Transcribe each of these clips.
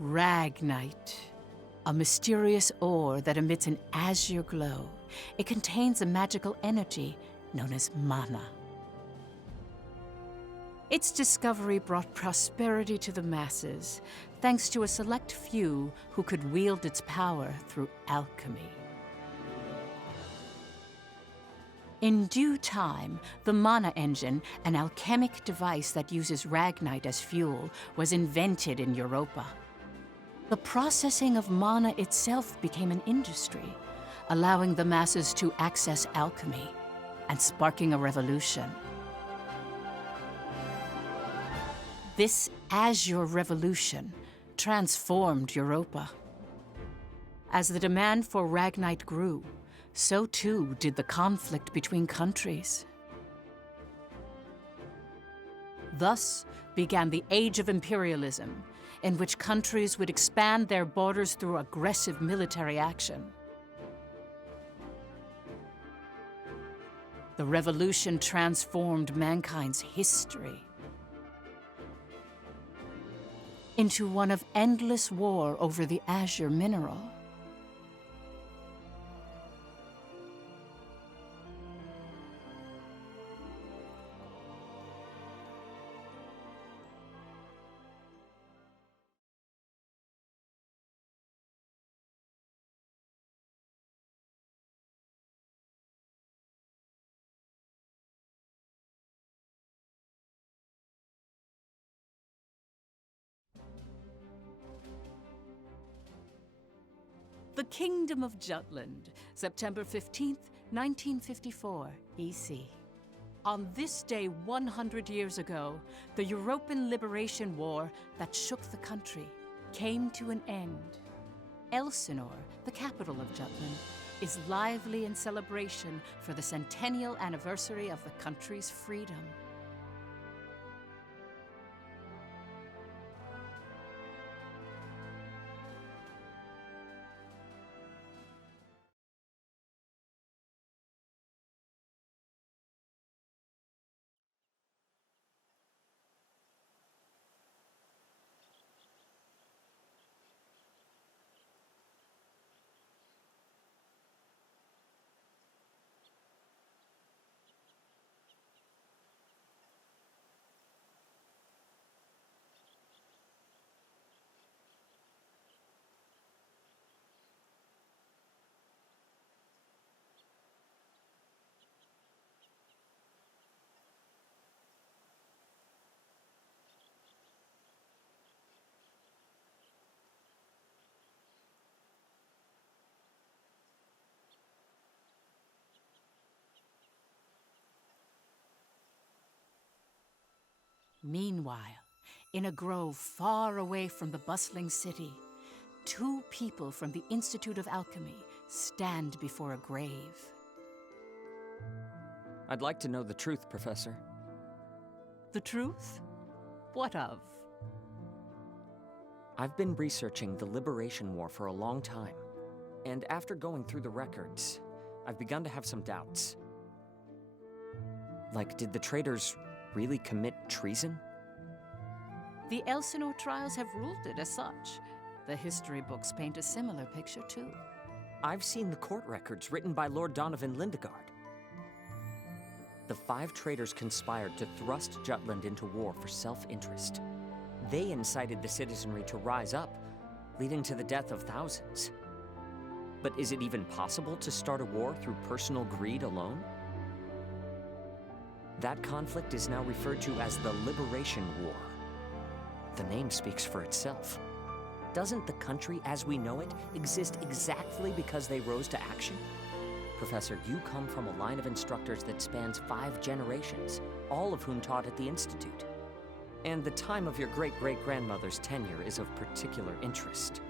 Ragnite, a mysterious ore that emits an azure glow. It contains a magical energy known as mana. Its discovery brought prosperity to the masses, thanks to a select few who could wield its power through alchemy. In due time, the mana engine, an alchemic device that uses ragnite as fuel, was invented in Europa. The processing of mana itself became an industry, allowing the masses to access alchemy and sparking a revolution. This Azure Revolution transformed Europa. As the demand for ragnite grew, so too did the conflict between countries. Thus began the Age of Imperialism, in which countries would expand their borders through aggressive military action. The revolution transformed mankind's history into one of endless war over the azure mineral. The Kingdom of Jutland, September 15th, 1954, EC. On this day 100 years ago, the European Liberation War that shook the country came to an end. Elsinore, the capital of Jutland, is lively in celebration for the centennial anniversary of the country's freedom. Meanwhile, in a grove far away from the bustling city, two people from the Institute of Alchemy stand before a grave. I'd like to know the truth, Professor. The truth? What of? I've been researching the Liberation War for a long time, and after going through the records, I've begun to have some doubts. Like, did the traitors really commit treason? The Elsinore trials have ruled it as such. The history books paint a similar picture, too. I've seen the court records written by Lord Donovan Lindegard. The 5 traitors conspired to thrust Jutland into war for self-interest. They incited the citizenry to rise up, leading to the death of thousands. But is it even possible to start a war through personal greed alone? That conflict is now referred to as the Liberation War. The name speaks for itself. Doesn't the country as we know it exist exactly because they rose to action? Professor, you come from a line of instructors that spans 5 generations, all of whom taught at the Institute. And the time of your great-great-grandmother's tenure is of particular interest.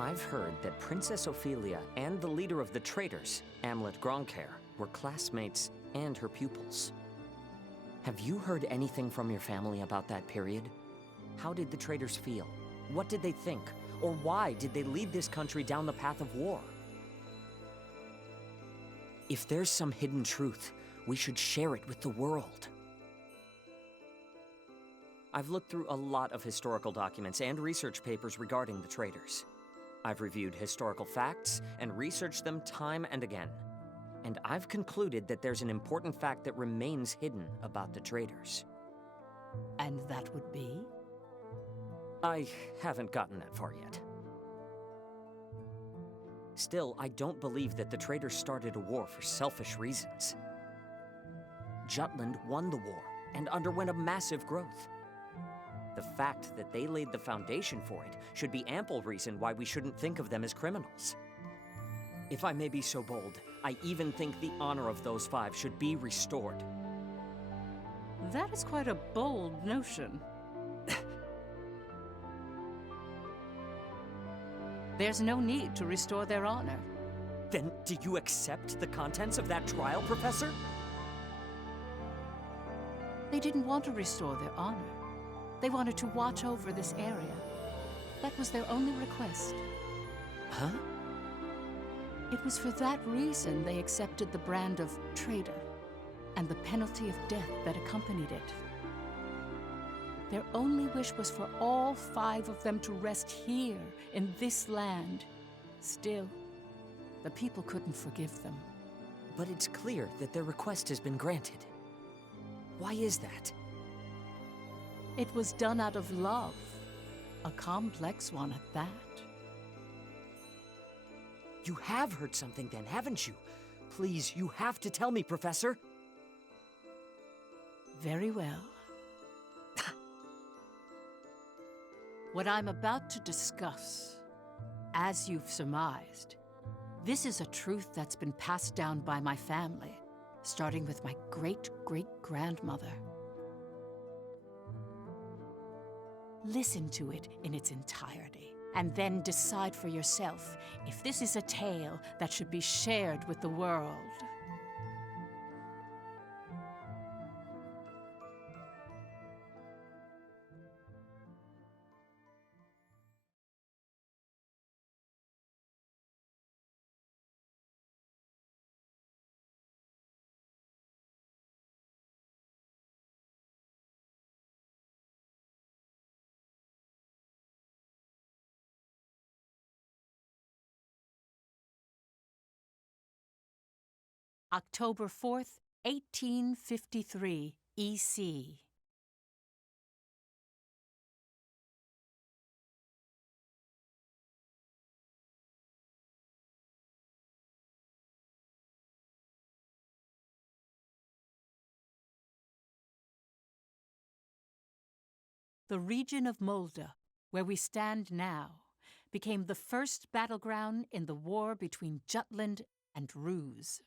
I've heard that Princess Ophelia and the leader of the traitors, Amlet Gronkair, were classmates and her pupils. Have you heard anything from your family about that period? How did the traitors feel? What did they think? Or why did they lead this country down the path of war? If there's some hidden truth, we should share it with the world. I've looked through a lot of historical documents and research papers regarding the traitors. I've reviewed historical facts and researched them time and again. And I've concluded that there's an important fact that remains hidden about the traitors. And that would be? I haven't gotten that far yet. Still, I don't believe that the traitors started a war for selfish reasons. Jutland won the war and underwent a massive growth. The fact that they laid the foundation for it should be ample reason why we shouldn't think of them as criminals. If I may be so bold, I even think the honor of those 5 should be restored. That is quite a bold notion. There's no need to restore their honor. Then do you accept the contents of that trial, Professor? They didn't want to restore their honor. They wanted to watch over this area. That was their only request. Huh? It was for that reason they accepted the brand of traitor and the penalty of death that accompanied it. Their only wish was for all 5 of them to rest here in this land. Still, the people couldn't forgive them. But it's clear that their request has been granted. Why is that? It was done out of love, a complex one at that. You have heard something then, haven't you? Please, you have to tell me, Professor. Very well. What I'm about to discuss, as you've surmised, this is a truth that's been passed down by my family, starting with my great-great-grandmother. Listen to it in its entirety, and then decide for yourself if this is a tale that should be shared with the world. October 4th, 1853, EC. The region of Molde, where we stand now, became the first battleground in the war between Jutland and Ruse.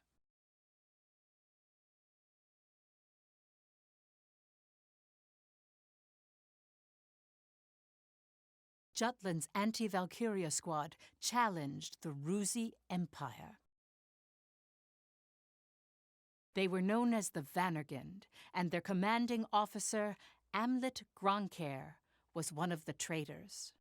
Jutland's anti-Valkyria squad challenged the Rusi Empire. They were known as the Vannergund, and their commanding officer, Amlet Gronkair, was one of the traitors.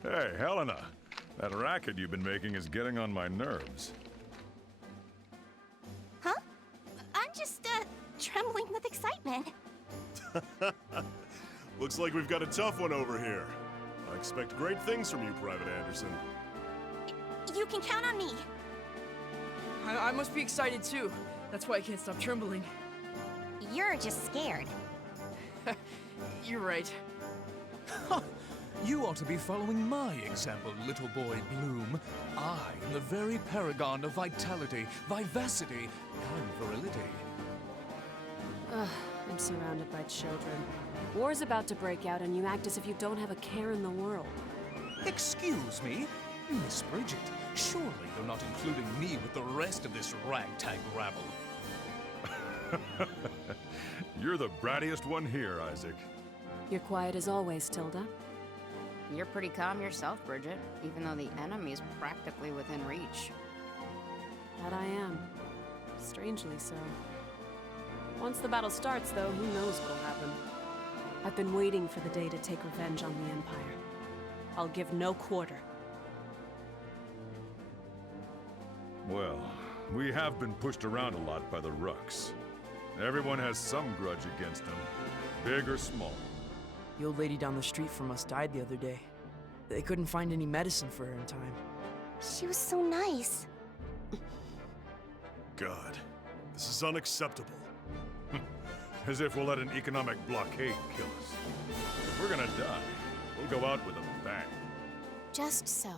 Hey, Helena. That racket you've been making is getting on my nerves. Huh? I'm just, trembling with excitement. Looks like we've got a tough one over here. I expect great things from you, Private Anderson. You can count on me. I must be excited too. That's why I can't stop trembling. You're just scared. You're right. You ought to be following my example, little boy Bloom. I am the very paragon of vitality, vivacity, and virility. Ugh, I'm surrounded by children. War's about to break out and you act as if you don't have a care in the world. Excuse me? Miss Bridget, surely you're not including me with the rest of this ragtag rabble. You're the brattiest one here, Isaac. You're quiet as always, Tilda. You're pretty calm yourself, Bridget, even though the enemy's practically within reach. That I am. Strangely so. Once the battle starts, though, who knows what'll happen. I've been waiting for the day to take revenge on the Empire. I'll give no quarter. Well, we have been pushed around a lot by the Rucks. Everyone has some grudge against them, big or small. The old lady down the street from us died the other day. They couldn't find any medicine for her in time. She was so nice. God, this is unacceptable. As if we'll let an economic blockade kill us. If we're gonna die, we'll go out with a bang. Just so.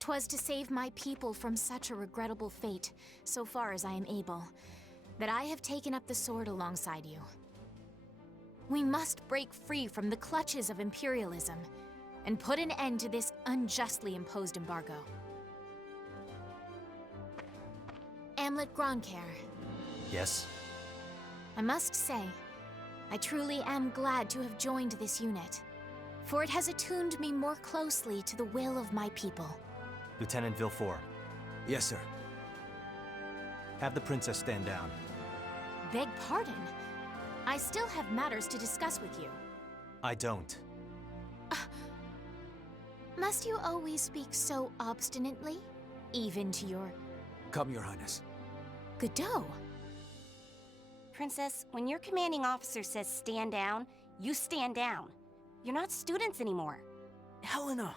'Twas to save my people from such a regrettable fate, so far as I am able, that I have taken up the sword alongside you. We must break free from the clutches of imperialism and put an end to this unjustly imposed embargo. Amlet Gronkair, Yes? I must say, I truly am glad to have joined this unit, for it has attuned me more closely to the will of my people. Lieutenant Villefort, Yes, sir. have the princess stand down. Beg pardon? I still have matters to discuss with you. I don't. Must you always speak so obstinately? Even to your Come, Your Highness. Godot? Princess, when your commanding officer says stand down, you stand down. You're not students anymore. Helena!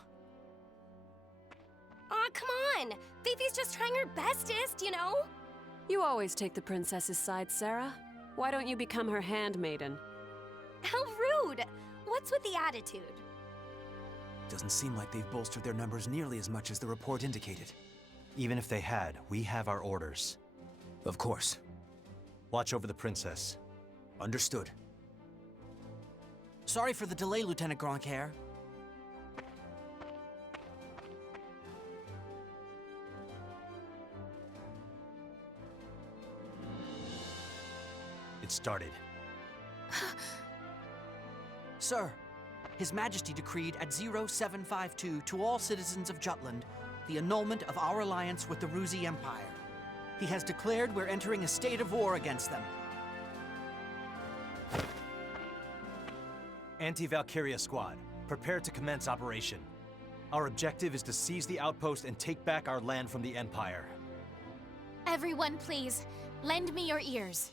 Aw, come on! Fifi's just trying her bestest, you know? You always take the princess's side, Sarah. Why don't you become her handmaiden? How rude! What's with the attitude? Doesn't seem like they've bolstered their numbers nearly as much as the report indicated. Even if they had, we have our orders. Of course. Watch over the princess. Understood. Sorry for the delay, Lieutenant Gronkair. It started. Sir, His Majesty decreed at 0752 to all citizens of Jutland the annulment of our alliance with the Ruzi Empire. He has declared we're entering a state of war against them. Anti-Valkyria squad, prepare to commence operation. Our objective is to seize the outpost and take back our land from the Empire. Everyone, please, lend me your ears.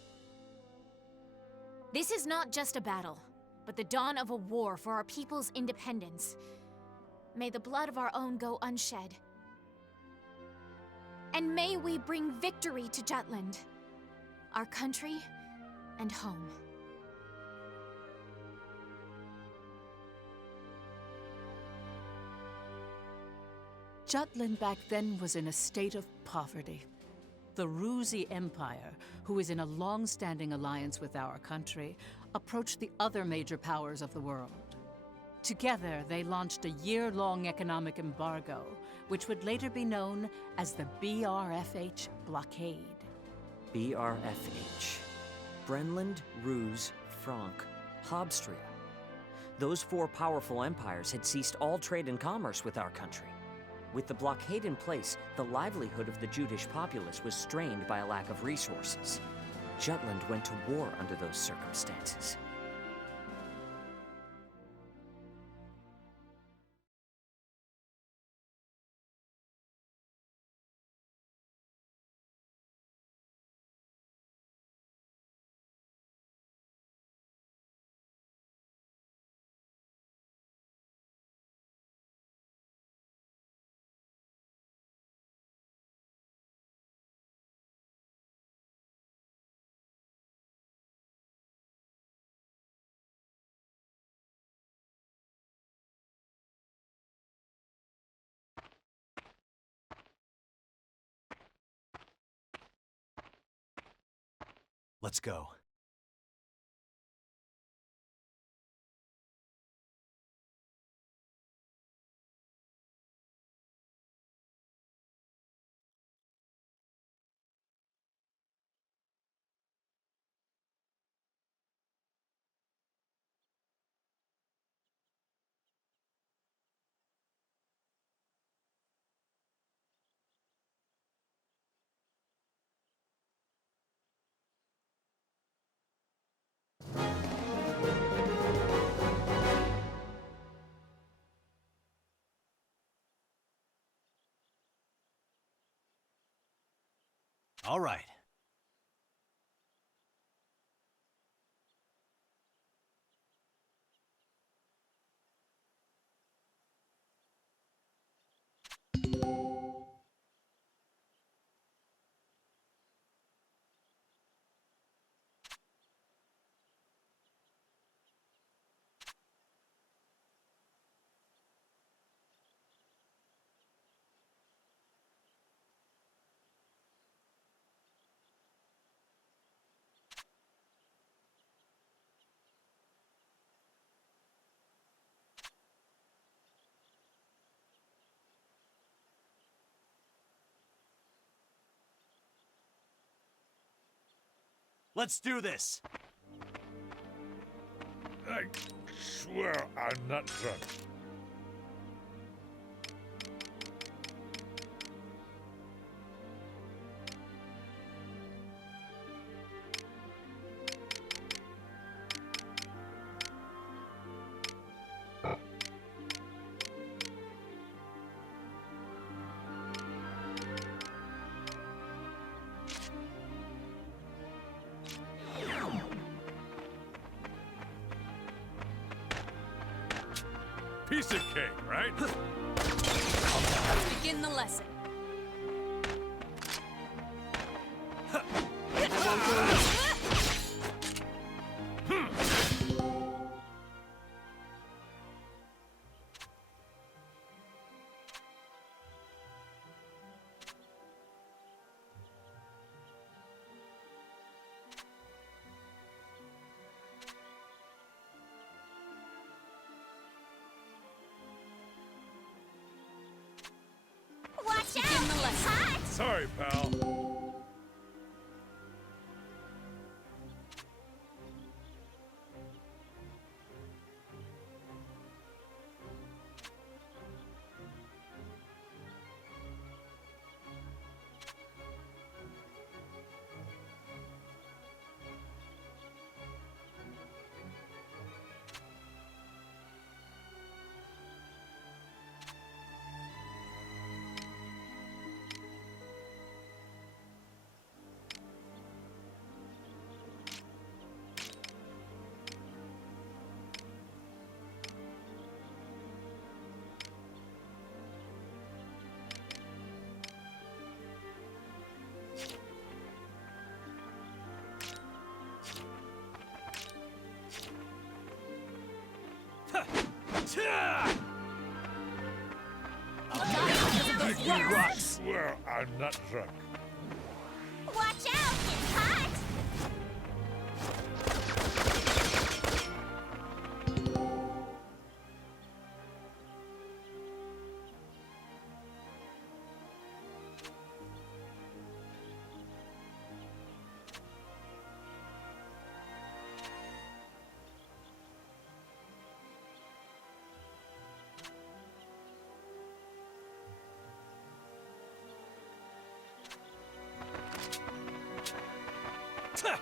This is not just a battle, but the dawn of a war for our people's independence. May the blood of our own go unshed. And may we bring victory to Jutland, our country and home. Jutland back then was in a state of poverty. The Ruzi Empire, who is in a long-standing alliance with our country, approached the other major powers of the world. Together, they launched a year-long economic embargo, which would later be known as the BRFH blockade. BRFH. Brenland, Ruse, Frank, Habstria. Those four powerful empires had ceased all trade and commerce with our country. With the blockade in place, the livelihood of the Judish populace was strained by a lack of resources. Jutland went to war under those circumstances. Let's go. All right. Let's do this! I swear I'm not drunk. Piece of cake, right? Let's begin the lesson. I won't go easy. Watch Begin the lesson. Hot! Sorry, pal. I swear I'm not drunk. Watch out! It's hot!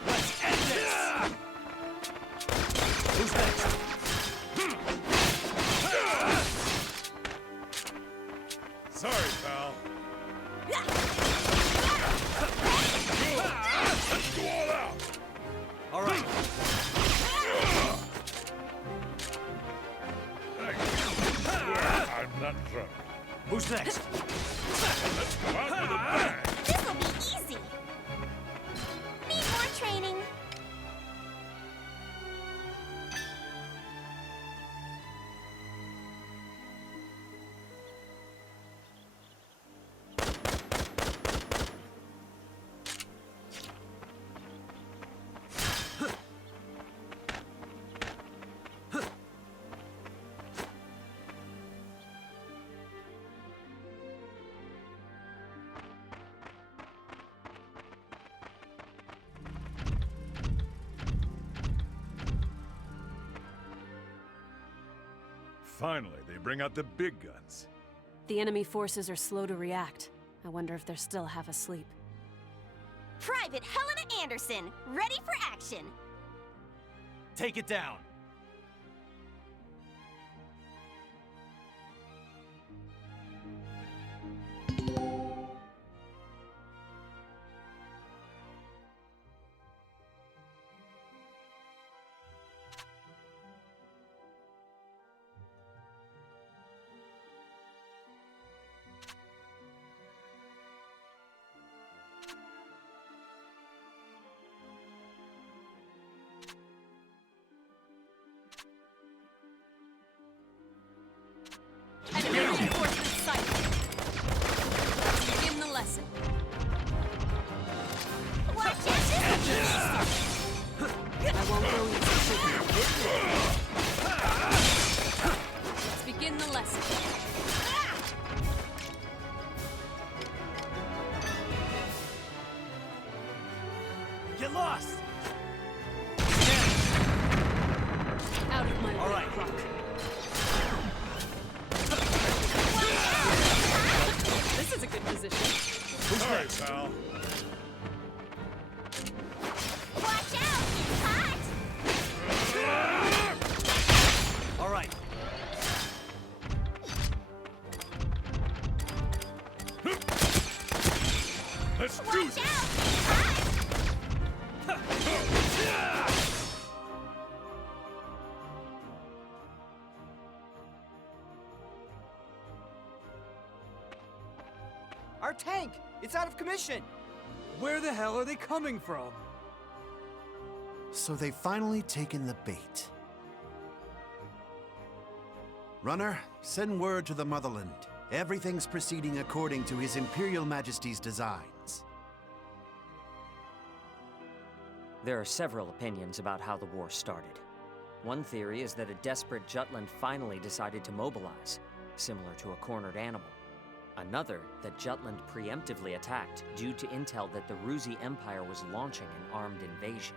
Let's end this! Who's next? Sorry, pal. Let's go all out. All right. I swear I'm not drunk. Who's next? Let's go out with a bang. This'll be easy! Need more training. Finally, they bring out the big guns. The enemy forces are slow to react. I wonder if they're still half asleep. Private Helena Anderson, ready for action. Take it down. a lesson. Get lost! Out of my way, All right. Croc. This is a good position. All right, pal. Watch out! It's hot! All right. Let's do Watch this! out! It's hot! Our tank! It's out of commission! Where the hell are they coming from? So they've finally taken the bait. Runner, send word to the Motherland. Everything's proceeding according to His Imperial Majesty's designs. There are several opinions about how the war started. One theory is that a desperate Jutland finally decided to mobilize, similar to a cornered animal. Another, that Jutland preemptively attacked due to intel that the Ruzi Empire was launching an armed invasion.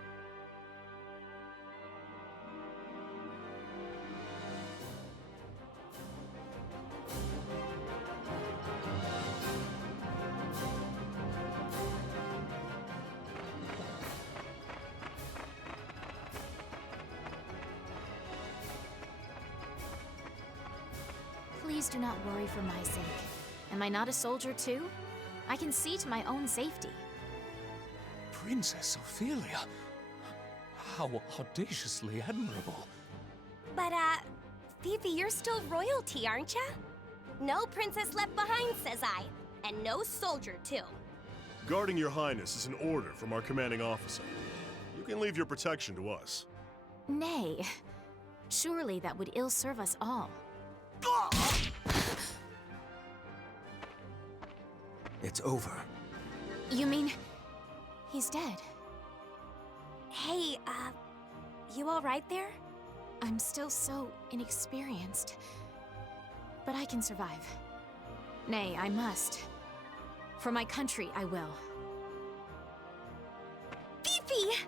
Please do not worry for my sake. Am I not a soldier too? I can see to my own safety. Princess Ophelia. How audaciously admirable. But, Fifi, you're still royalty, aren't ya? No princess left behind, says I. And no soldier, too. Guarding your highness is an order from our commanding officer. You can leave your protection to us. Nay. Surely that would ill serve us all. It's over. You mean... he's dead? Hey, you alright there? I'm still so inexperienced. But I can survive. Nay, I must. For my country, I will. Fifi!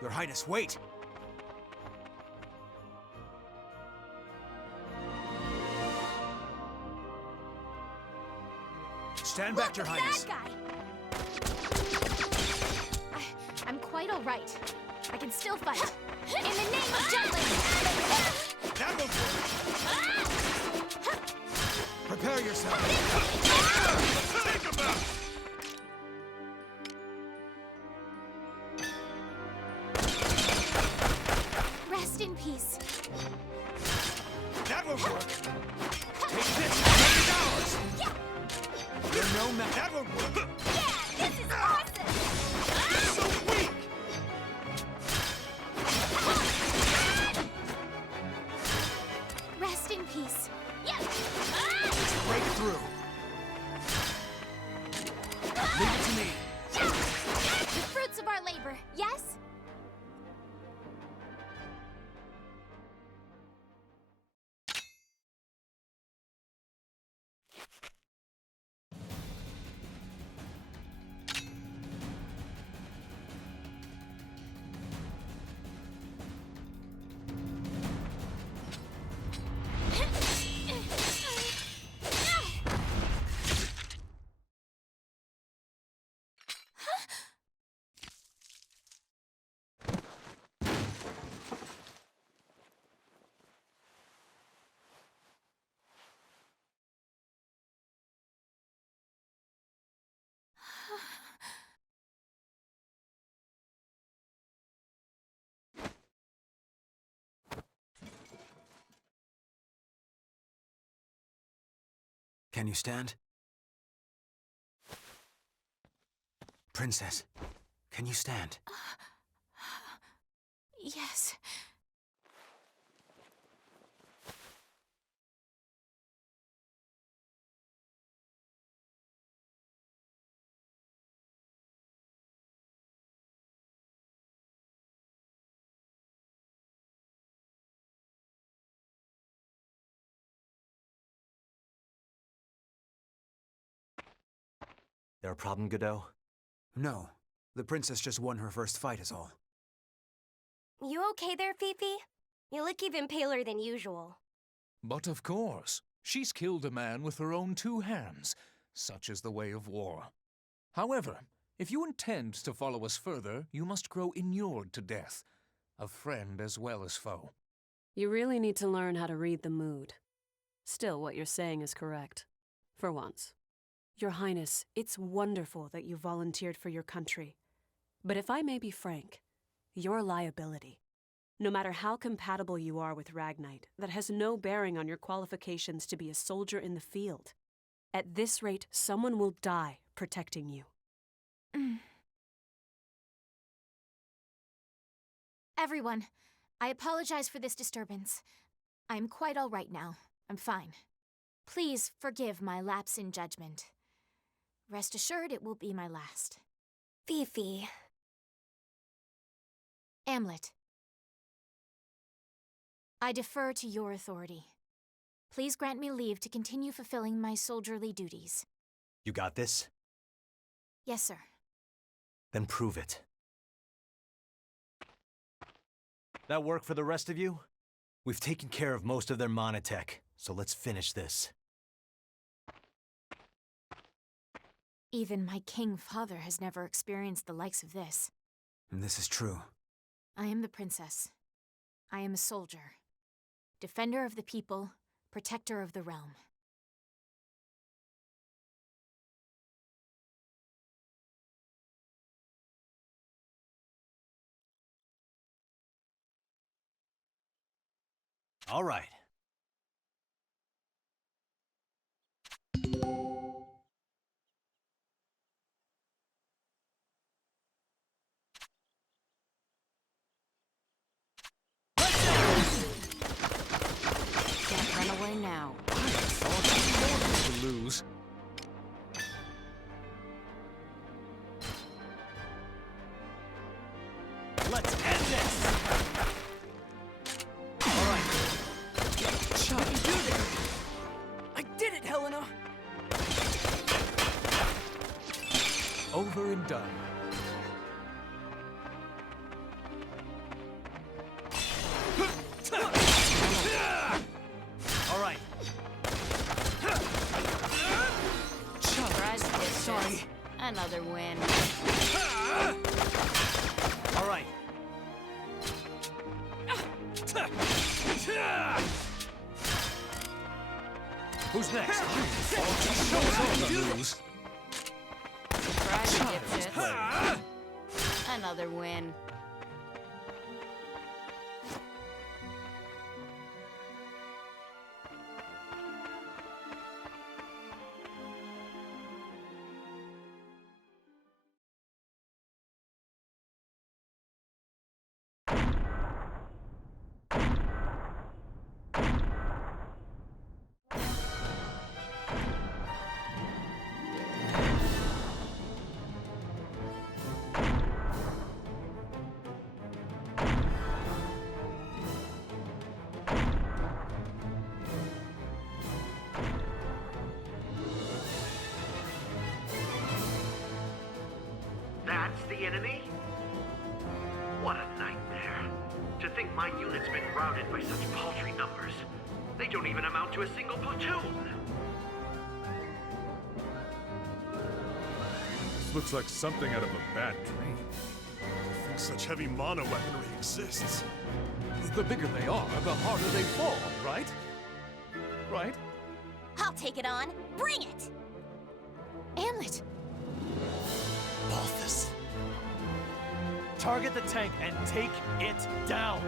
Your Highness, wait! Stand back, Your Highness. That guy! I'm quite all right. I can still fight. In the name of Jutland! That won't work! Prepare yourself! Take him out! Rest in peace. That won't work! Take this! That is ours! Yeah! You're no match. That won't work! Yeah! This is awesome! So weak! Rest in peace. Yeah! Break through. Leave it to me. The fruits of our labor, yes? Can you stand? Princess, can you stand? Yes. There a problem, Godot? No. The princess just won her first fight is all. You okay there, Fifi? You look even paler than usual. But of course, she's killed a man with her own 2 hands. Such is the way of war. However, if you intend to follow us further, you must grow inured to death, of friend as well as foe. You really need to learn how to read the mood. Still, what you're saying is correct. For once. Your Highness, it's wonderful that you volunteered for your country. But if I may be frank, you're a liability. No matter how compatible you are with Ragnite, that has no bearing on your qualifications to be a soldier in the field. At this rate, someone will die protecting you. Everyone, I apologize for this disturbance. I'm quite all right now. I'm fine. Please forgive my lapse in judgment. Rest assured it will be my last. Fifi. Amlet. I defer to your authority. Please grant me leave to continue fulfilling my soldierly duties. You got this? Yes, sir. Then prove it. That work for the rest of you? We've taken care of most of their monotech, so let's finish this. Even my king father has never experienced the likes of this. And this is true. I am the princess. I am a soldier. Defender of the people, protector of the realm. All right. Can't run away now. To lose. Let's end this! All right. Shut up. I did it, Helena! Over and done. All right. Surprise sorry. Another win. All right. Who's next? Lose. Surprise, dipshits. Another win. That's the enemy? What a nightmare. To think my unit's been routed by such paltry numbers. They don't even amount to a single platoon. This looks like something out of a bad dream. I think such heavy mono weaponry exists. The bigger they are, the harder they fall, right? Right? I'll take it on. Bring it! Amlet! Balthus. Target the tank and take it down.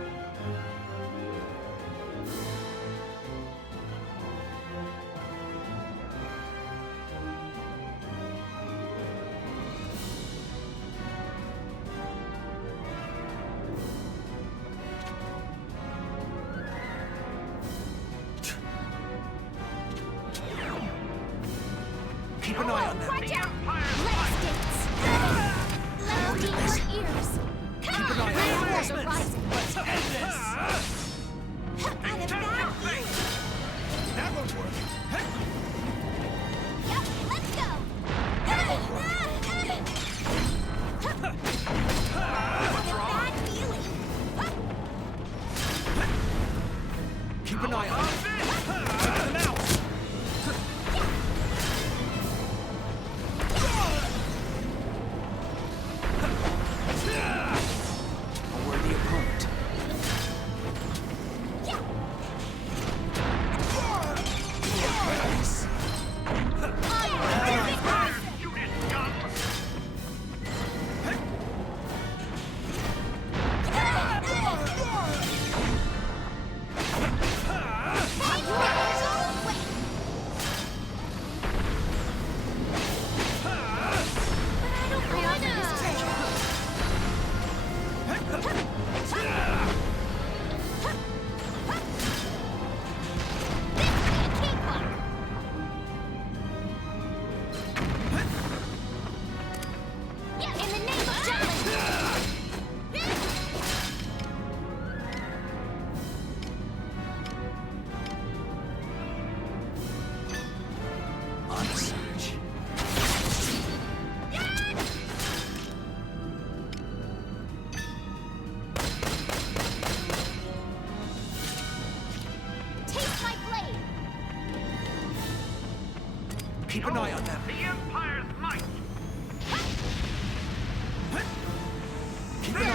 Keep an eye on them. Watch out! Let's get loud in your ears! Keep an eye on them. Fires are rising! Let's end this! Out of that! That won't work. Yep, let's go! Keep an eye on them. The Empire's might! Keep an eye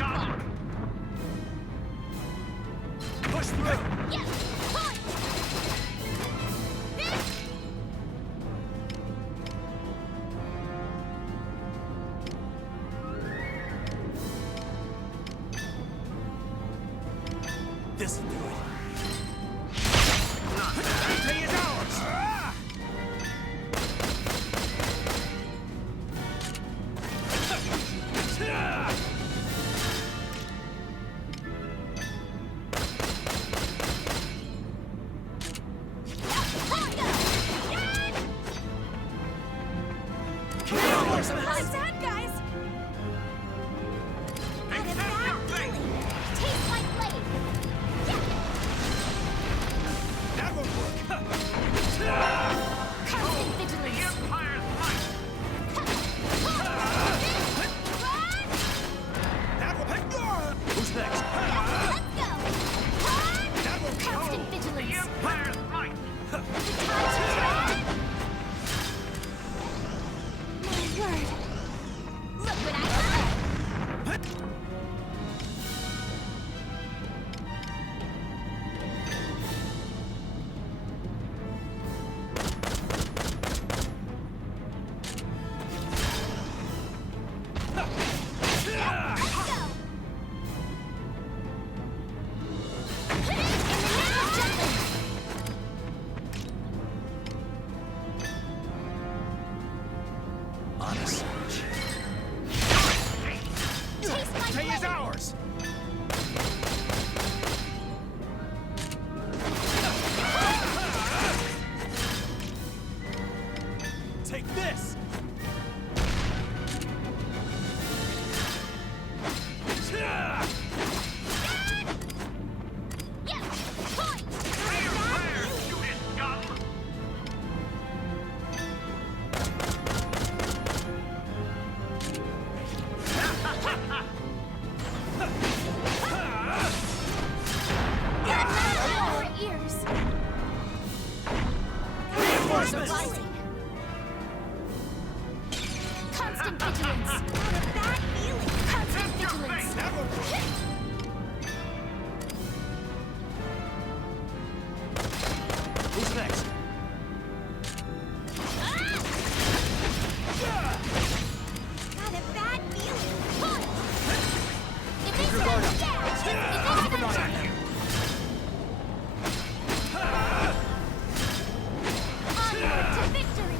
on them. Push through. Yes! Point! This'll do it. Say it's ours! How's that, guys? And a bad feeling. Taste my blade. That won't work. Constant The vigilance. Empire's might! That will. Who's next? Let's go. That will. Constant The vigilance. Empire's might! The time's right. My word. Look what I got. Let's go. In the name of justice. Honest. Taste my Tay is blade. ours. Take this. Yes. Point. You hit scum! Our ears. Reinforcements. Constant vigilance. Not a bad feeling. Constant vigilance. That will work. Who's next? Not a bad feeling. Point. Keep your guard up. Keep Keep an eye on him. Onward to victory.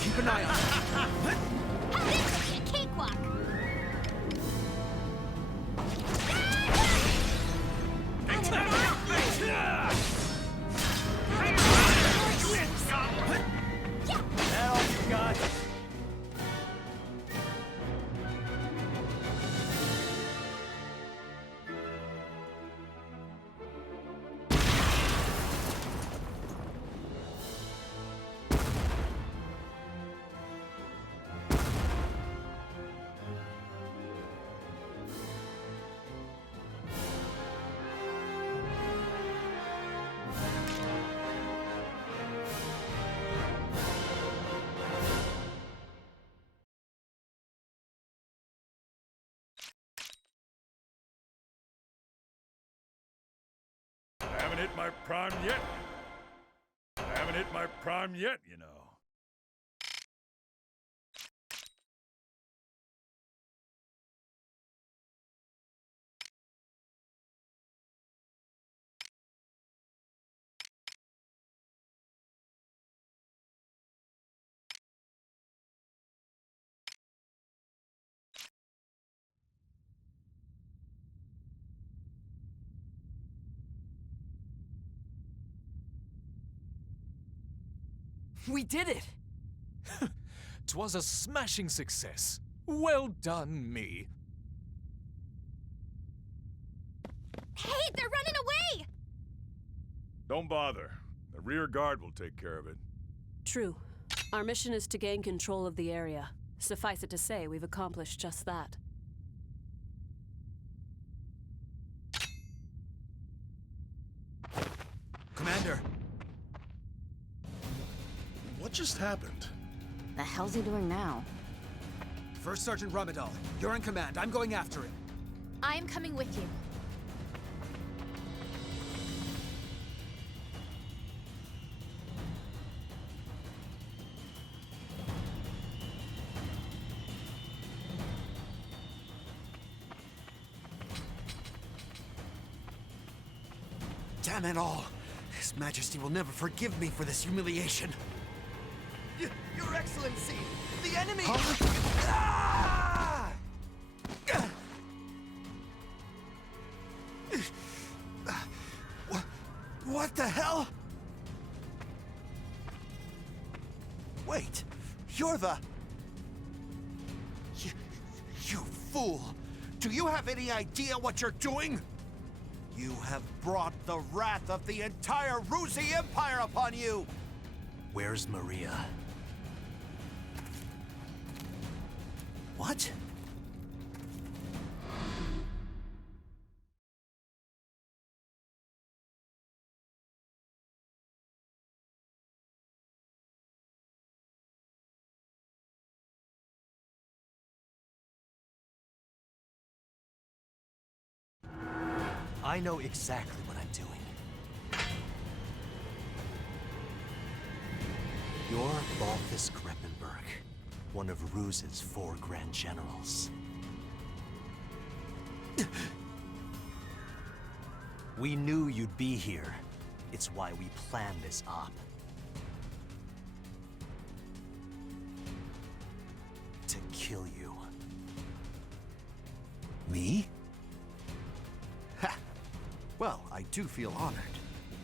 Keep an eye on him. This will be a cakewalk. Not a bad feeling. That all you got? I haven't hit my prime yet. I haven't hit my prime yet, you know. We did it! 'Twas a smashing success. Well done, me. Hey, they're running away! Don't bother. The rear guard will take care of it. True. Our mission is to gain control of the area. Suffice it to say, we've accomplished just that. Commander! What just happened? The hell's he doing now? First Sergeant Ramadal, you're in command. I'm going after him. I am coming with you. Damn it all! His Majesty will never forgive me for this humiliation. Your Excellency! The enemy! Ah! What the hell? Wait, you're the... You fool! Do you have any idea what you're doing? You have brought the wrath of the entire Ruzi Empire upon you! Where's Maria? What? I know exactly what I'm doing. You're Balthus Greppenberg, one of Ruz's 4 Grand Generals. We knew you'd be here. It's why we planned this op. To kill you. Me? Ha! Well, I do feel honored.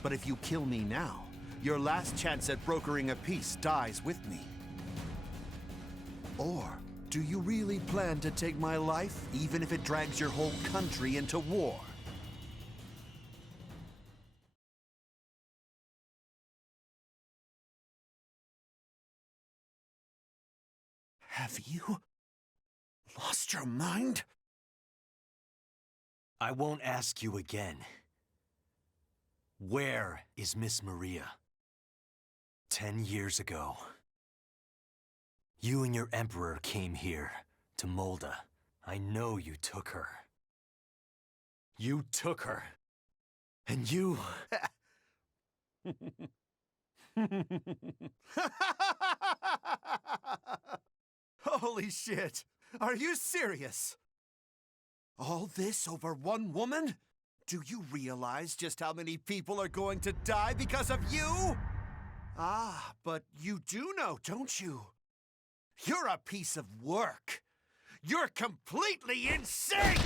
But if you kill me now, your last chance at brokering a peace dies with me. Or do you really plan to take my life, even if it drags your whole country into war? Have you lost your mind? I won't ask you again. Where is Miss Maria? 10 years ago, you and your Emperor came here, to Molda. I know you took her. You took her. And you... Holy shit! Are you serious? All this over one woman? Do you realize just how many people are going to die because of you? Ah, but you do know, don't you? You're a piece of work. You're completely insane!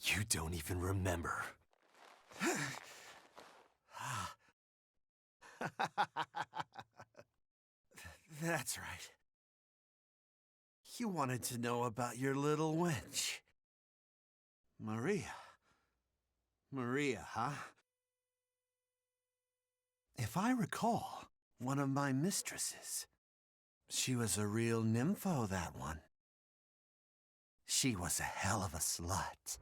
You don't even remember. That's right. You wanted to know about your little wench. Maria. Maria, huh? If I recall, one of my mistresses. She was a real nympho, that one. She was a hell of a slut.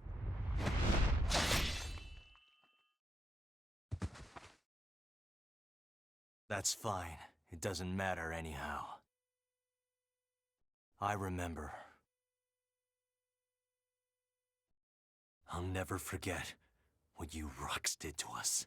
That's fine. It doesn't matter anyhow. I remember. I'll never forget what you Rux did to us.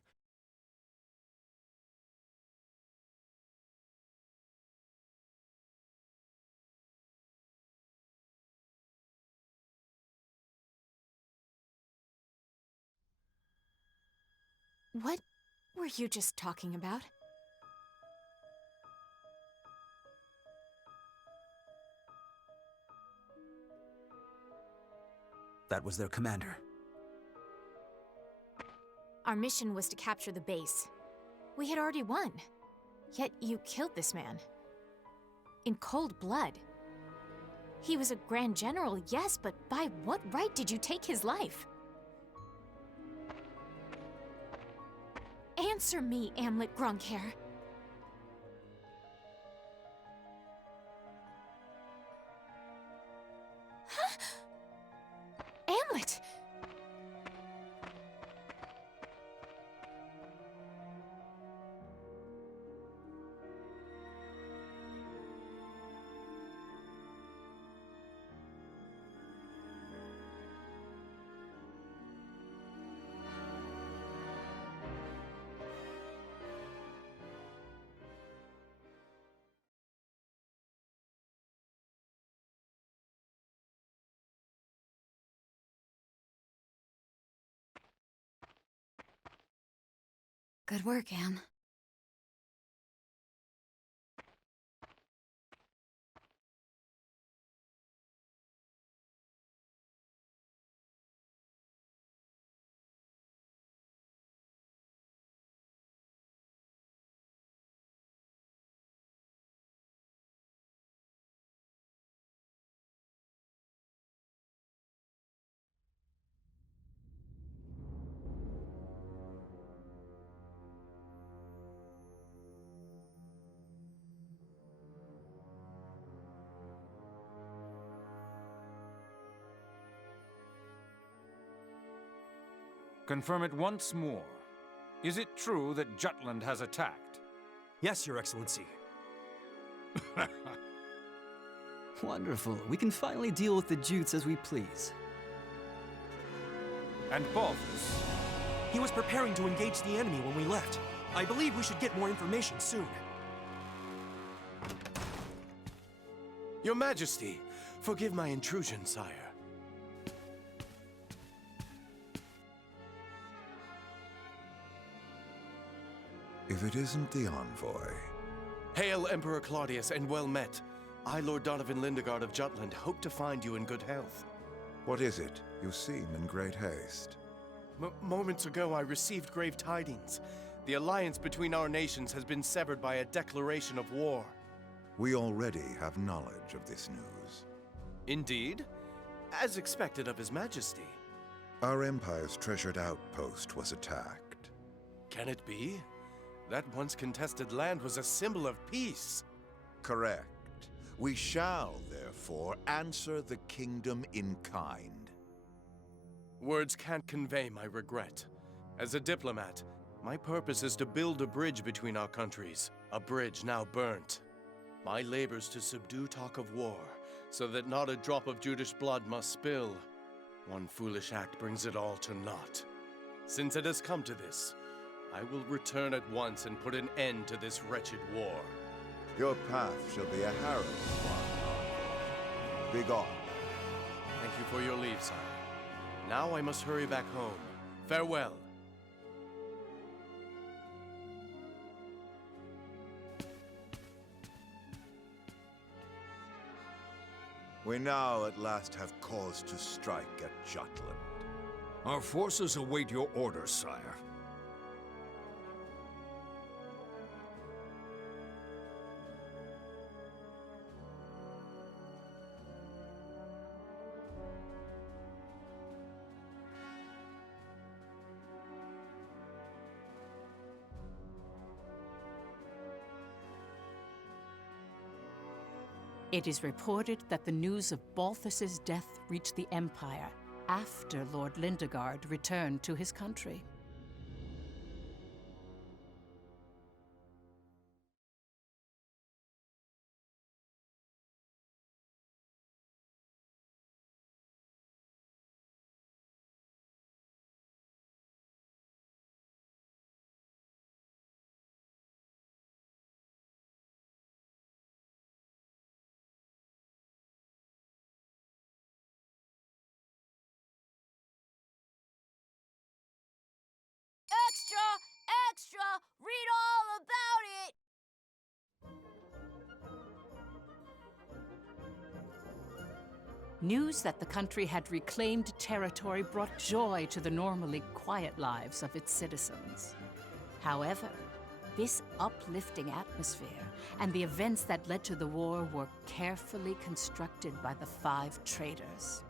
What were you just talking about? That was their commander. Our mission was to capture the base. We had already won. Yet you killed this man. In cold blood. He was a Grand General, yes, but by what right did you take his life? Answer me, Amlet Grunkhair. Huh? Amlet! Good work, Anne. Confirm it once more. Is it true that Jutland has attacked? Yes, Your Excellency. Wonderful. We can finally deal with the Jutes as we please. And Balthus? He was preparing to engage the enemy when we left. I believe we should get more information soon. Your Majesty, forgive my intrusion, sire. If it isn't the envoy. Hail, Emperor Claudius, and well met. I, Lord Donovan Lindegard of Jutland, hope to find you in good health. What is it? You seem in great haste. Moments ago, I received grave tidings. The alliance between our nations has been severed by a declaration of war. We already have knowledge of this news. Indeed? As expected of His Majesty. Our Empire's treasured outpost was attacked. Can it be? That once contested land was a symbol of peace. Correct. We shall, therefore, answer the kingdom in kind. Words can't convey my regret. As a diplomat, my purpose is to build a bridge between our countries, a bridge now burnt. My labors to subdue talk of war, so that not a drop of Judish blood must spill. One foolish act brings it all to naught. Since it has come to this, I will return at once and put an end to this wretched war. Your path shall be a harrowing one. Begone. Thank you for your leave, sire. Now I must hurry back home. Farewell. We now at last have cause to strike at Jutland. Our forces await your orders, sire. It is reported that the news of Balthus's death reached the Empire after Lord Lindegard returned to his country. Extra! Extra! Read all about it! News that the country had reclaimed territory brought joy to the normally quiet lives of its citizens. However, this uplifting atmosphere and the events that led to the war were carefully constructed by the 5 traitors.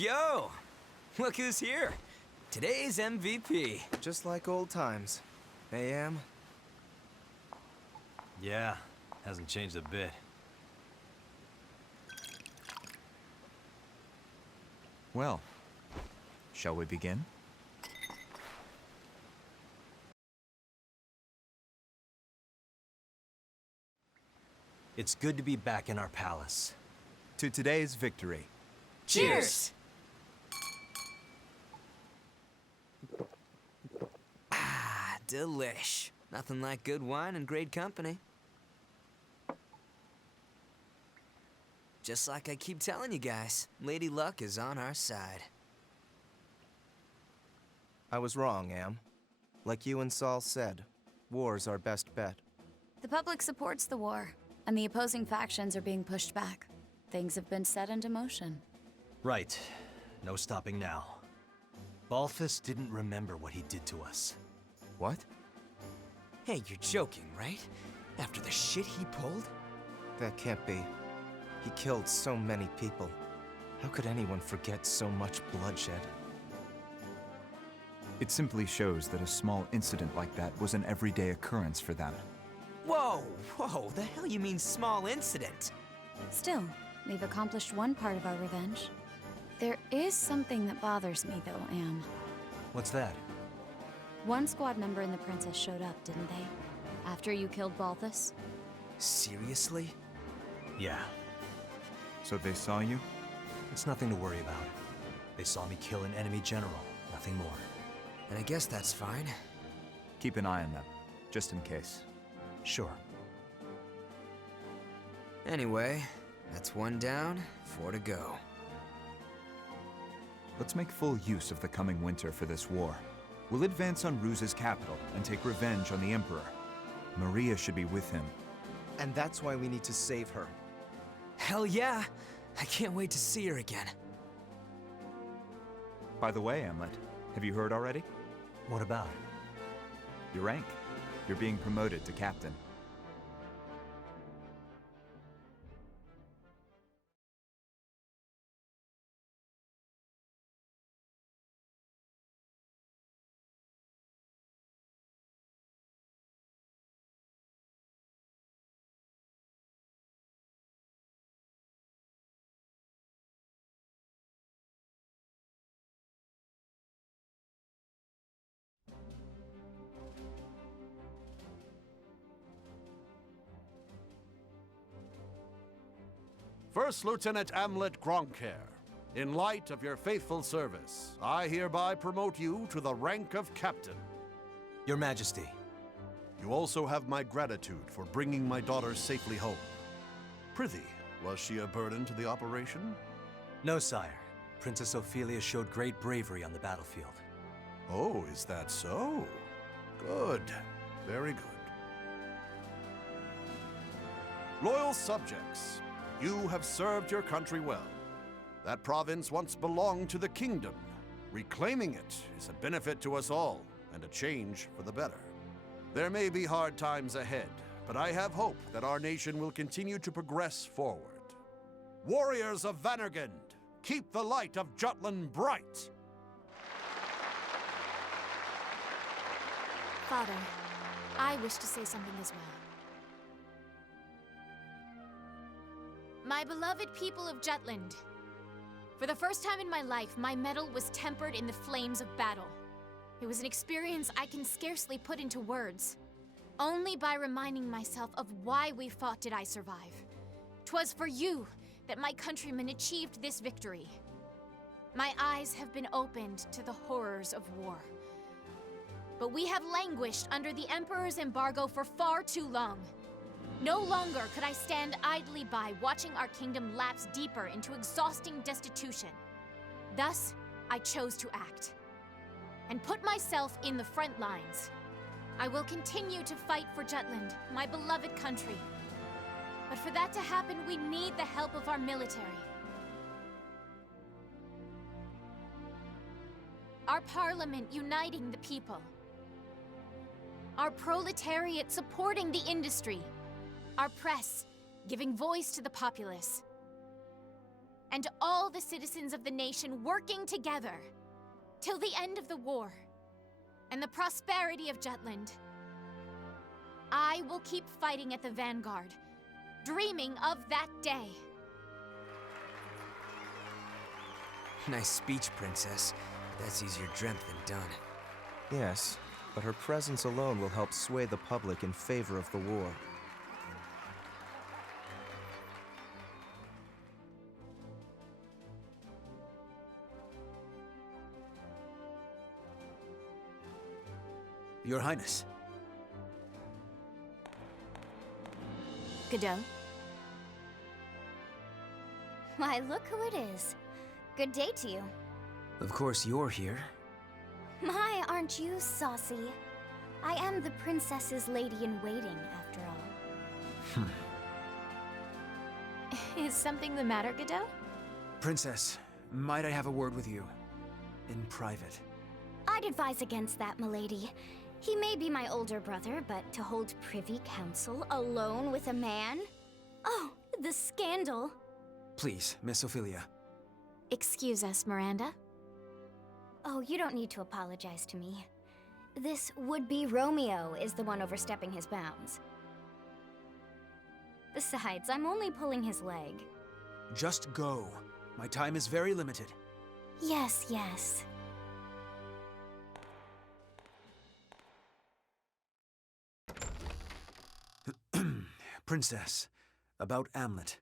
Yo! Look who's here. Today's MVP. Just like old times. AM? Yeah, hasn't changed a bit. Well, shall we begin? It's good to be back in our palace. To today's victory. Cheers! Delish. Nothing like good wine and great company. Just like I keep telling you guys, Lady Luck is on our side. I was wrong, Am. Like you and Saul said, war's our best bet. The public supports the war, and the opposing factions are being pushed back. Things have been set into motion. Right. No stopping now. Balthus didn't remember what he did to us. What? Hey, you're joking, right? After the shit he pulled? That can't be. He killed so many people. How could anyone forget so much bloodshed? It simply shows that a small incident like that was an everyday occurrence for them. Whoa, whoa, the hell you mean small incident? Still, we've accomplished one part of our revenge. There is something that bothers me, though, Am. What's that? One squad member and the princess showed up, didn't they? After you killed Balthus? Seriously? Yeah. So they saw you? It's nothing to worry about. They saw me kill an enemy general, nothing more. And I guess that's fine. Keep an eye on them, just in case. Sure. Anyway, that's one down, 4 to go. Let's make full use of the coming winter for this war. We'll advance on Ruse's capital and take revenge on the Emperor. Maria should be with him. And that's why we need to save her. Hell yeah! I can't wait to see her again. By the way, Amlet, have you heard already? What about it? Your rank. You're being promoted to captain. First Lieutenant Amlet Gronkair, in light of your faithful service, I hereby promote you to the rank of Captain. Your Majesty. You also have my gratitude for bringing my daughter safely home. Prithee, was she a burden to the operation? No, sire. Princess Ophelia showed great bravery on the battlefield. Oh, is that so? Good. Very good. Loyal subjects, you have served your country well. That province once belonged to the kingdom. Reclaiming it is a benefit to us all, and a change for the better. There may be hard times ahead, but I have hope that our nation will continue to progress forward. Warriors of Vanergund, keep the light of Jutland bright! Father, I wish to say something as well. My beloved people of Jutland, for the first time in my life, my mettle was tempered in the flames of battle. It was an experience I can scarcely put into words. Only by reminding myself of why we fought did I survive. 'Twas for you that my countrymen achieved this victory. My eyes have been opened to the horrors of war. But we have languished under the Emperor's embargo for far too long. No longer could I stand idly by watching our kingdom lapse deeper into exhausting destitution. Thus, I chose to act and put myself in the front lines. I will continue to fight for Jutland, my beloved country. But for that to happen, we need the help of our military. Our parliament uniting the people. Our proletariat supporting the industry. Our press giving voice to the populace. and all the citizens of the nation working together till the end of the war and the prosperity of Jutland. I will keep fighting at the vanguard, dreaming of that day. Nice speech, Princess. That's easier dreamt than done. Yes, but her presence alone will help sway the public in favor of the war. Your Highness. Godot? Why, look who it is. Good day to you. Of course you're here. My, aren't you saucy? I am the princess's lady-in-waiting, after all. Is something the matter, Godot? Princess, might I have a word with you? In private. I'd advise against that, milady. He may be my older brother, but to hold privy council alone with a man? Oh, the scandal. Please, Miss Ophelia. Excuse us, Miranda. Oh, you don't need to apologize to me. This would-be Romeo is the one overstepping his bounds. Besides, I'm only pulling his leg. Just go. My time is very limited. Yes, yes. Princess, about Amlet.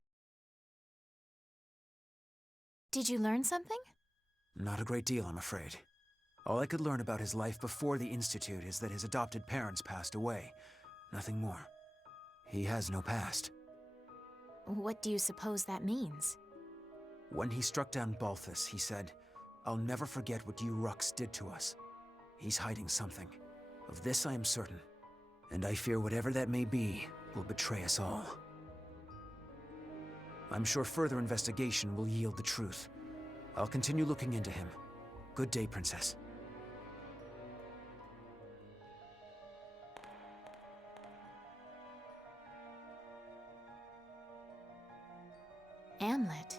Did you learn something? Not a great deal, I'm afraid. All I could learn about his life before the Institute is that his adopted parents passed away. Nothing more. He has no past. What do you suppose that means? When he struck down Balthus, he said, "I'll never forget what you Rux did to us." He's hiding something. Of this I am certain. And I fear whatever that may be will betray us all. I'm sure further investigation will yield the truth. I'll continue looking into him. Good day, Princess. Amlet.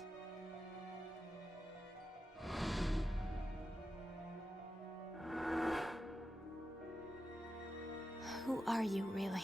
Who are you, really?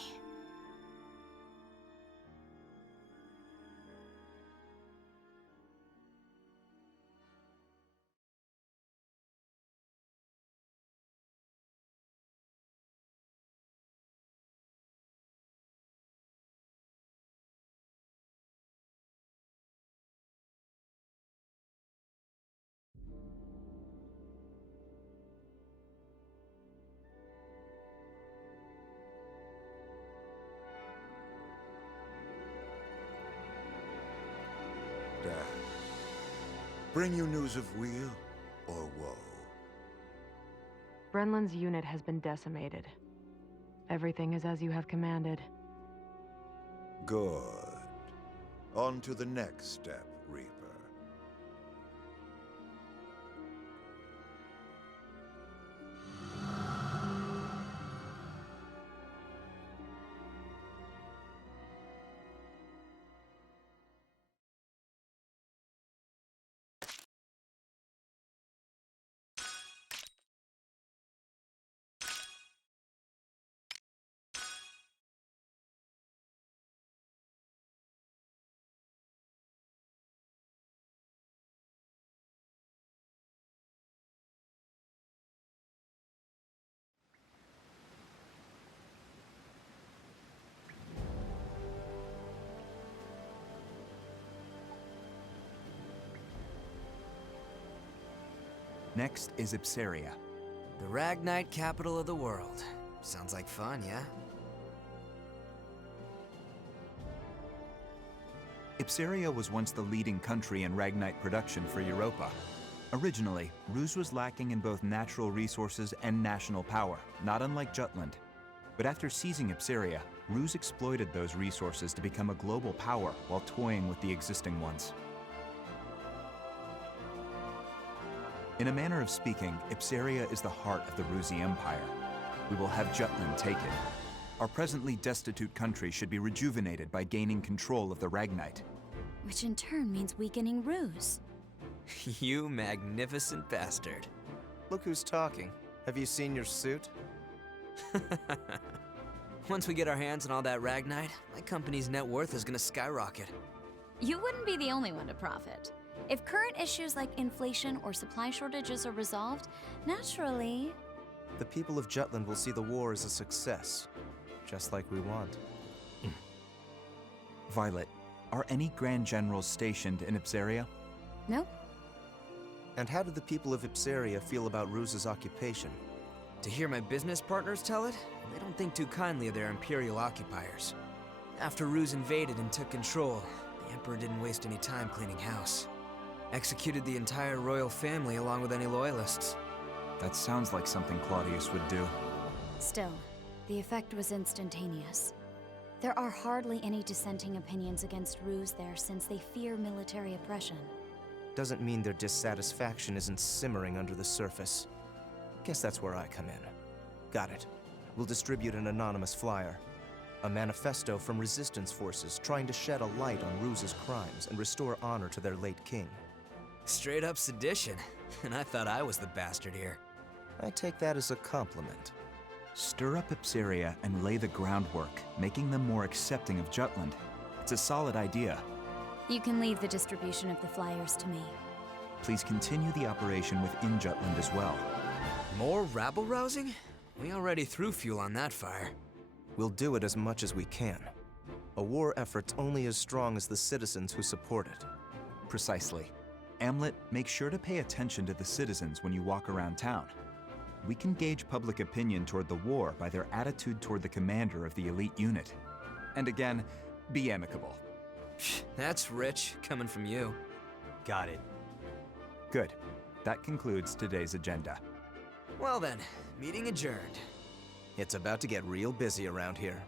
Bring you news of weal or woe? Brenlin's unit has been decimated. Everything is as you have commanded. Good. On to the next step, Reaper. Next is Ipsaria. The Ragnite capital of the world. Sounds like fun, yeah? Ipsaria was once the leading country in Ragnite production for Europa. Originally, Ruse was lacking in both natural resources and national power, not unlike Jutland. But after seizing Ipsaria, Ruse exploited those resources to become a global power while toying with the existing ones. In a manner of speaking, Ipsaria is the heart of the Rusi Empire. We will have Jutland taken. Our presently destitute country should be rejuvenated by gaining control of the Ragnite. which in turn means weakening Ruse. You magnificent bastard. Look who's talking. Have you seen your suit? Once we get our hands on all that Ragnite, my company's net worth is gonna skyrocket. You wouldn't be the only one to profit. If current issues like inflation or supply shortages are resolved, naturally... The people of Jutland will see the war as a success, just like we want. Violet, are any Grand Generals stationed in Ipsaria? Nope. And how do the people of Ipsaria feel about Ruse's occupation? To hear my business partners tell it, they don't think too kindly of their Imperial occupiers. After Ruse invaded and took control, the Emperor didn't waste any time cleaning house. Executed the entire royal family along with any loyalists. That sounds like something Claudius would do. Still, the effect was instantaneous. There are hardly any dissenting opinions against Ruse there since they fear military oppression. Doesn't mean their dissatisfaction isn't simmering under the surface. Guess that's where I come in. Got it. We'll distribute an anonymous flyer. A manifesto from resistance forces trying to shed a light on Ruse's crimes and restore honor to their late king. Straight up sedition. And I thought I was the bastard here. I take that as a compliment. Stir up Ipsaria and lay the groundwork, making them more accepting of Jutland. It's a solid idea. You can leave the distribution of the flyers to me. Please continue the operation within Jutland as well. More rabble-rousing? We already threw fuel on that fire. We'll do it as much as we can. A war effort's only as strong as the citizens who support it. Precisely. Amlet, make sure to pay attention to the citizens when you walk around town. We can gauge public opinion toward the war by their attitude toward the commander of the elite unit. And again, be amicable. That's rich, coming from you. Got it. Good. That concludes today's agenda. Well then, meeting adjourned. It's about to get real busy around here.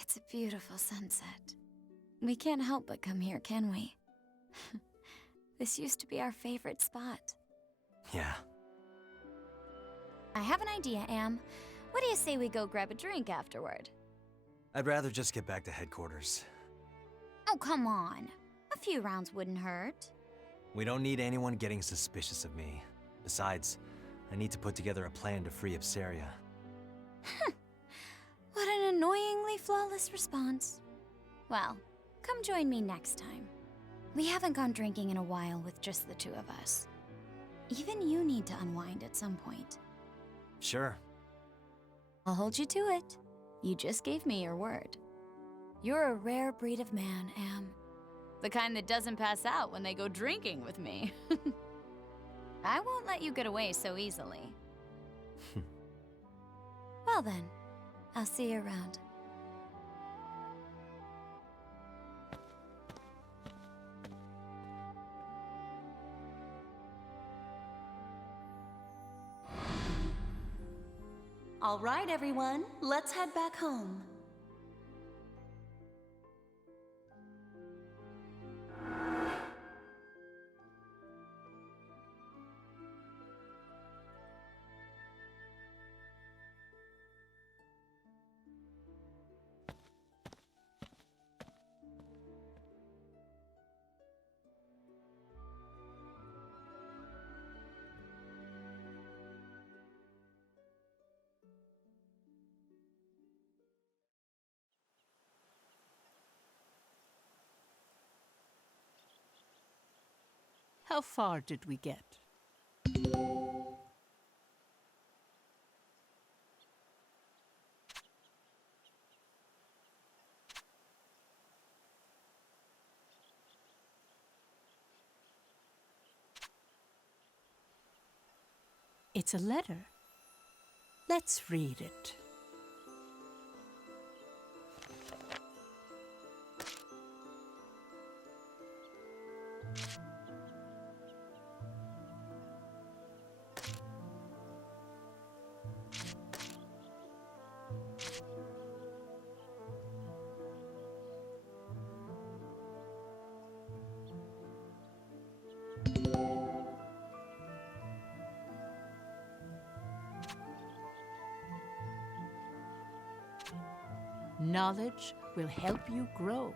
It's a beautiful sunset. We can't help but come here, can we? This used to be our favorite spot. Yeah. I have an idea, Am. What do you say we go grab a drink afterward? I'd rather just get back to headquarters. Oh, come on. A few rounds wouldn't hurt. We don't need anyone getting suspicious of me. Besides, I need to put together a plan to free Ipsaria. What an annoyingly flawless response. Well, come join me next time. We haven't gone drinking in a while with just the two of us. Even you need to unwind at some point. Sure. I'll hold you to it. You just gave me your word. You're a rare breed of man, Am. The kind that doesn't pass out when they go drinking with me. I won't let you get away so easily. Well then, I'll see you around. All right, everyone, let's head back home. How far did we get? It's a letter. Let's read it. knowledge will help you grow.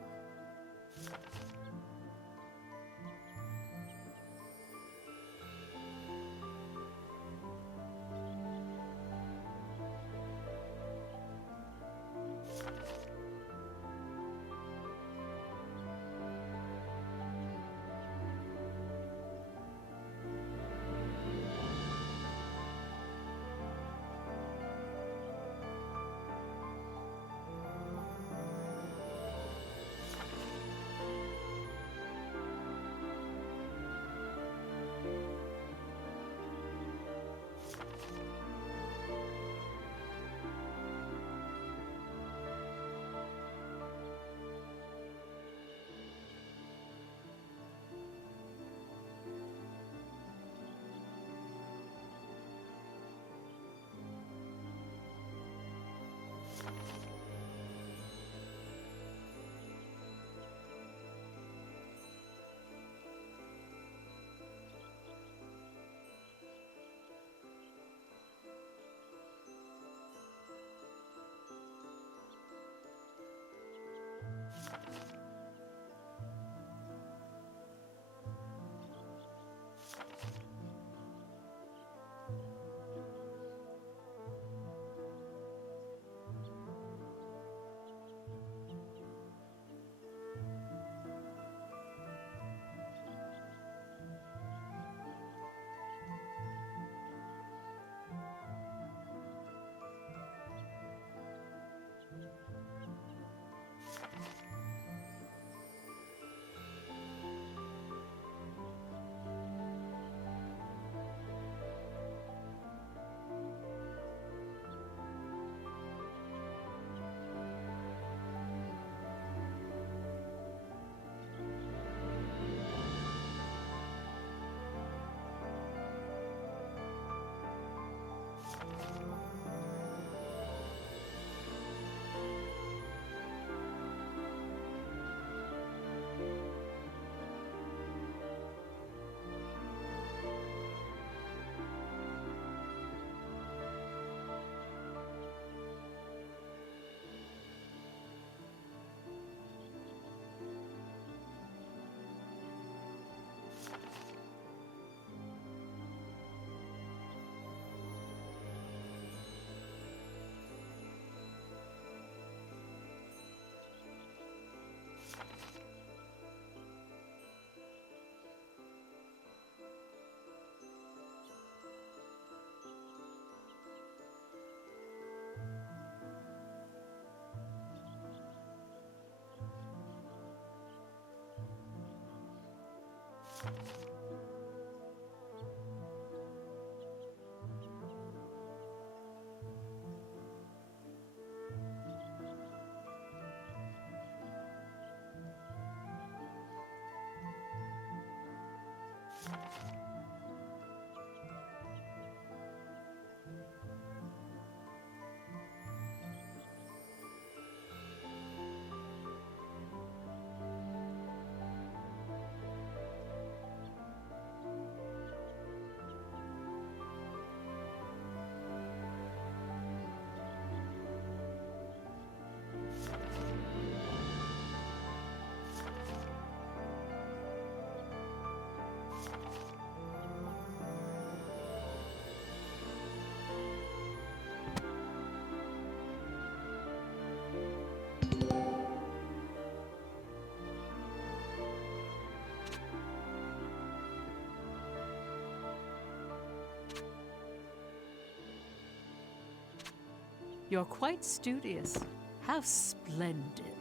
You're quite studious. How splendid.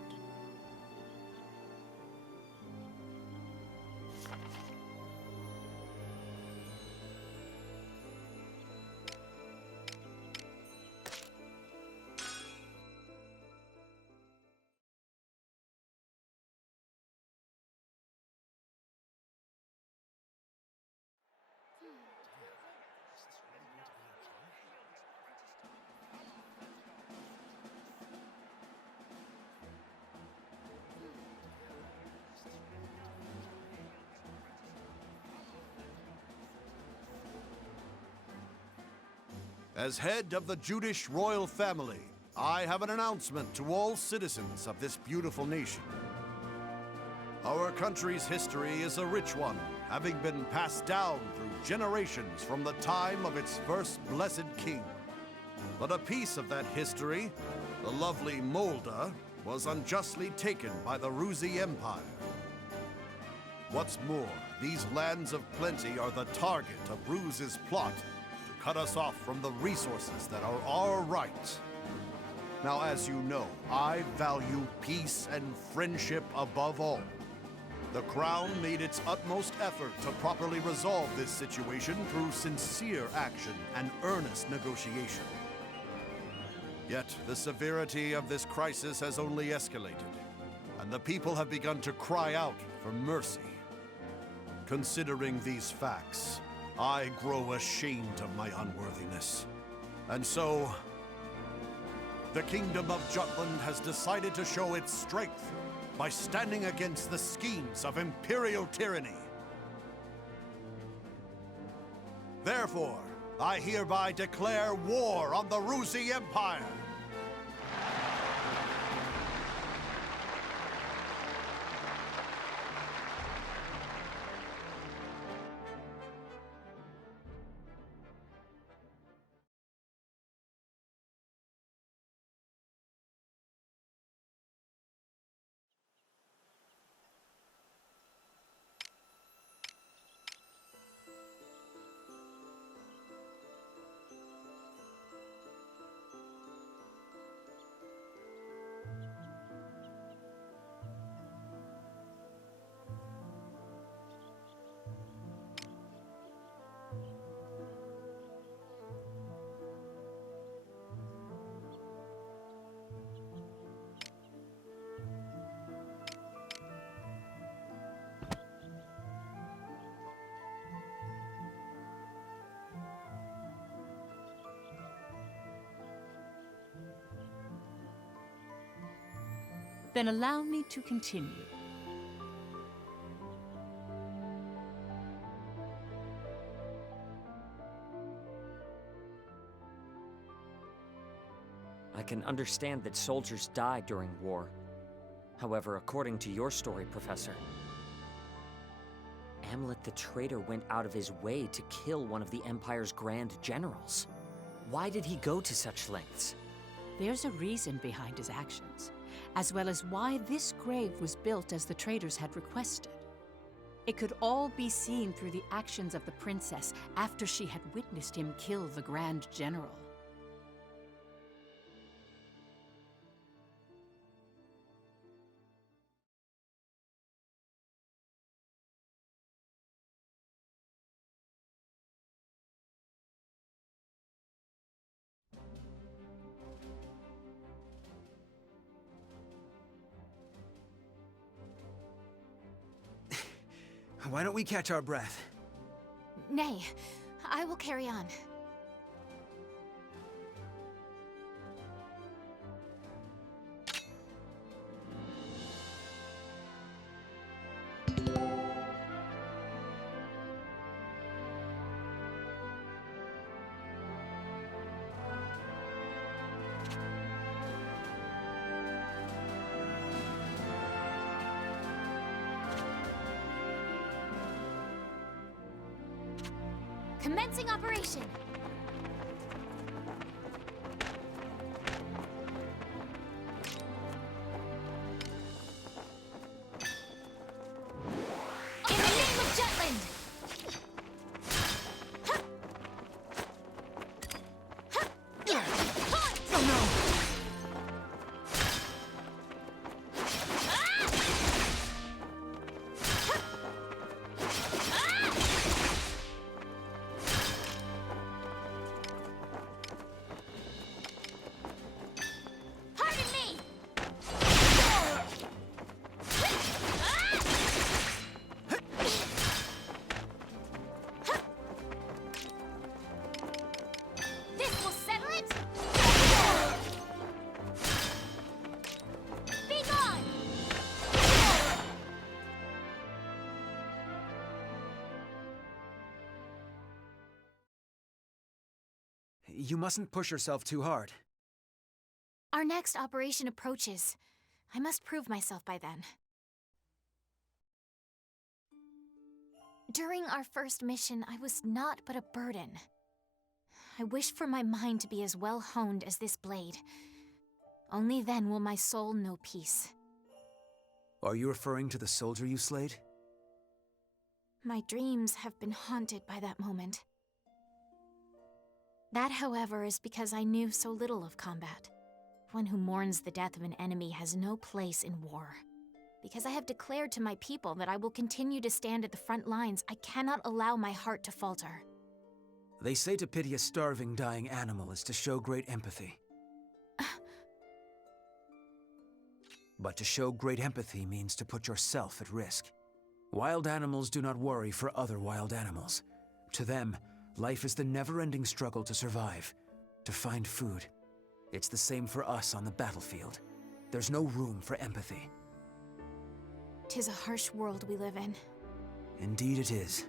As head of the Judish royal family, I have an announcement to all citizens of this beautiful nation. Our country's history is a rich one, having been passed down through generations from the time of its first blessed king. But a piece of that history, the lovely Molda, was unjustly taken by the Ruzi Empire. What's more, these lands of plenty are the target of Ruze's plot to cut us off from the resources that are our right. Now, as you know, I value peace and friendship above all. The Crown made its utmost effort to properly resolve this situation through sincere action and earnest negotiation. Yet, the severity of this crisis has only escalated, and the people have begun to cry out for mercy. Considering these facts, I grow ashamed of my unworthiness. And so, the Kingdom of Jutland has decided to show its strength by standing against the schemes of imperial tyranny. Therefore, I hereby declare war on the Ruzi Empire. Then allow me to continue. I can understand that soldiers die during war. However, according to your story, Professor, Amlet the traitor went out of his way to kill one of the Empire's grand generals. Why did he go to such lengths? There's a reason behind his actions, as well as why this grave was built as the traders had requested. It could all be seen through the actions of the princess after she had witnessed him kill the Grand General. Why don't we catch our breath? Nay, I will carry on. Commencing operation! In the name of Jutland! Oh no! You mustn't push yourself too hard. Our next operation approaches. I must prove myself by then. During our first mission, I was naught but a burden. I wish for my mind to be as well honed as this blade. Only then will my soul know peace. Are you referring to the soldier you slayed? My dreams have been haunted by that moment. That, however, is because I knew so little of combat. One who mourns the death of an enemy has no place in war. Because I have declared to my people that I will continue to stand at the front lines, I cannot allow my heart to falter. They say to pity a starving, dying animal is to show great empathy. But to show great empathy means to put yourself at risk. Wild animals do not worry for other wild animals. To them, life is the never-ending struggle to survive, to find food. It's the same for us on the battlefield. There's no room for empathy. 'Tis a harsh world we live in. Indeed it is.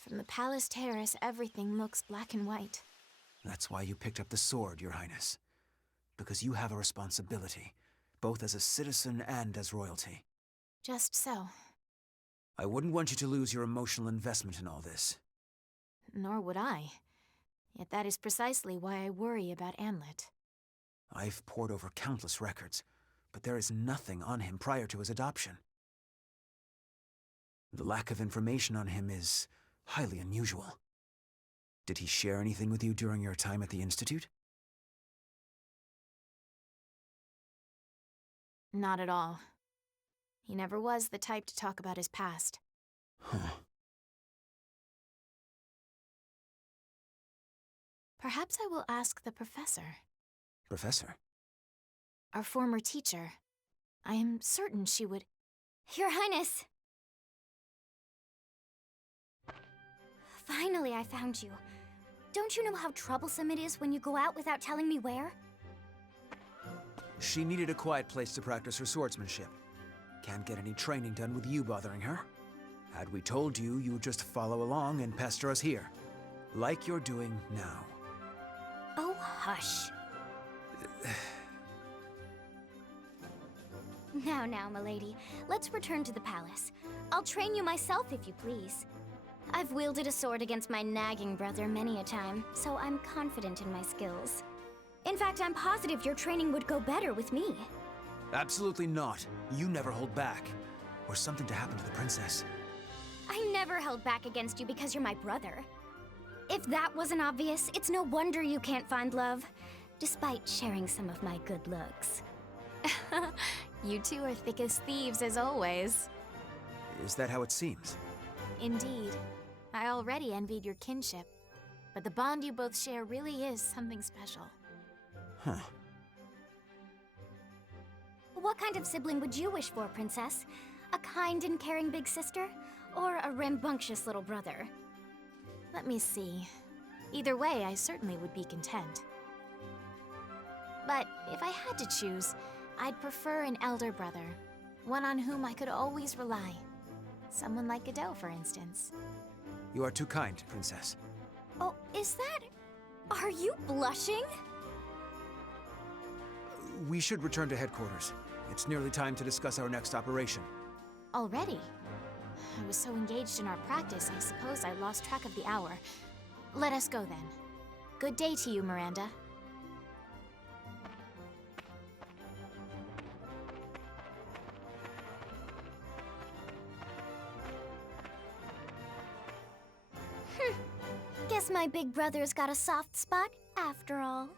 From the palace terrace, everything looks black and white. That's why you picked up the sword, Your Highness. Because you have a responsibility, both as a citizen and as royalty. Just so. I wouldn't want you to lose your emotional investment in all this. Nor would I. Yet that is precisely why I worry about Amlet. I've pored over countless records, but there is nothing on him prior to his adoption. The lack of information on him is highly unusual. Did he share anything with you during your time at the Institute? Not at all. He never was the type to talk about his past. Huh. Perhaps I will ask the professor. Professor? Our former teacher. I am certain she would... Your Highness! Finally, I found you. Don't you know how troublesome it is when you go out without telling me where? She needed a quiet place to practice her swordsmanship. Can't get any training done with you bothering her. Had we told you, you would just follow along and pester us here. Like you're doing now. Oh, hush. Now, milady. Let's return to the palace. I'll train you myself, if you please. I've wielded a sword against my nagging brother many a time, so I'm confident in my skills. In fact, I'm positive your training would go better with me. Absolutely not. You never hold back. Or something to happen to the princess. I never held back against you because you're my brother. If that wasn't obvious, it's no wonder you can't find love, despite sharing some of my good looks. You two are thick as thieves, as always. Is that how it seems? Indeed. I already envied your kinship, but the bond you both share really is something special. Huh. What kind of sibling would you wish for, Princess? A kind and caring big sister? Or a rambunctious little brother? Let me see. Either way, I certainly would be content. But if I had to choose, I'd prefer an elder brother. One on whom I could always rely. Someone like Godot, for instance. You are too kind, Princess. Oh, is that... Are you blushing? We should return to headquarters. It's nearly time to discuss our next operation. Already? I was so engaged in our practice, I suppose I lost track of the hour. Let us go then. Good day to you, Miranda. Guess my big brother's got a soft spot after all.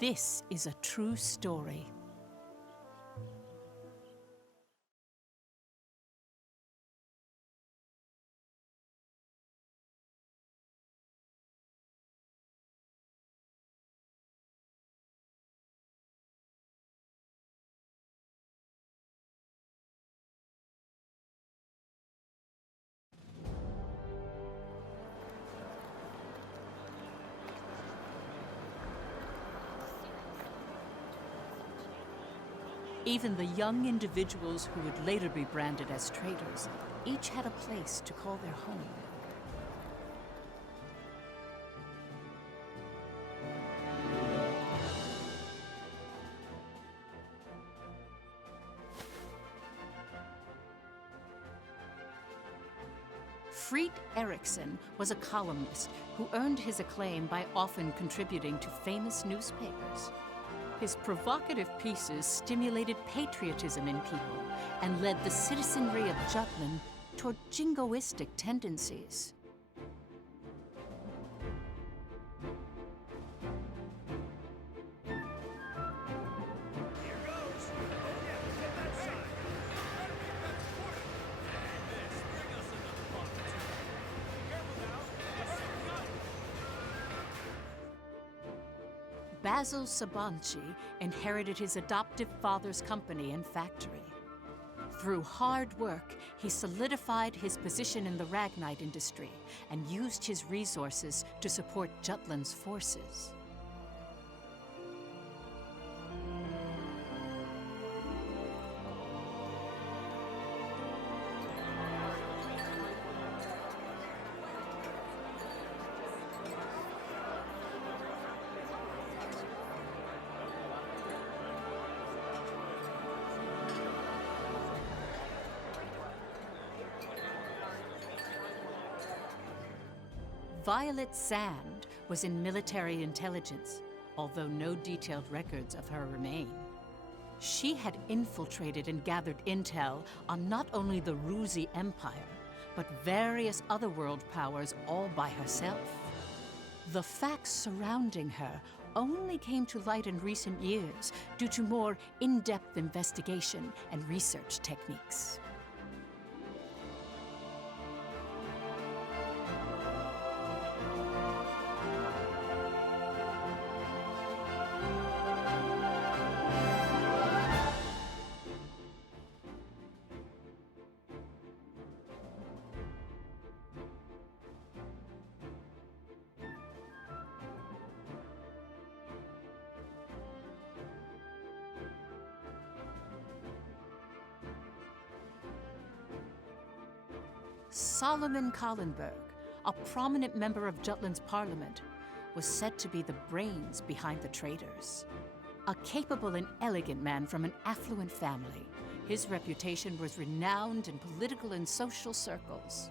This is a true story. Even the young individuals who would later be branded as traitors, each had a place to call their home. Fried Eriksson was a columnist who earned his acclaim by often contributing to famous newspapers. His provocative pieces stimulated patriotism in people and led the citizenry of Jutland toward jingoistic tendencies. Basil Sabanci inherited his adoptive father's company and factory. Through hard work, he solidified his position in the Ragnite industry and used his resources to support Jutland's forces. Violet Sand was in military intelligence, although no detailed records of her remain. She had infiltrated and gathered intel on not only the Ruzi Empire, but various other world powers all by herself. The facts surrounding her only came to light in recent years due to more in-depth investigation and research techniques. Solomon Kallenberg, a prominent member of Jutland's parliament, was said to be the brains behind the traitors. A capable and elegant man from an affluent family, his reputation was renowned in political and social circles.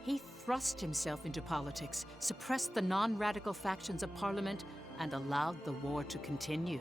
He thrust himself into politics, suppressed the non-radical factions of parliament, and allowed the war to continue.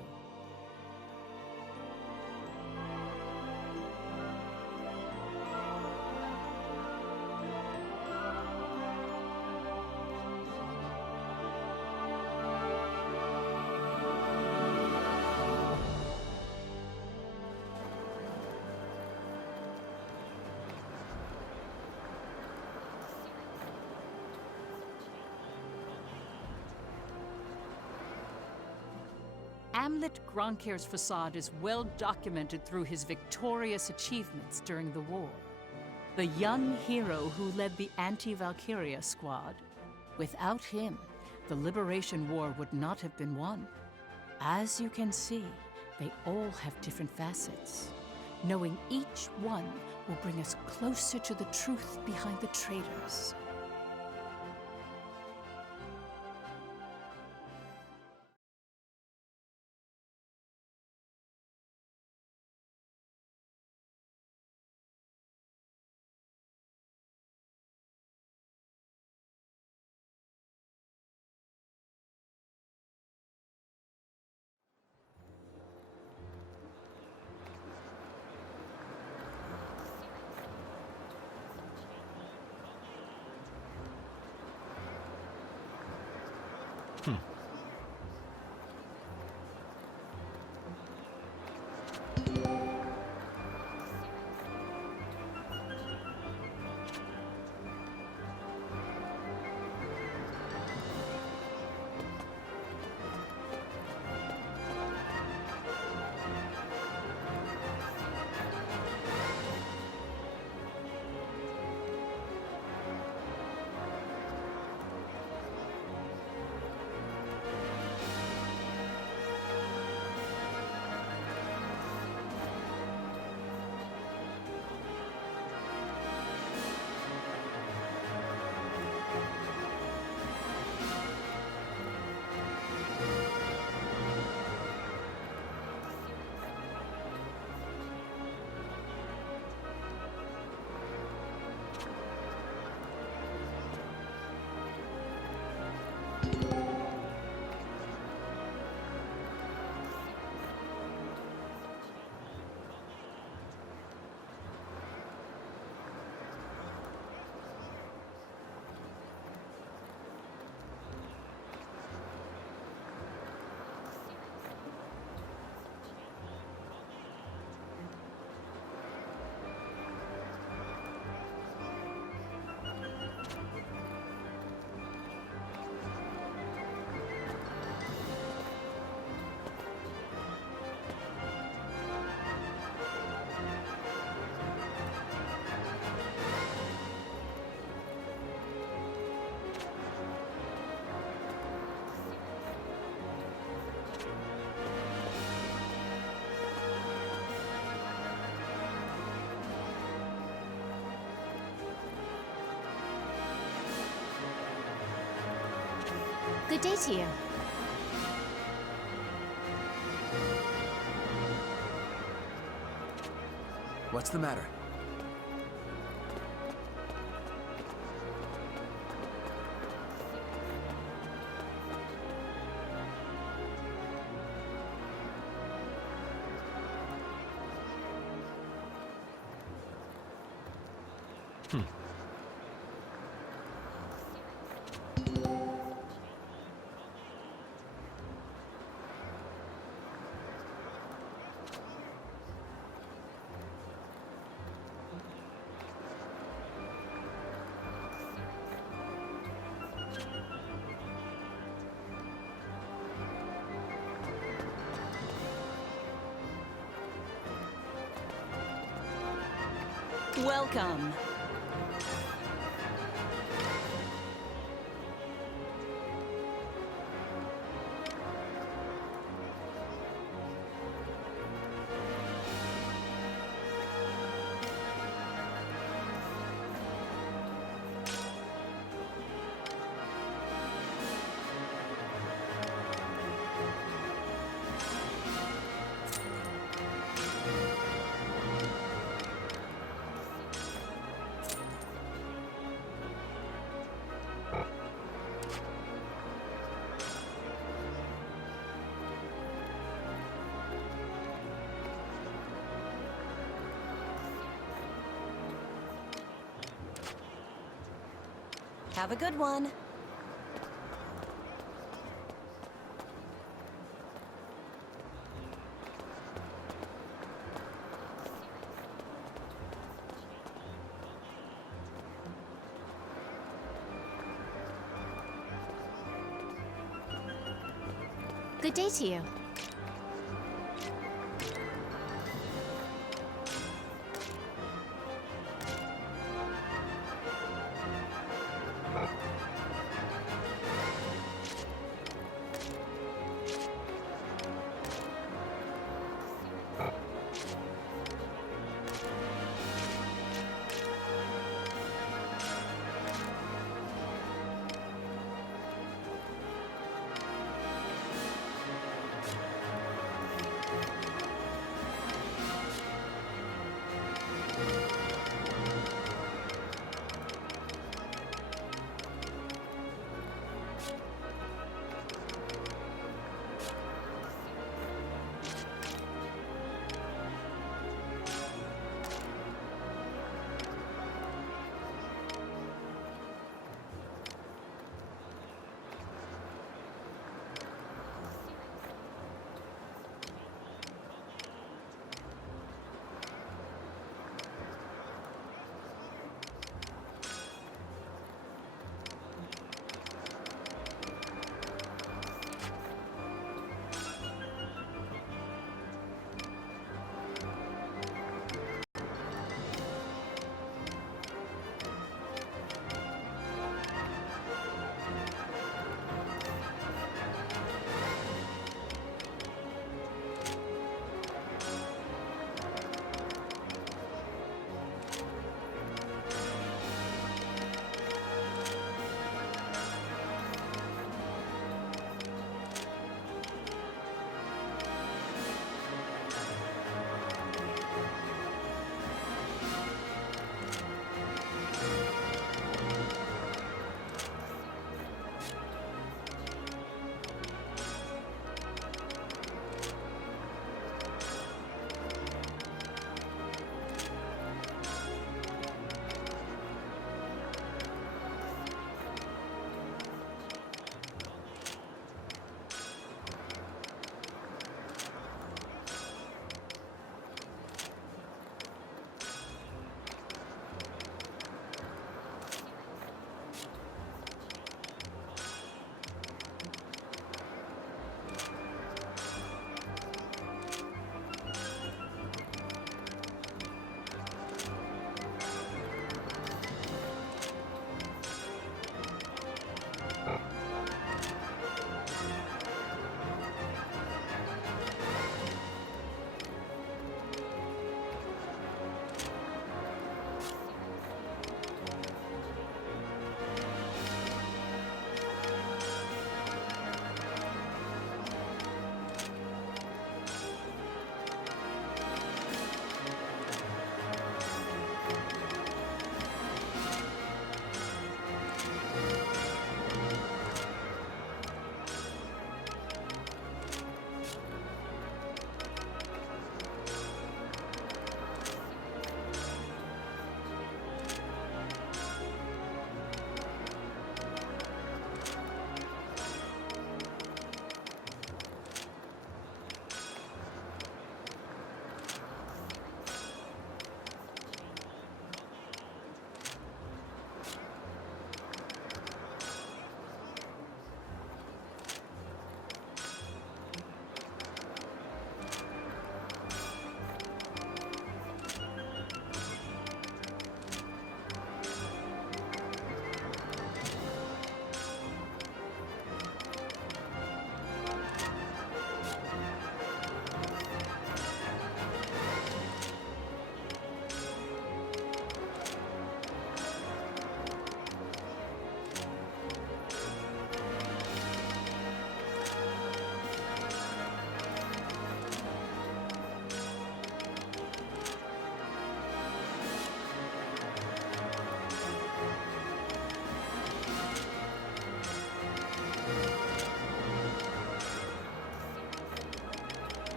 Hamlet Gronkier's facade is well documented through his victorious achievements during the war. The young hero who led the anti-Valkyria squad. Without him, the Liberation War would not have been won. As you can see, they all have different facets. Knowing each one will bring us closer to the truth behind the traitors. Good day to you. What's the matter? Welcome. Have a good one. Good day to you.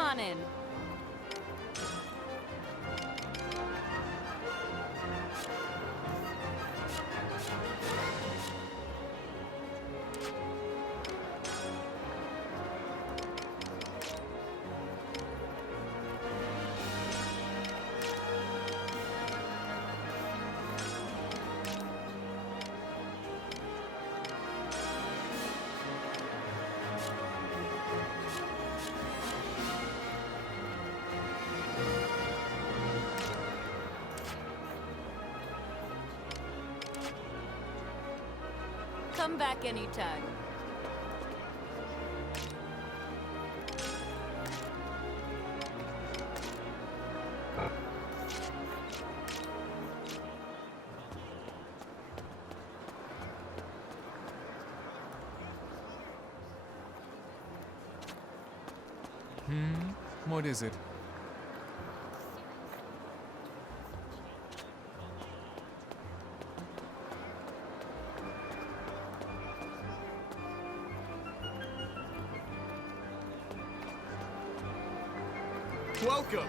Come on in. Come back anytime. What is it? Welcome!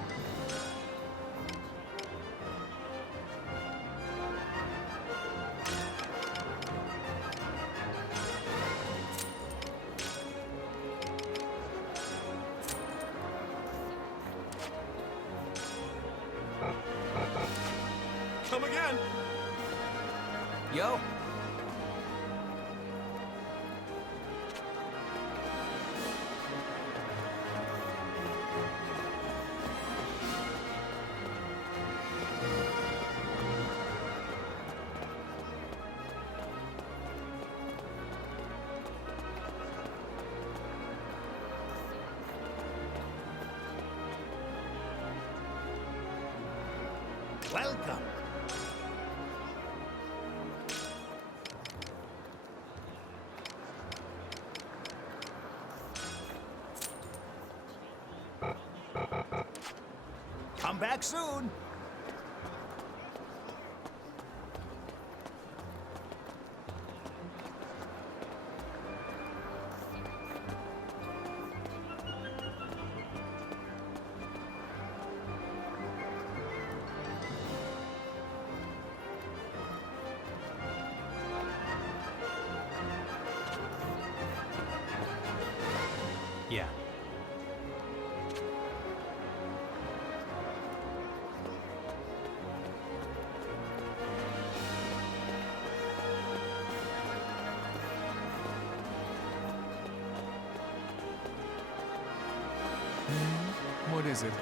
Come again! Yo! Welcome! Come back soon! Yeah. What is it?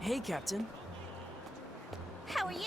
Hey, Captain. How are you?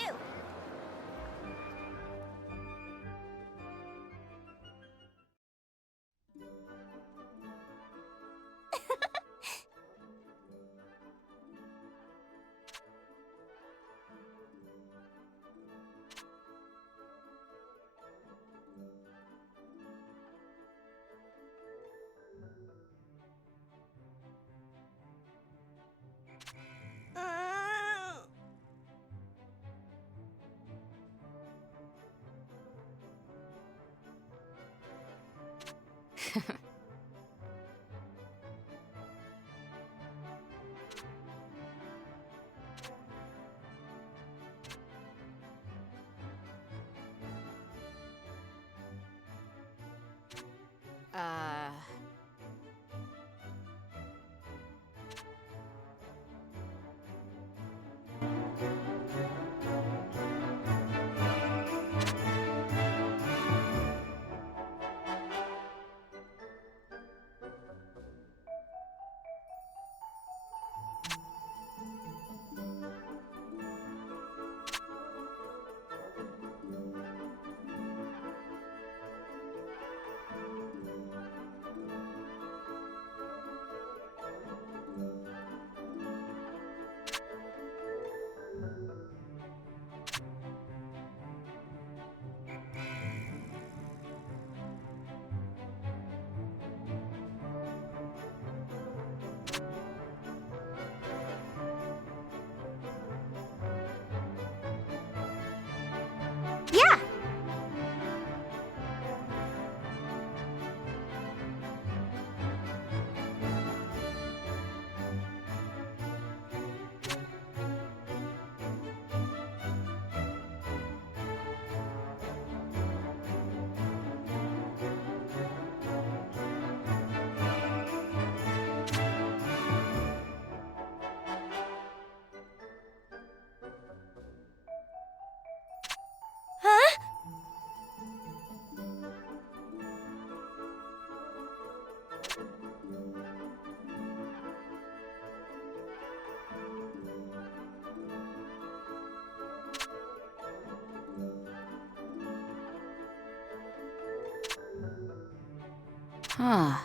Huh.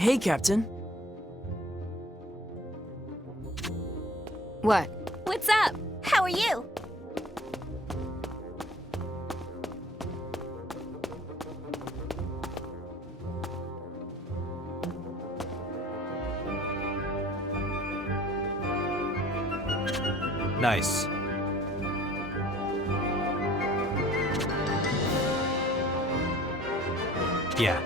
Hey, Captain. What? What's up? How are you? Nice. Yeah.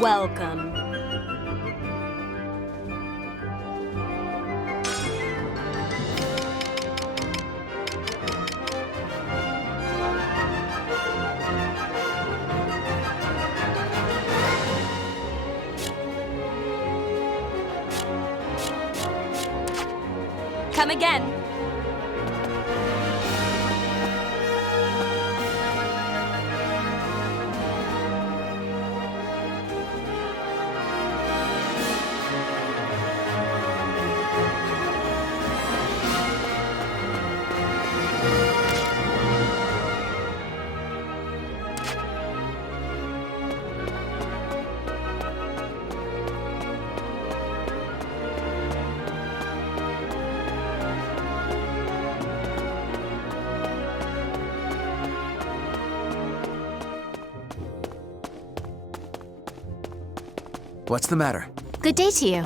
Welcome. Come again. What's the matter? Good day to you.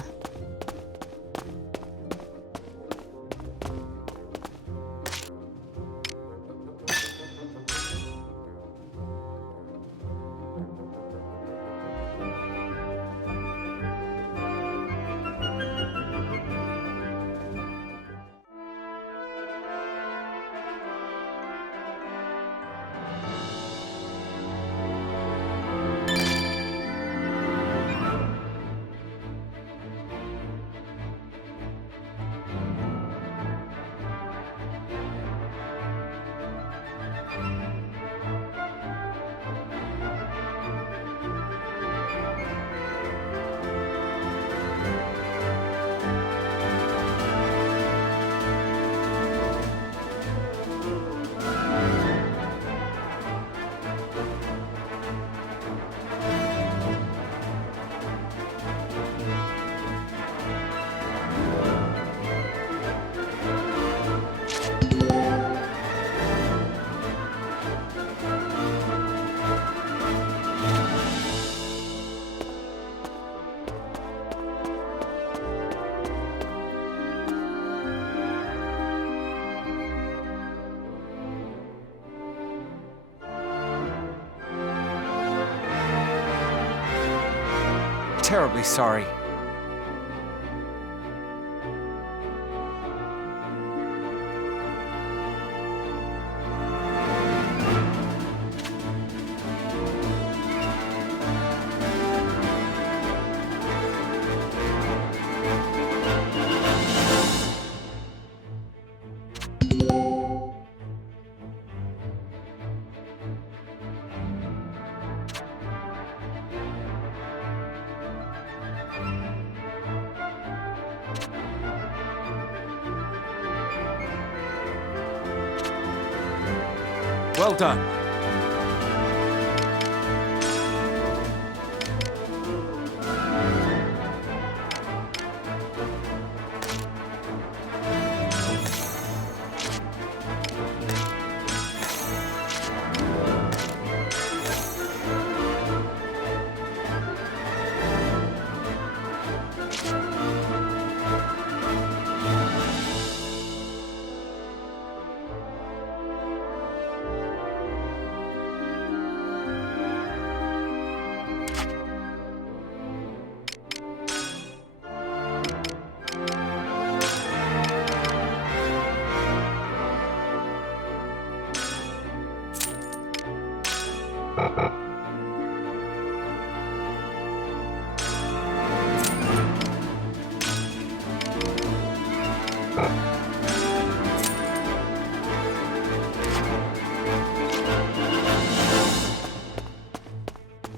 terribly sorry. Well done.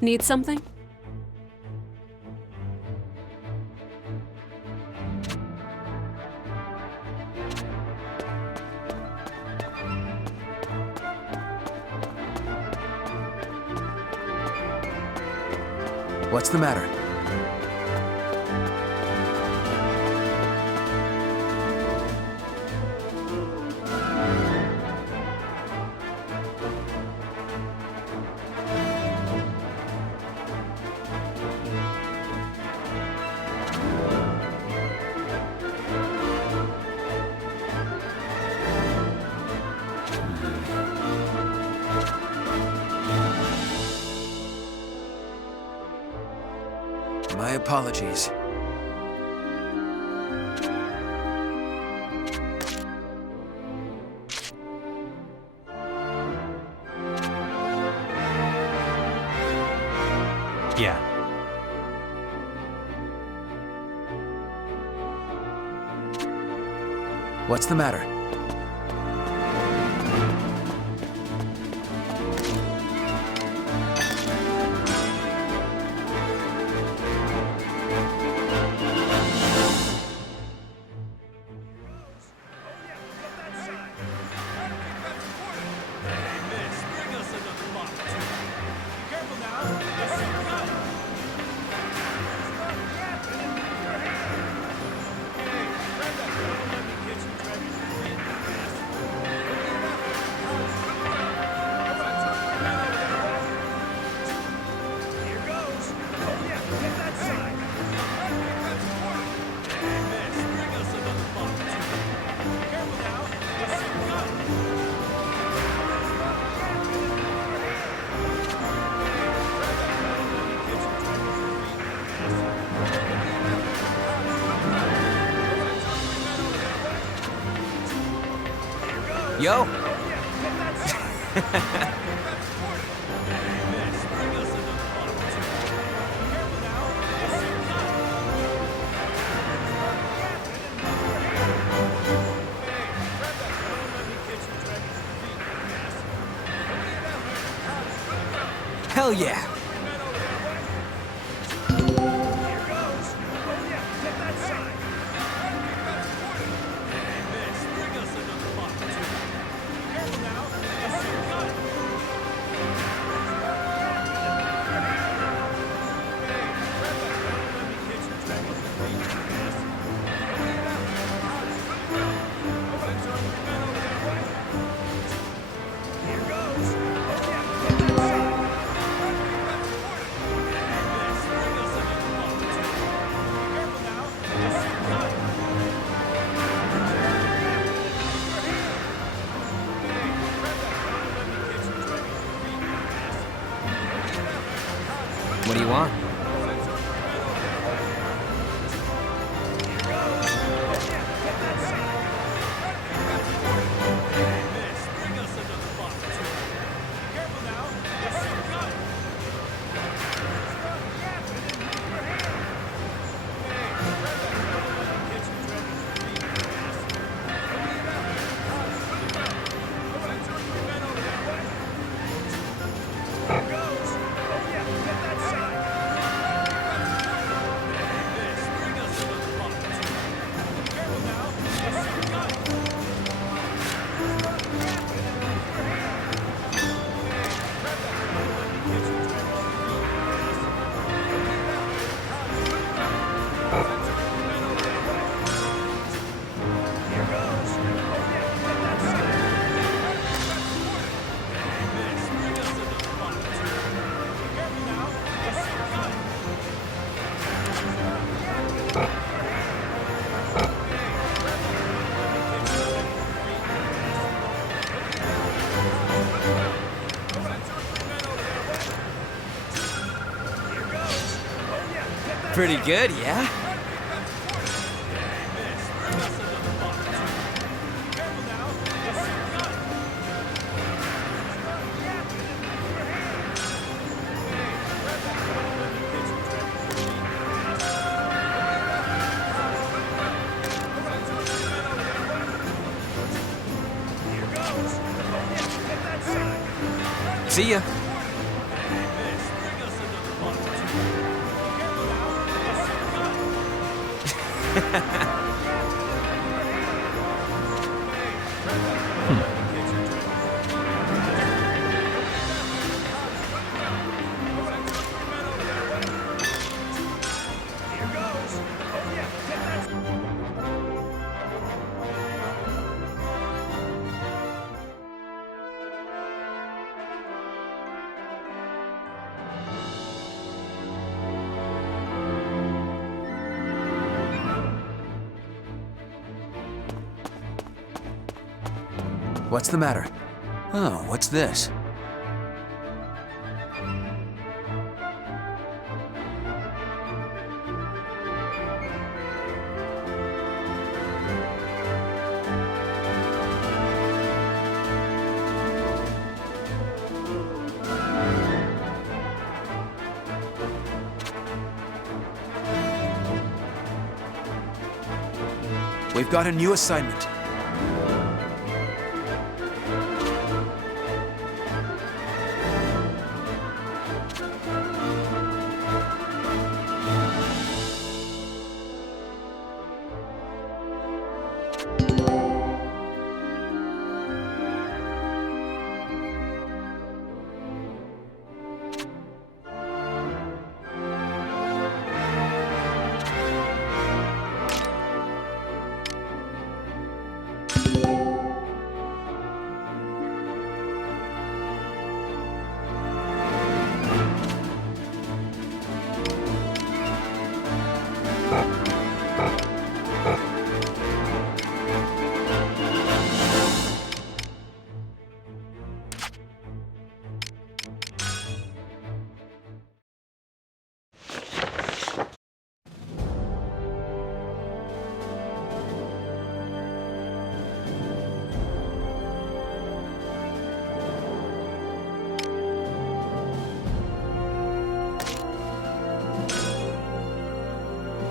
Need something? What's the matter? My apologies. Yeah. What's the matter? Yo! Hell yeah! What do you want? pretty good, yeah? See ya. What's the matter? Oh, what's this? We've got a new assignment.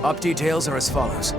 Op details are as follows.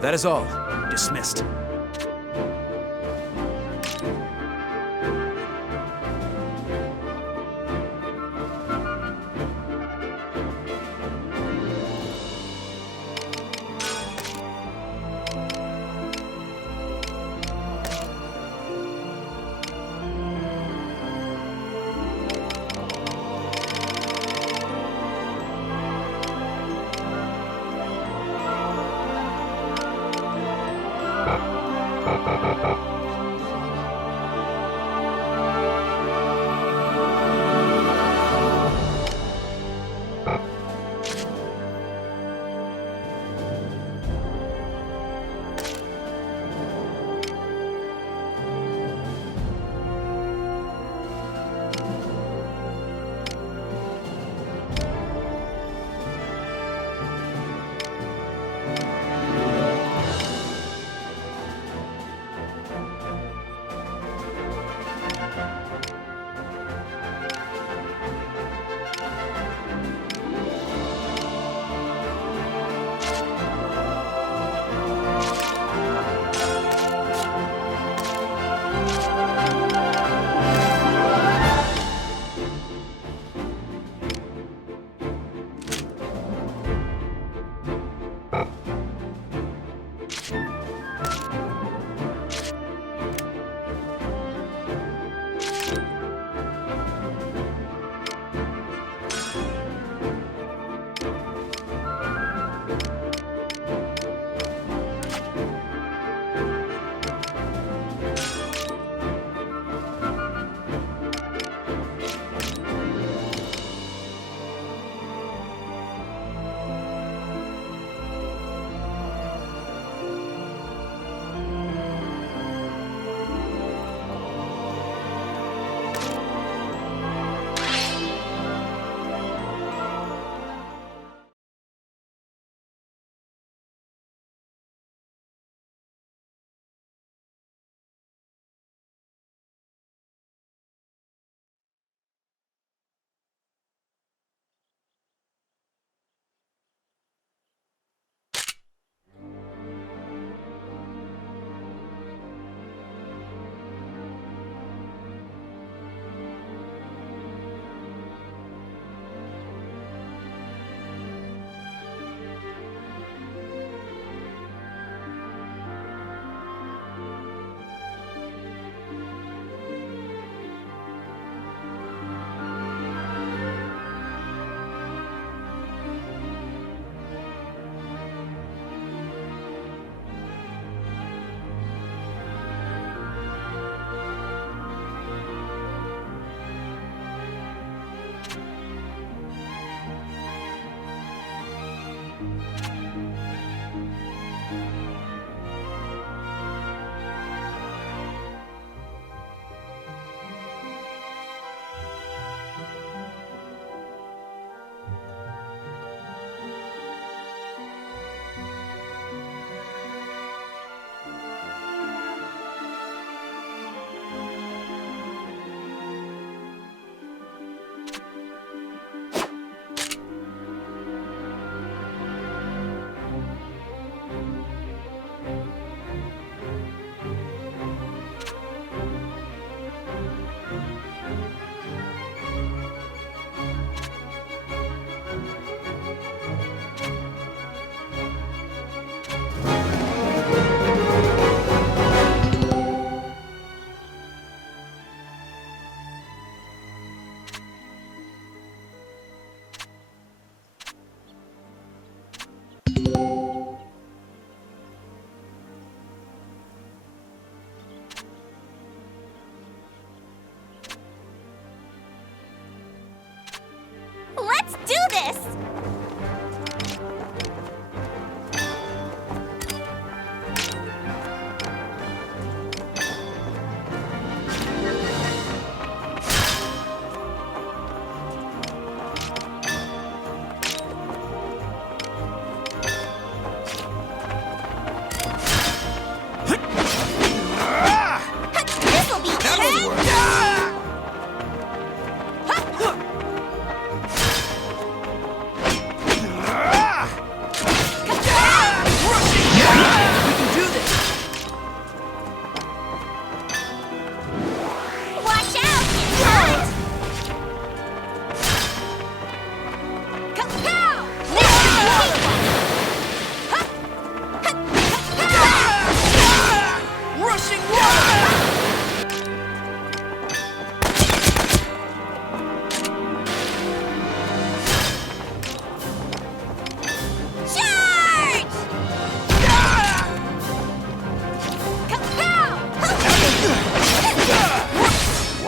That is all. Dismissed.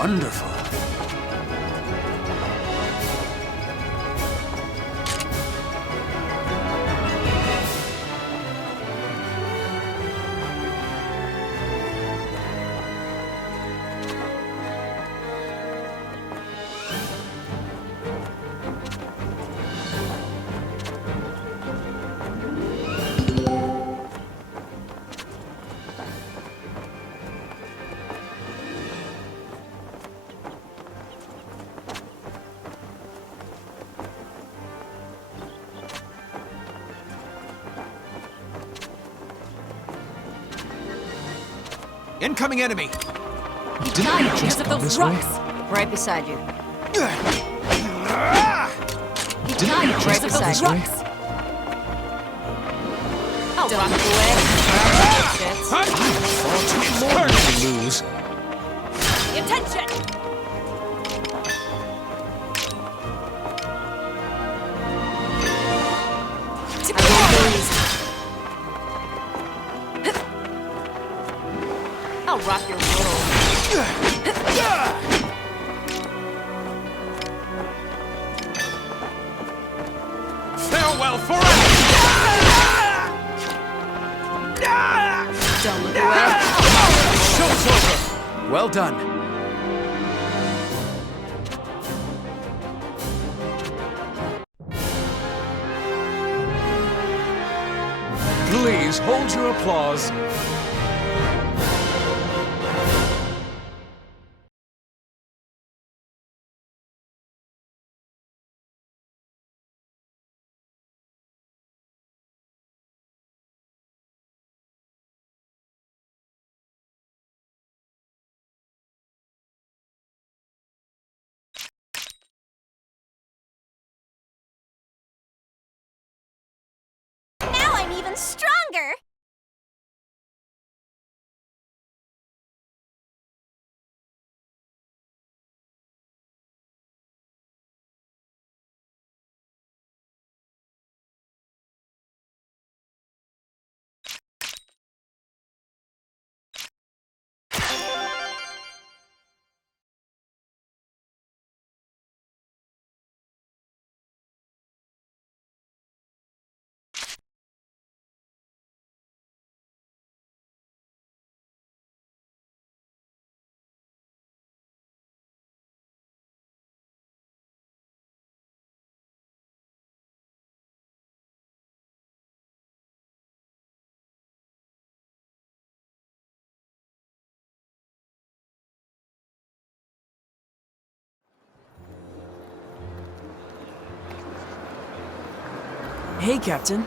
Wonderful. Incoming enemy! You died because of those rocks! Right beside you. You died right beside those rocks! I'll rock away. Far too more to lose. Attention! I'll rock your world. Farewell forever! Don't look away. Show's over! Well done. Please hold your applause. Now I'm even stronger! Hey, Captain.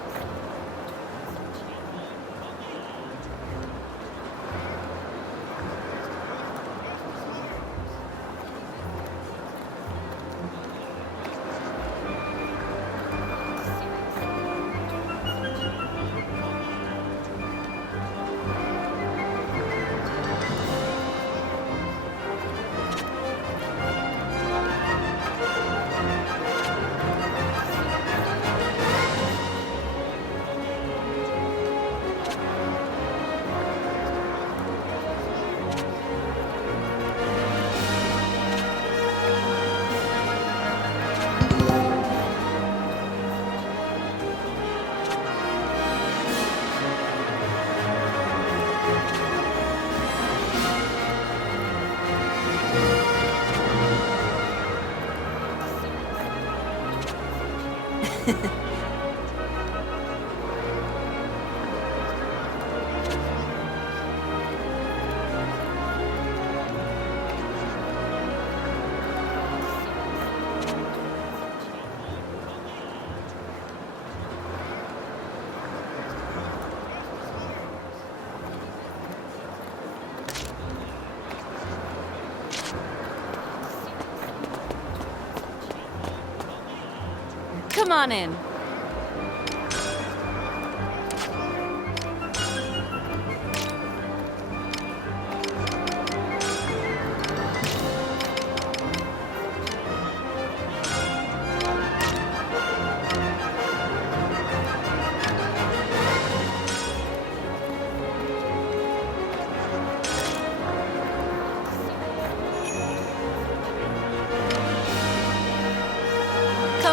Come on in.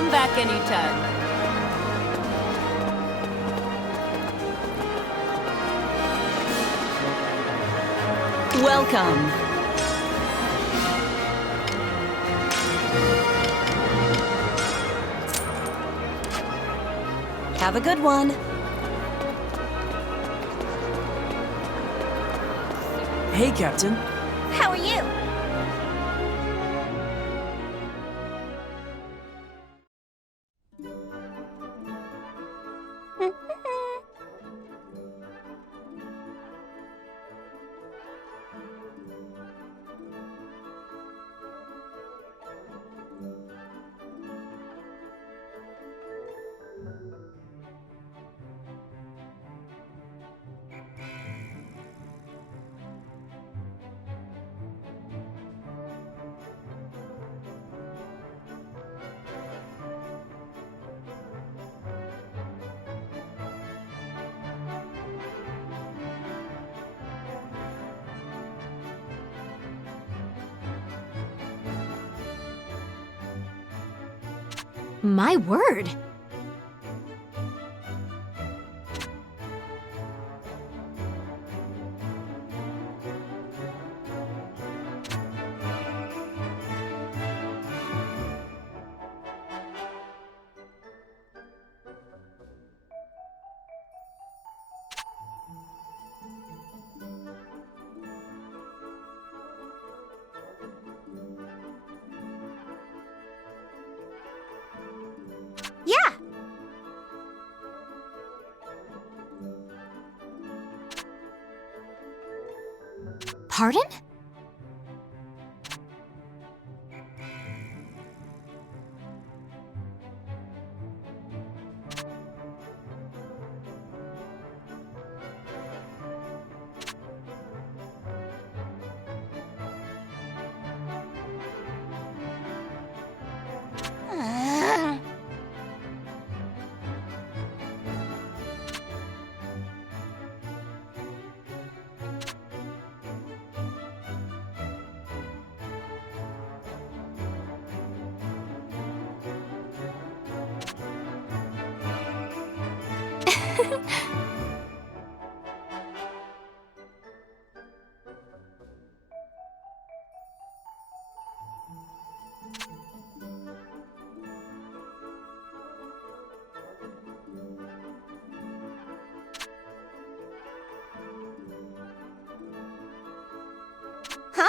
Come back anytime. Welcome. Have a good one. Hey, Captain. How are you? My word! Yeah! Pardon? Huh?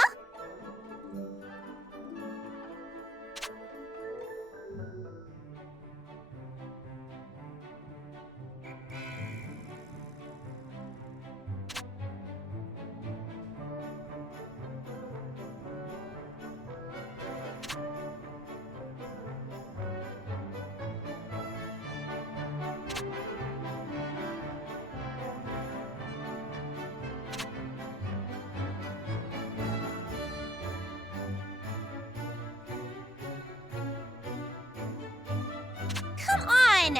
Come on!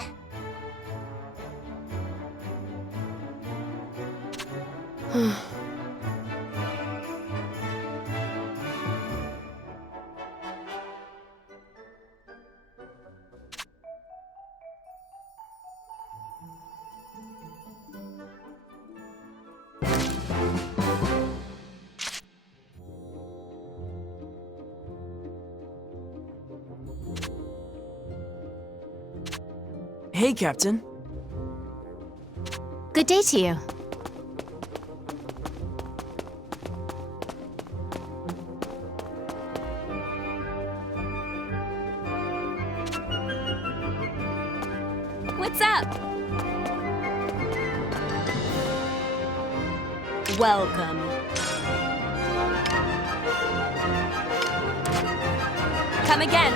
Hey, Captain. Good day to you. What's up? Welcome. Come again.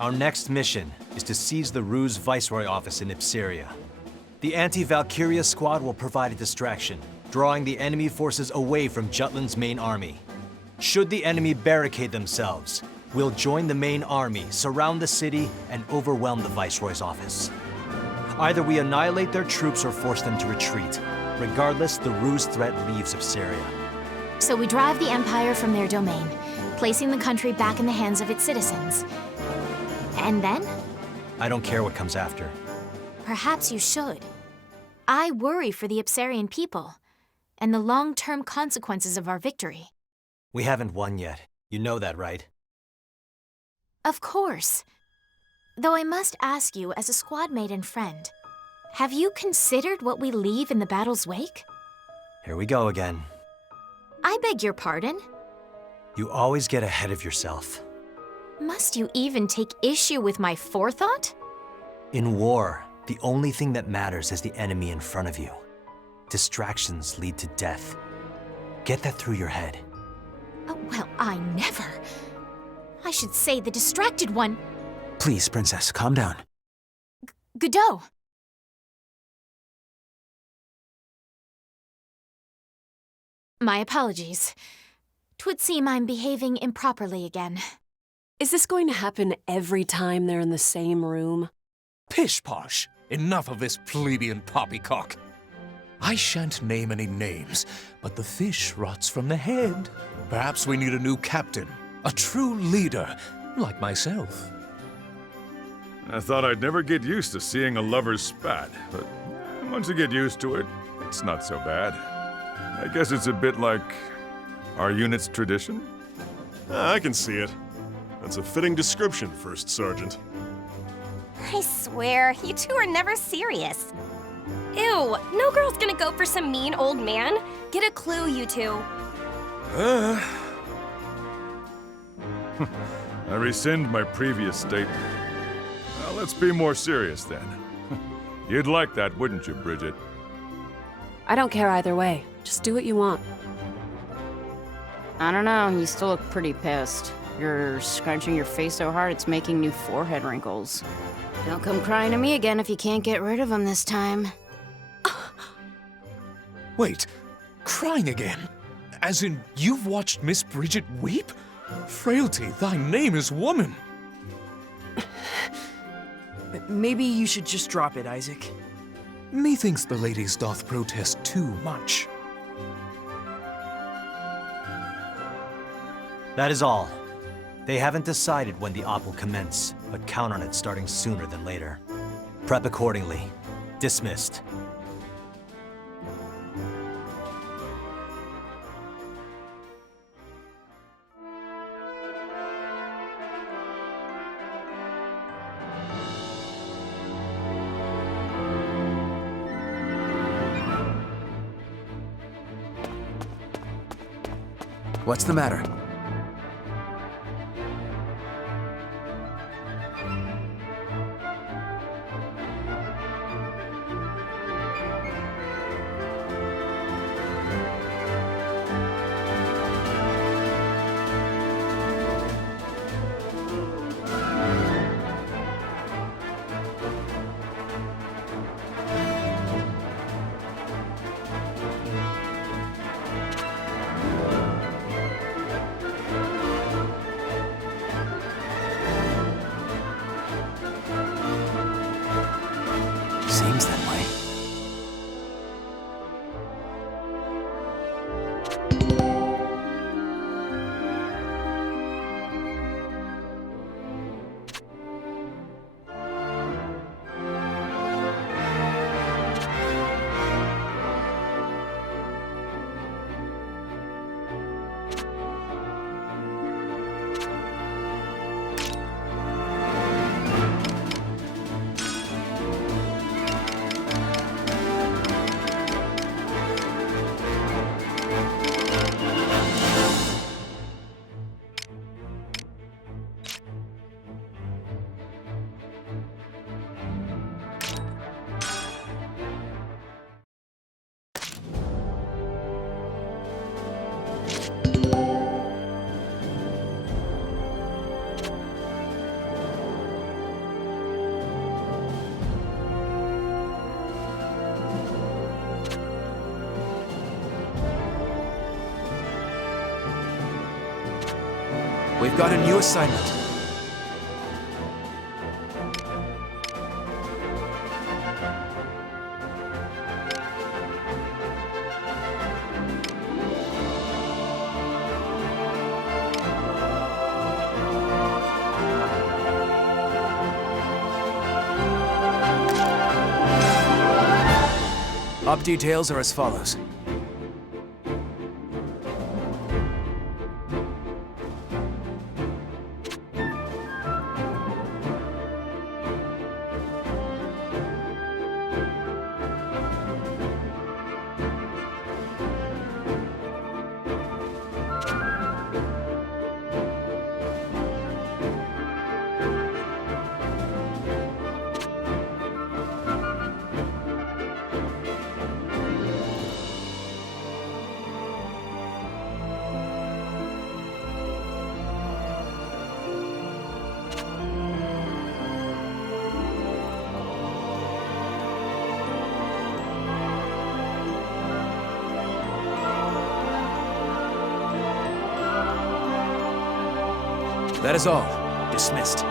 Our next mission is to seize the Ruse Viceroy office in Ipseria. The anti-Valkyria squad will provide a distraction, drawing the enemy forces away from Jutland's main army. Should the enemy barricade themselves, we'll join the main army, surround the city, and overwhelm the Viceroy's office. Either we annihilate their troops or force them to retreat. Regardless, the Ruse threat leaves Ipseria. So we drive the Empire from their domain, placing the country back in the hands of its citizens. And then? I don't care what comes after. Perhaps you should. I worry for the Ipsarian people, and the long-term consequences of our victory. We haven't won yet. You know that, right? Of course. Though I must ask you, as a squad mate and friend, have you considered what we leave in the battle's wake? Here we go again. I beg your pardon? You always get ahead of yourself. Must you even take issue with my forethought? In war, the only thing that matters is the enemy in front of you. Distractions lead to death. Get that through your head. Oh, well, I never. I should say the distracted one. Please, Princess, calm down. Godot! My apologies. 'Twould seem I'm behaving improperly again. Is this going to happen every time they're in the same room? Pish-posh! Enough of this plebeian poppycock. I shan't name any names, but the fish rots from the head. Perhaps we need a new captain, a true leader, like myself. I thought I'd never get used to seeing a lover's spat, but once you get used to it, it's not so bad. I guess it's a bit like our unit's tradition. I can see it. That's a fitting description, First Sergeant. I swear, you two are never serious. Ew, no girl's gonna go for some mean old man. Get a clue, you two. I rescind my previous statement. Now, let's be more serious then. You'd like that, wouldn't you, Bridget? I don't care either way. Just do what you want. I don't know, you still look pretty pissed. You're scrunching your face so hard it's making new forehead wrinkles. Don't come crying to me again if you can't get rid of them this time. Wait, crying again? As in, you've watched Miss Bridget weep? Frailty, thy name is woman. Maybe you should just drop it, Isaac. Methinks the ladies doth protest too much. That is all. They haven't decided when the op will commence, but count on it starting sooner than later. Prep accordingly. Dismissed. What's the matter? We've got a new assignment. Op details are as follows. That is all. Dismissed.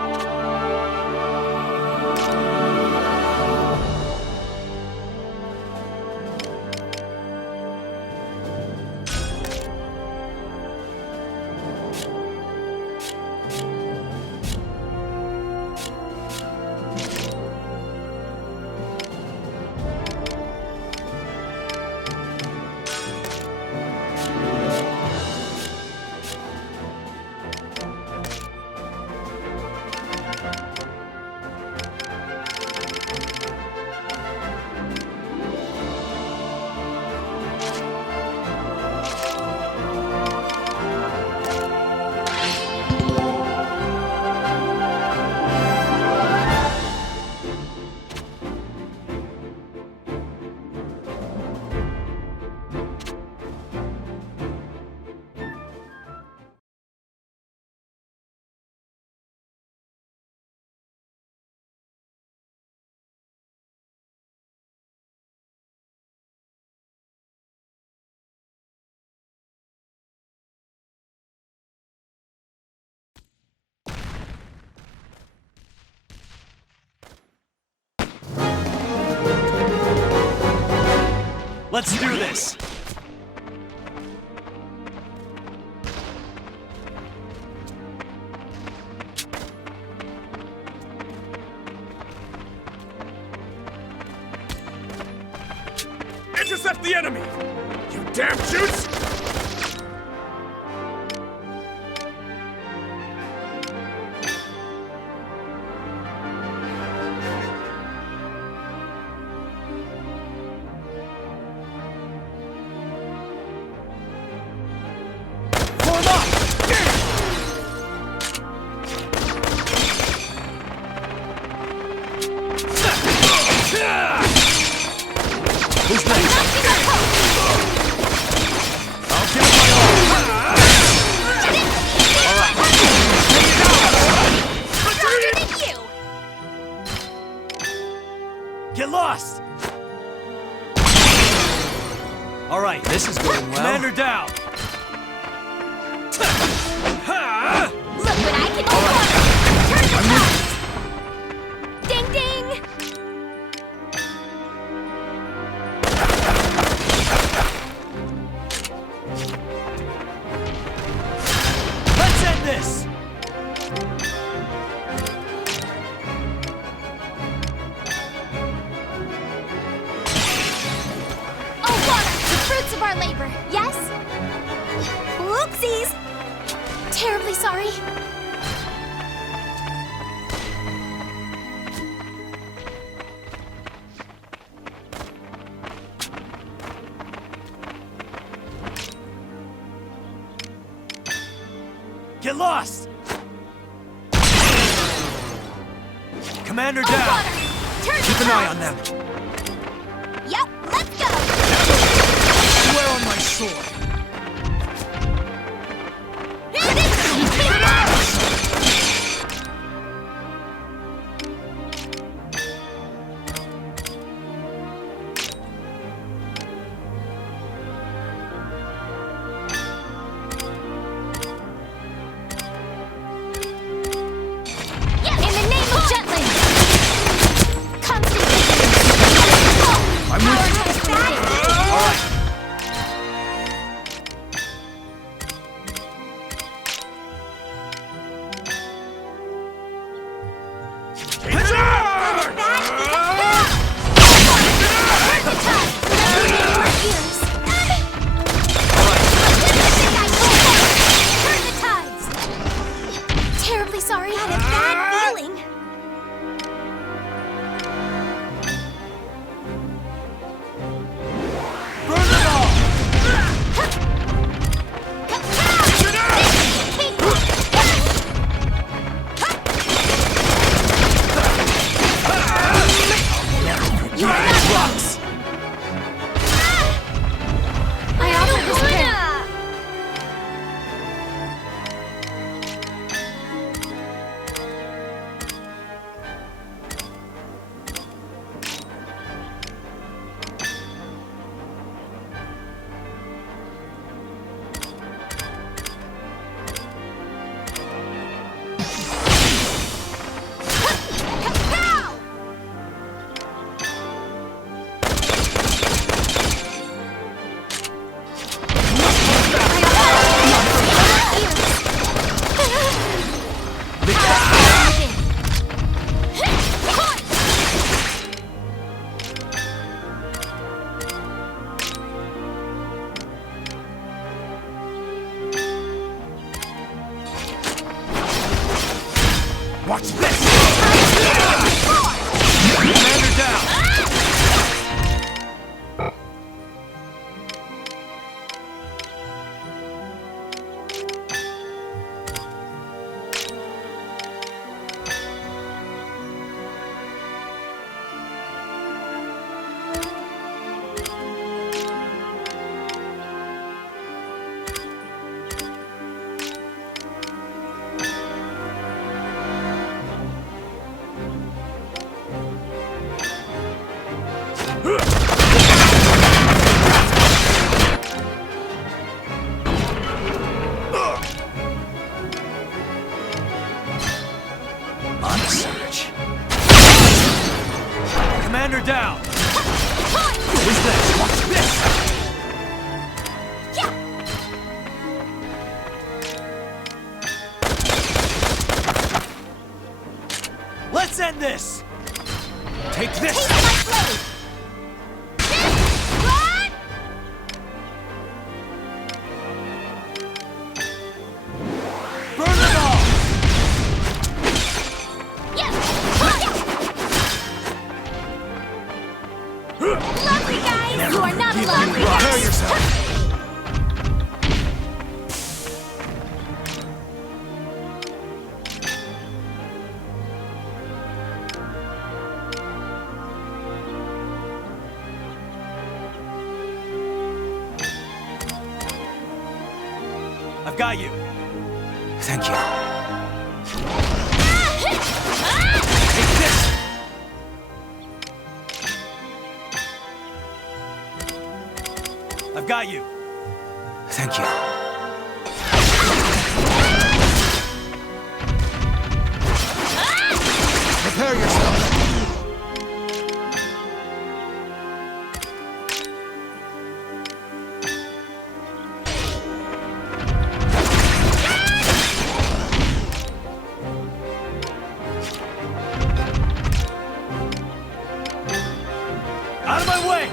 Let's do this! Intercept the enemy! You damn shoots! Who's next? I'll give it my all! Alright. Get lost! Alright, this is going well. Commander down! Look what I can do! Turn the tide! Ding ding! Let's end this! Oh, water! The fruits of our labor, yes? Whoopsies! Terribly sorry. Get lost! Commander Oh, down! water! Turn Keep the an eye tide! on them. Yep, let's go! Swear on my sword! Watch this! Commander down! On the surge. Commander down! Who's next? Watch this! Let's end this! Take this! Burn them all! Lovely, guys! You are not alone! Prepare yourself! I've got you. Thank you. Take this! I've got you. Thank you. Prepare yourself. Out of my way!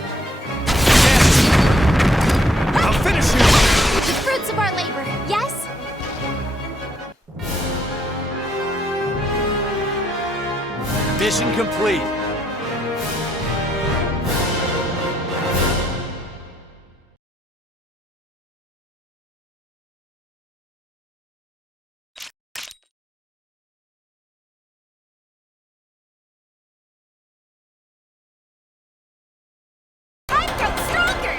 I'll finish you! The fruits of our labor, yes? Mission complete. I've grown stronger!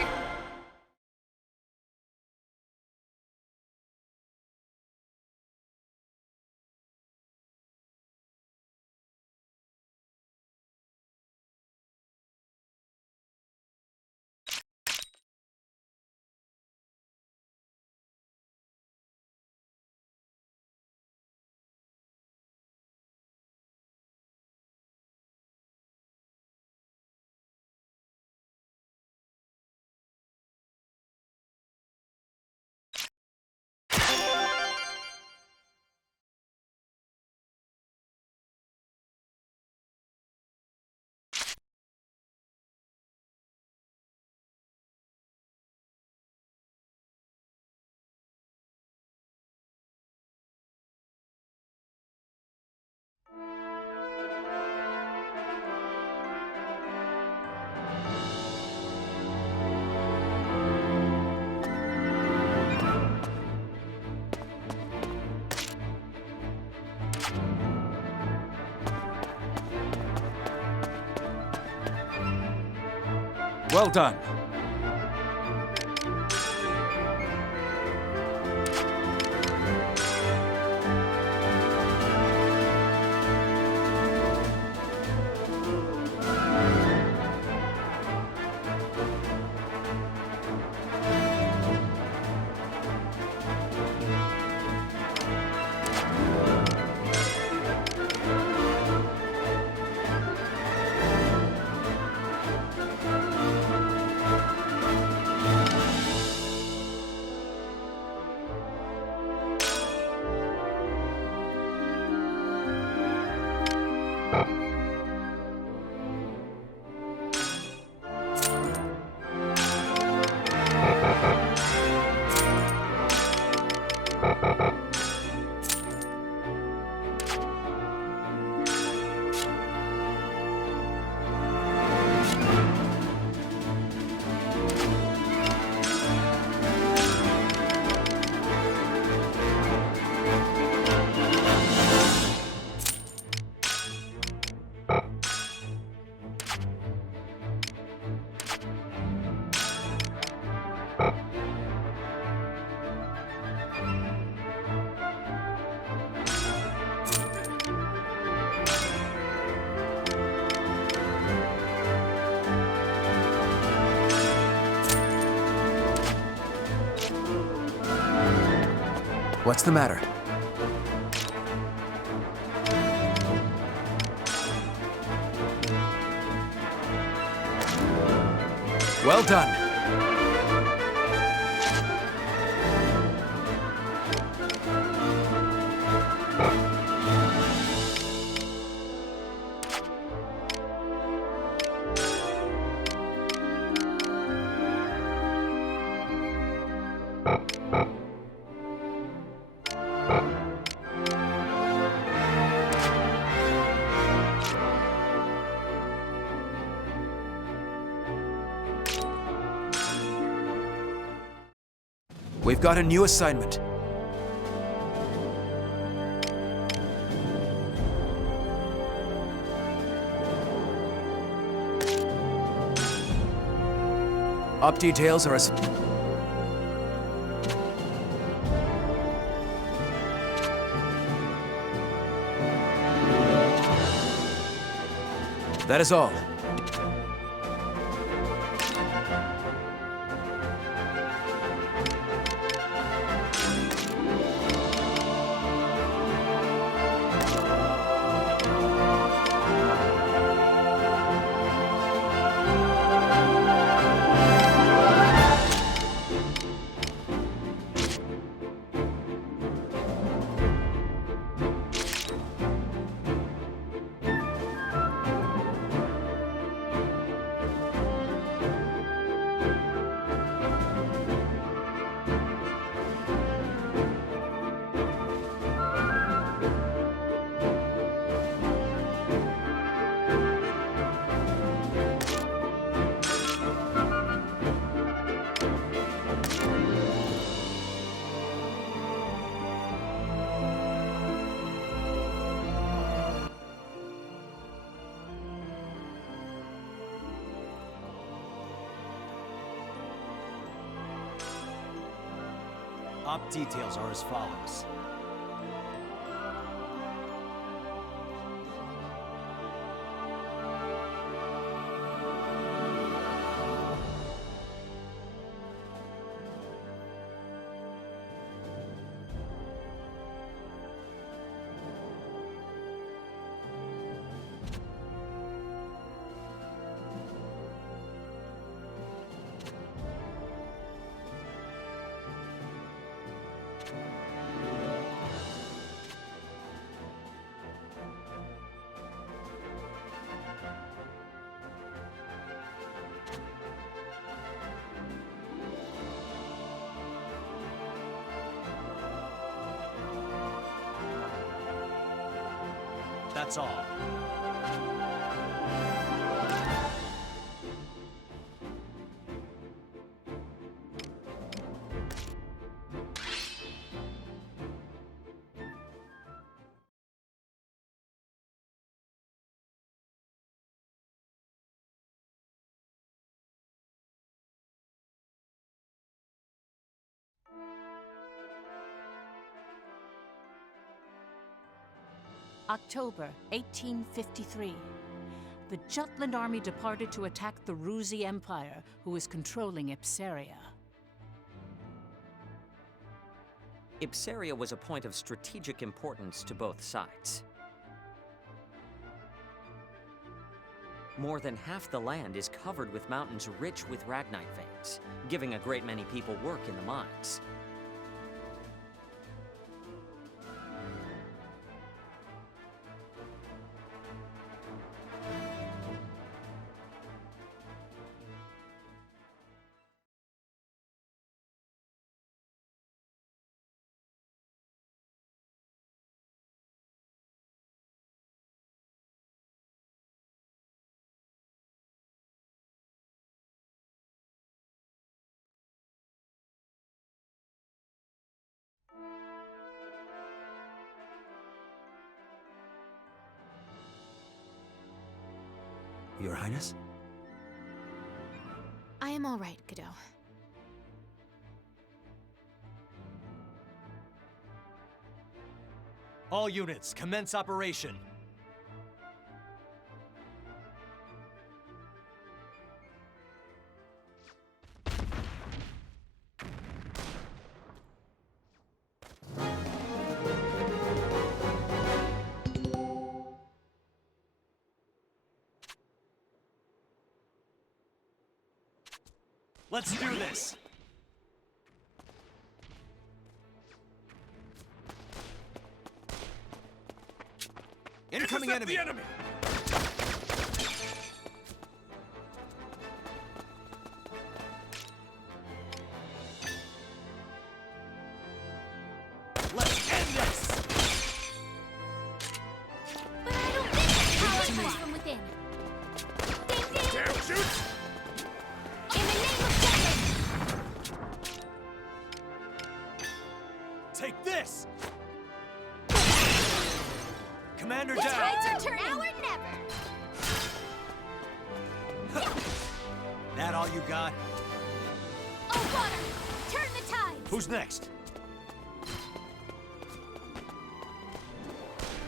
Well done. What's the matter? Well done. We've got a new assignment. Op details are as... That is all. Op details are as follows. That's all. October 1853. The Jutland army departed to attack the Ruzi Empire, who was controlling Ipsaria. Ipsaria was a point of strategic importance to both sides. More than half the land is covered with mountains rich with ragnite veins, giving a great many people work in the mines. Your Highness? I am all right, Godot. All units, commence operation. Let's do this! Incoming enemy! The enemy! Let's end this! But I don't think power comes from within. Ding ding! Damn shoot! In the name of justice! Take this! Commander The down! tides are turning! Now or never! That all you got? Oh, water! Turn the tides! Who's next?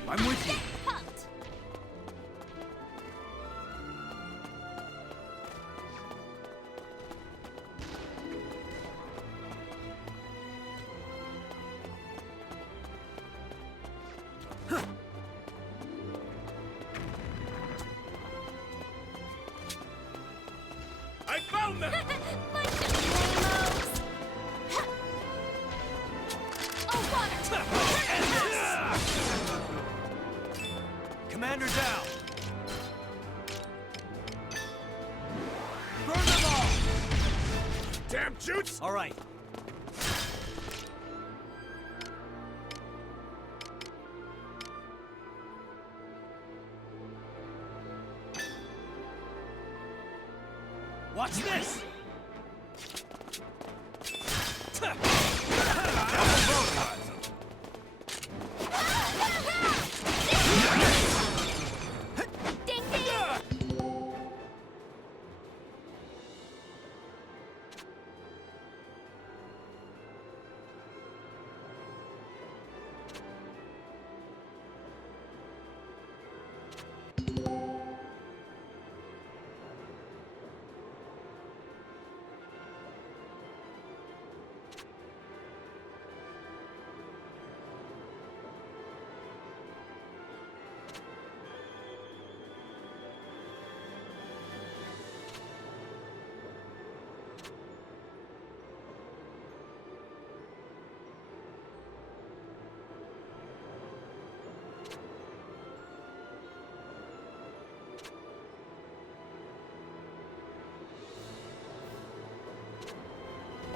I'm with you. Get pumped! I found them! Bunch of lamos! Oh, water! Turn the tides! Commander down! Burn them all! Damn shoots! All right. Watch this! Ding ding!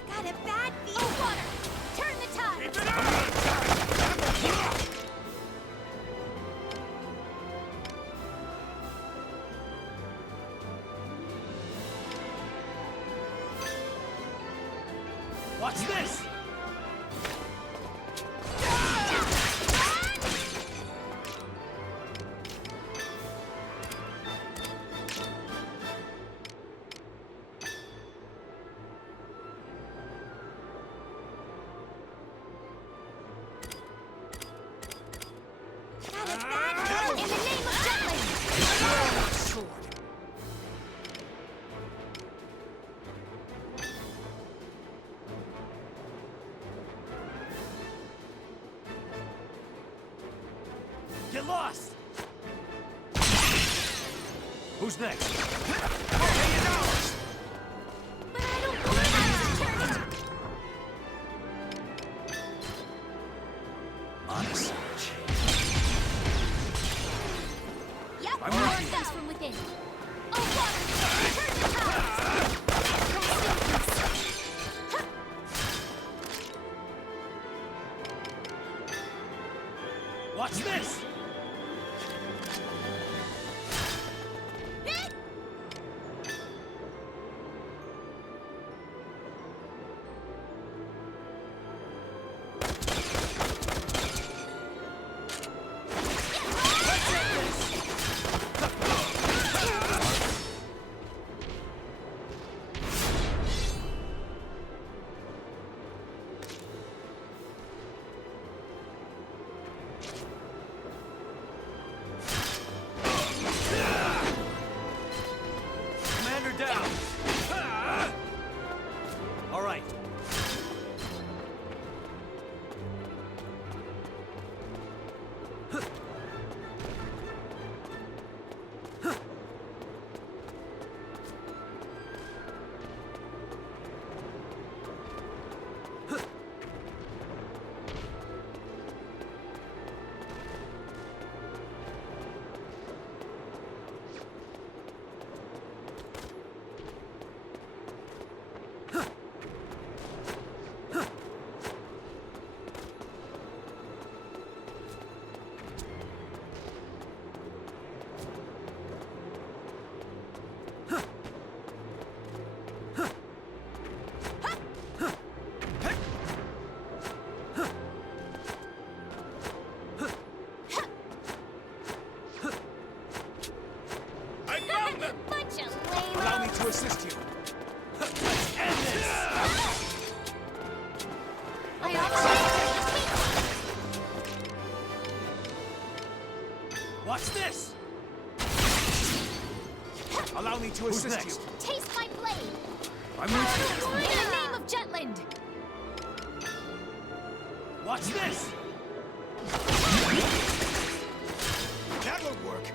Got a bad feeling. Oh, water! Turn the tides! Watch this! Got a bad feeling. In the name of Jutland! Get lost! Who's next? But I don't believe I can turn it! Honest. Yep, I'm power with you. comes from within. Oh, water! Turn the tides! Watch this! my operation. Watch this! Allow me to assist you. Taste my blade! I'm with you. In the name of Jutland! Watch this! That won't work.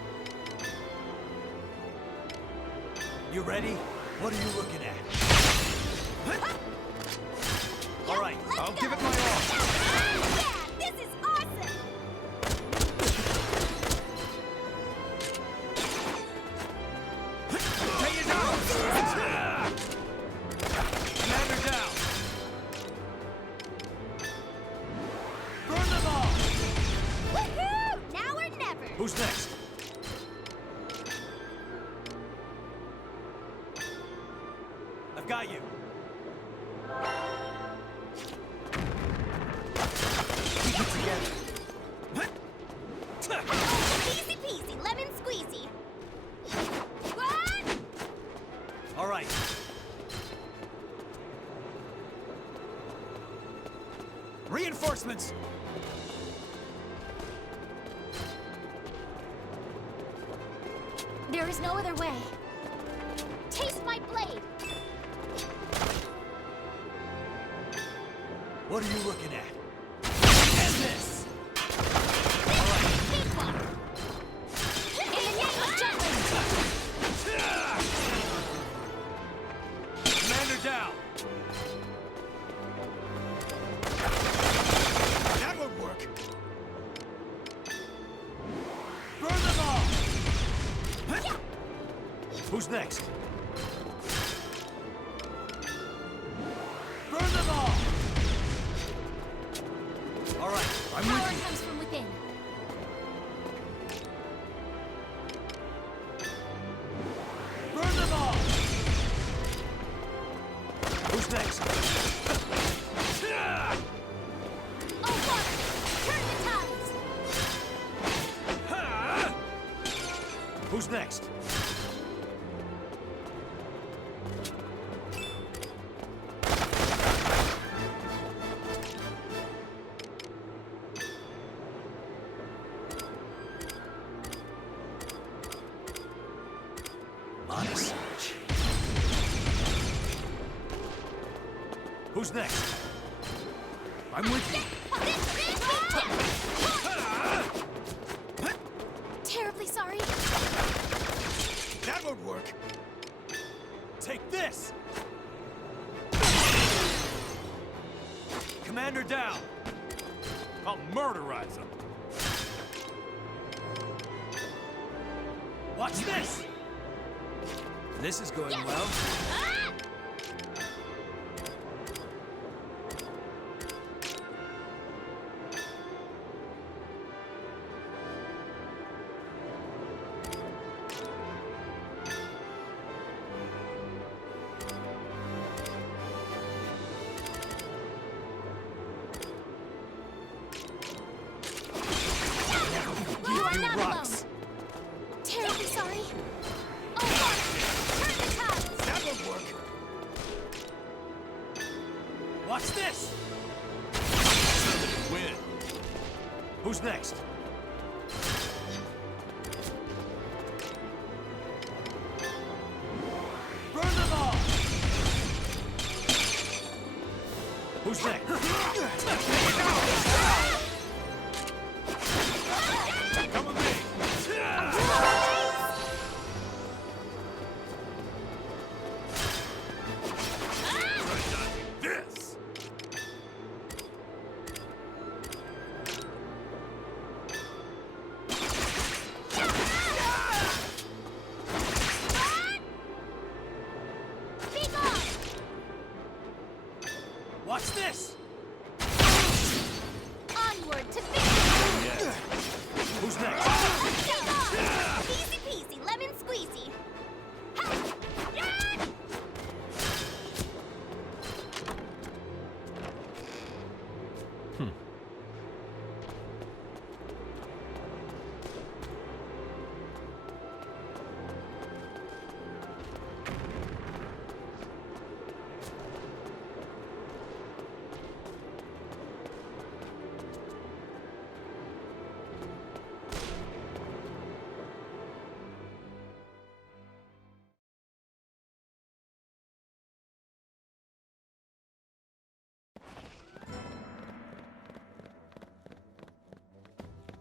You ready? What are you looking at? All right, I'll give it my all. Yeah, this is awesome! Take it down! Commander down! Burn them all! Woohoo! Now or never! Who's next? I've got you. Keep it together. Easy peasy, lemon squeezy. What? All right. Reinforcements! There is no other way. Taste my blade! What are you looking at? And this! Take one! In the name of Jutland! Commander down! That won't work! Burn them all! Who's next? Burn them all! All right, I'm Power with you. comes from within. Burn them all! Who's next? Oh, water! Turn the tides! Who's next? Who's next? I'm with you. Terribly sorry. That won't work. Take this! Commander down! I'll murderize him. Watch this! This is going well. You are not alone! Rocks. Terribly sorry! Oh, water! Turn the tides! That won't work. Watch this! Win. Who's next? Burn them all! Who's next? Come with me! This! Be gone! Watch this! Onward to victory! Who's next? Be gone! Easy peasy, lemon squeezy. Ha! Yeah!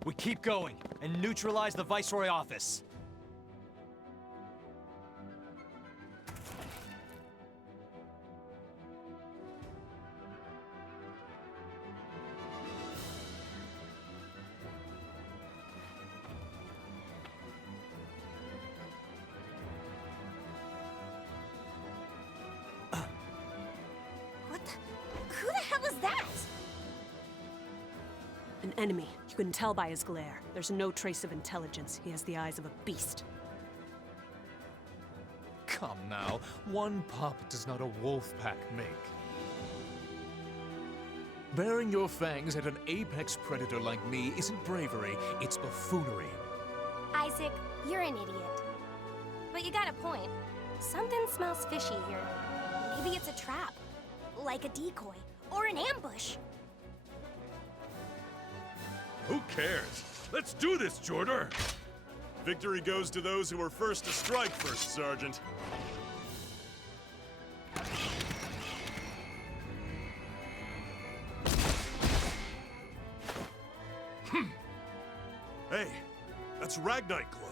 We keep going and neutralize the Viceroy office. Who the hell is that? An enemy. You can tell by his glare. There's no trace of intelligence. He has the eyes of a beast. Come now, one pup does not a wolf pack make. Baring your fangs at an apex predator like me isn't bravery, it's buffoonery. Isaac, you're an idiot. But you got a point. Something smells fishy here. Maybe it's a trap. Like a decoy. Or an ambush. Who cares? Let's do this, Jordan! Victory goes to those who were first to strike, First Sergeant. Hey, that's Ragnite glow.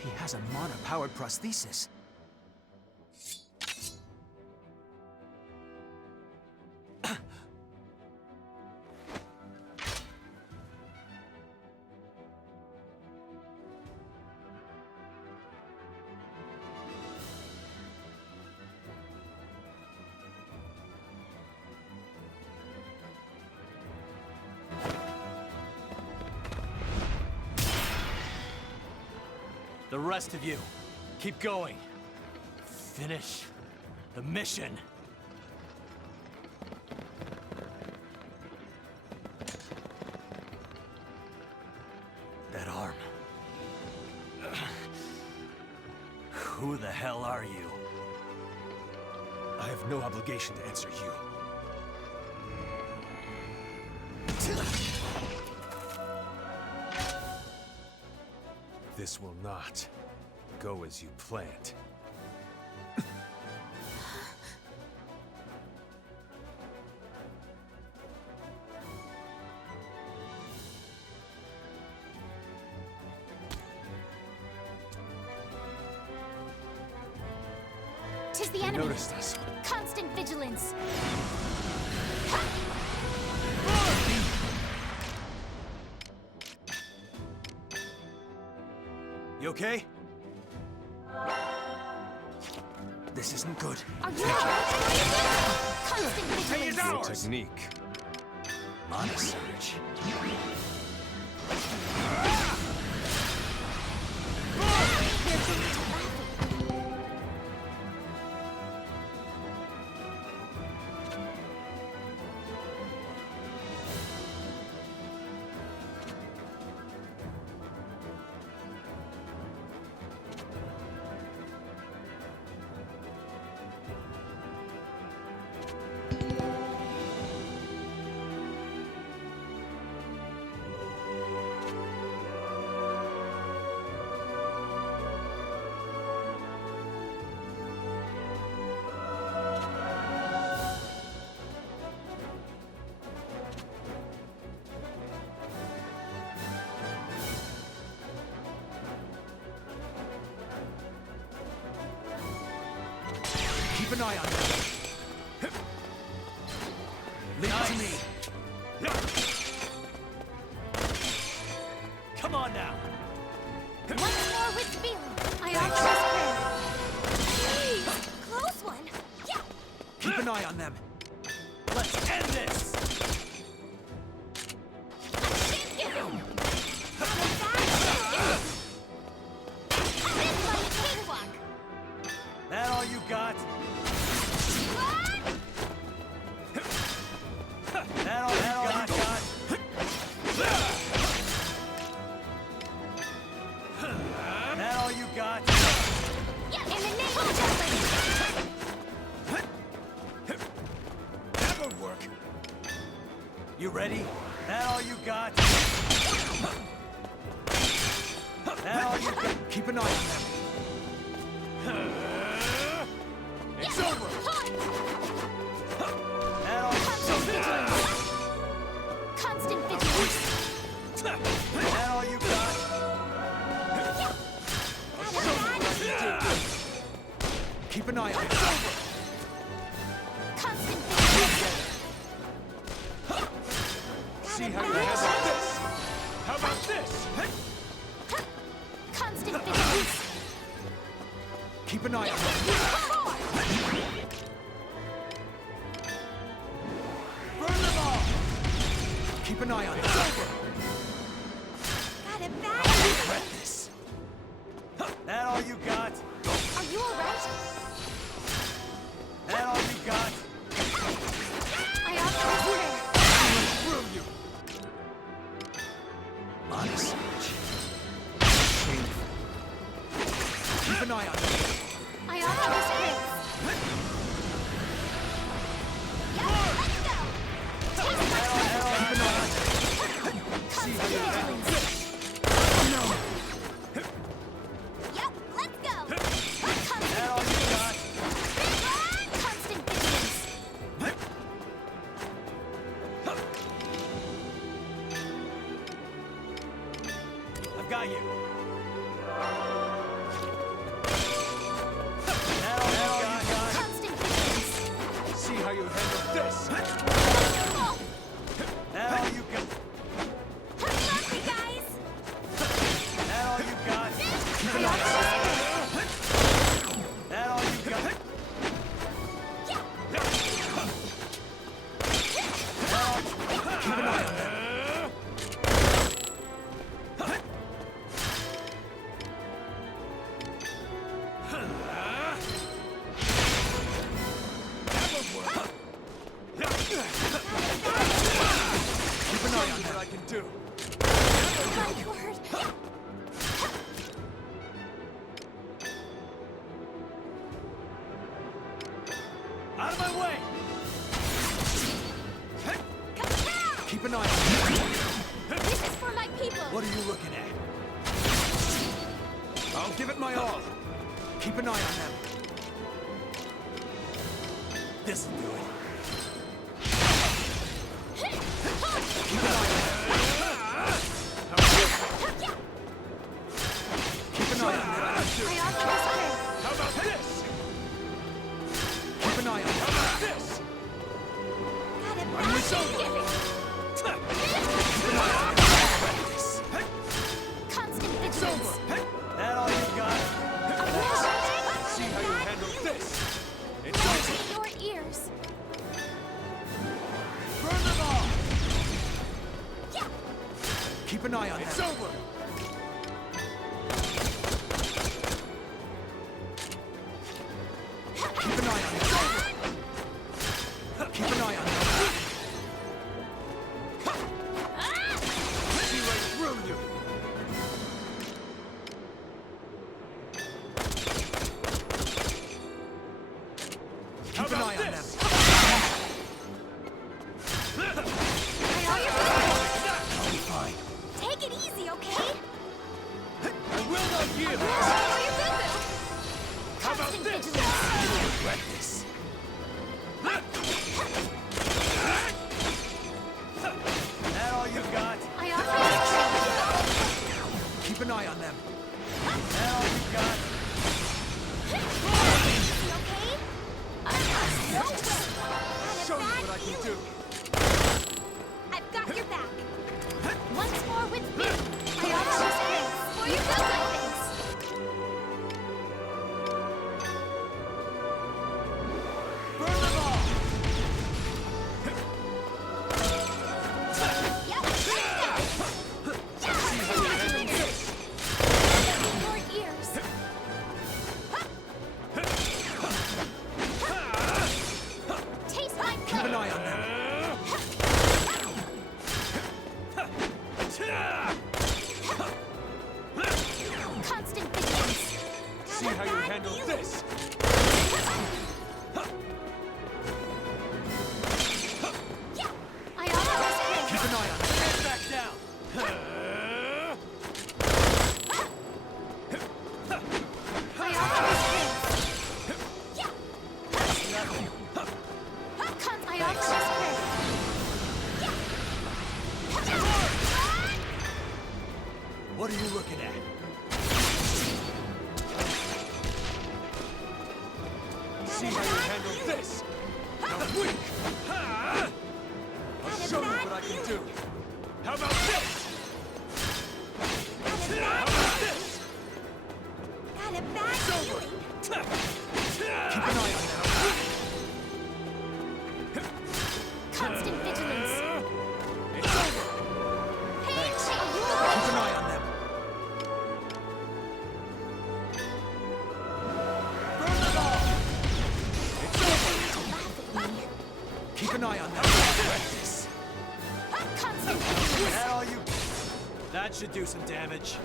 He has a mana-powered prosthesis. The rest of you, keep going. Finish the mission. That arm. Who the hell are you? I have no obligation to answer you. This will not go as you planned. Tis the He enemy. noticed us. Constant vigilance. You okay? This isn't good. Are you alright? Constant Hey, it's vigilance. ours! Technique. Mana surge. Keep an eye on them. Leave it to me. Come on now! Once more with feeling. I offer this prayer. Jeez, close one. Yeah. Keep an eye on them. Let's end this! Keep giving. That all you got? That all you got? That all you got? Yeah, in the name of justice. That would work. You ready? That all you got? That all you got? Keep an eye on them. It's over! Constant vigilance. See how you handle this. How about this? Constant vigilance. Keep an eye on them. Burn them all! Keep an eye on them. Got it back. Regret this. That all you got? Are you alright? That all you got? I offer prayer. Screw you! Honest. Shameful. Keep an eye on them. I offer this prayer. Yeah, let's go. Taste my Keep an eye on them. constant vigilance. No. Yep, let's go. That all you got? Constant vigilance. I've got you. That all you got? Constant vigilance. See how you handle this. That all you got? Sorry, guys. That all you got? I offer this prayer. That all you got? Keep an eye on them. Keep an eye on what I can do. My word. Out of my way! Keep an eye on them. This is for my people. What are you looking at? I'll give it my all. Keep an eye on them. This'll do it. Keep an eye on them. Keep an eye on them. I offer this prayer. How about this? Keep an eye on them. How about this? Got it I'm with back. you. Keep an eye on them. Constant vigilance. That all you got? See how you handle this. It's In your ears. Burn them all! Keep an eye on It's them. over. Keep an eye on them. Keep an eye on them. See right through you. How Keep an about eye on them. this? I'll be fine. Take it easy, okay? I will not yield. How about Constant this? vigilance. Regret this. That all you got? I offer this prayer. Keep an eye on them. That all you got? Easy, okay? No way. Show you what I can do. I've got your back. Once more with me. I offer this prayer. For your good things. Burn them all! Yep, let's go. Your ears. Taste my Keep an blood. eye on them. Constant vigilance. See how you handle this. I offer this prayer. Keep an eye on them. Get back down! I offer this prayer. I offer this prayer. What are you looking at? See how you handle this. Now weak. I'll show you what I can do. How about this? How about this? Got a bad feeling. Keep an eye on them. Constant vigilance. It's over. Thanks. Keep an eye on them. Burn them all. It's over. Keep an eye on them. This. Constant Is vigilance. that all you... That should do some damage.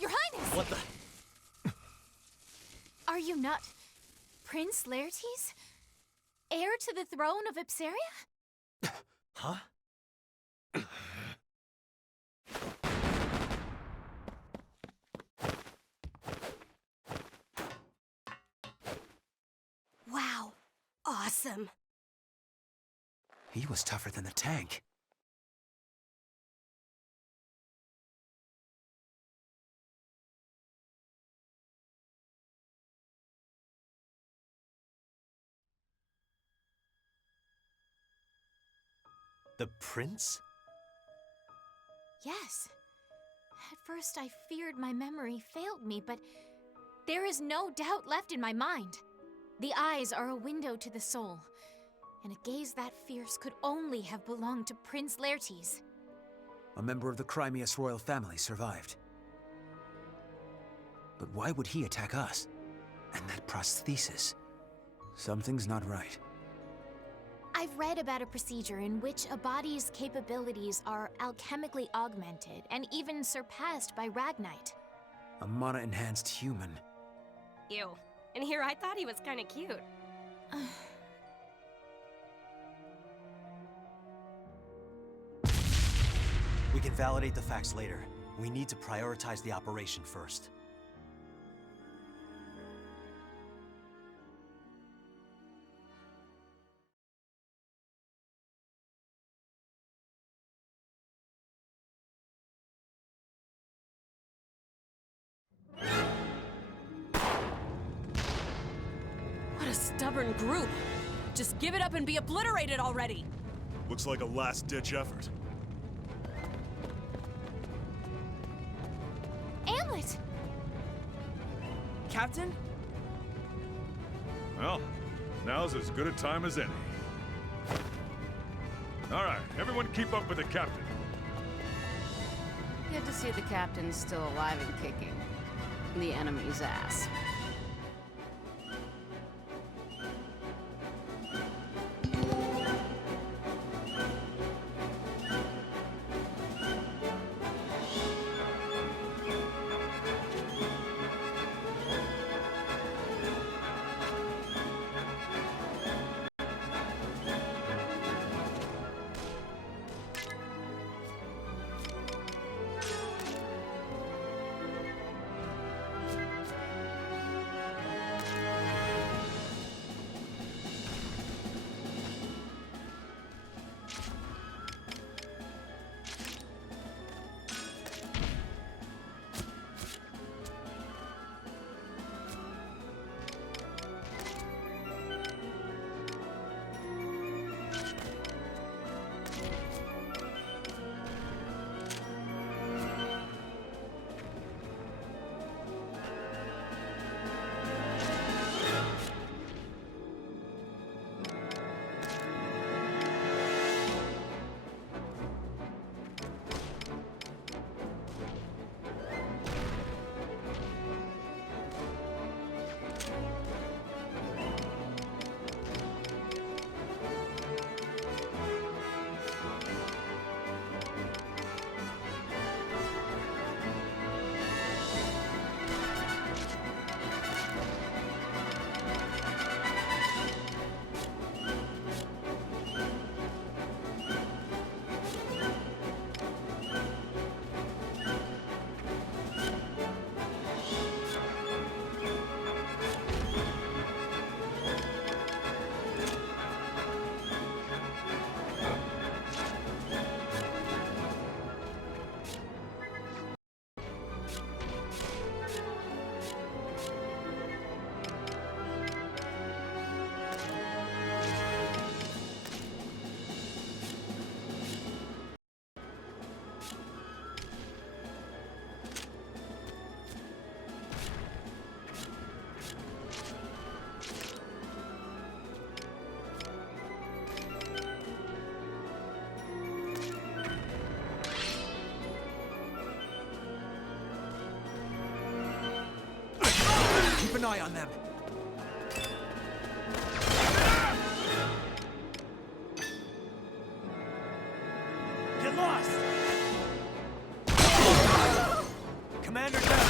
Your Highness! What the... Are you not Prince Laertes? Heir to the throne of Ipsaria? Huh? Wow. Awesome. He was tougher than the tank. The prince? Yes. At first I feared my memory failed me, but there is no doubt left in my mind. The eyes are a window to the soul, and a gaze that fierce could only have belonged to Prince Laertes. A member of the Crimeus royal family survived. But why would he attack us? And that prosthesis? Something's not right. I've read about a procedure in which a body's capabilities are alchemically augmented and even surpassed by Ragnite. A mana-enhanced human. Ew. And here I thought he was kinda cute. We can validate the facts later. We need to prioritize the operation first. What a stubborn group. Just give it up and be obliterated already. Looks like a last-ditch effort. Amlet! Captain? Well, now's as good a time as any. All right, everyone keep up with the captain. Good to see the captain's still alive and kicking the enemy's ass. an eye on them. Get lost! Commander down!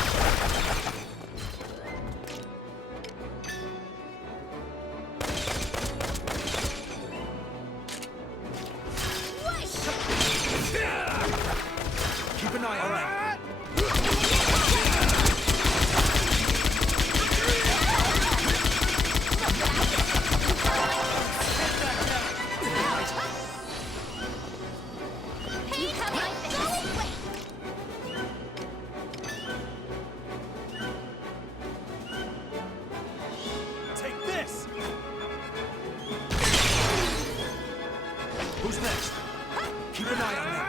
Keep an eye on them. Take this! Who's next? Keep an eye on them.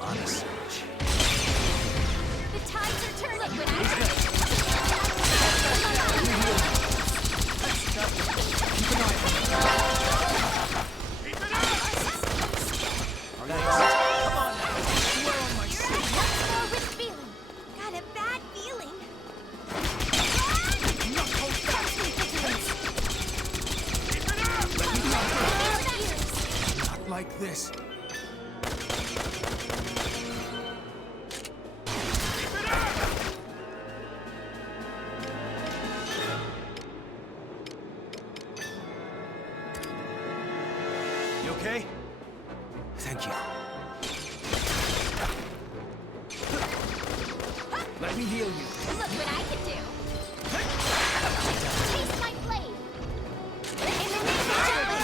Honest. The tides are turning. Look, when Who's next? Keep an eye on them. Keep it up! Thanks. Come on now. You are on my side. What's more with feeling? Got a bad feeling. Not like this. You okay? Thank you. Let me heal you. Look what I can do. Taste my blade. In the name of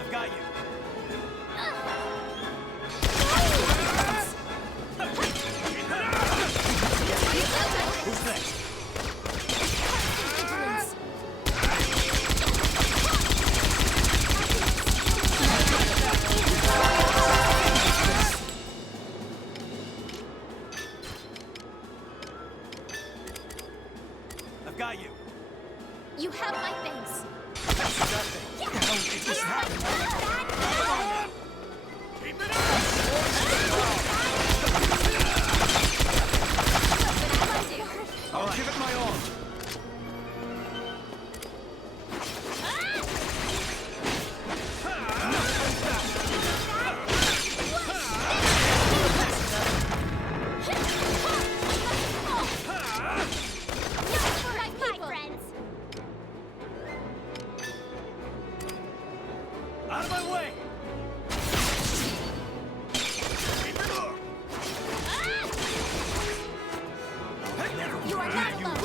I've got you. Who's next? I've got you. You have my thanks. It just happened. Keep it up! I'll give it my all. My friends. Out of my way! You are not alone.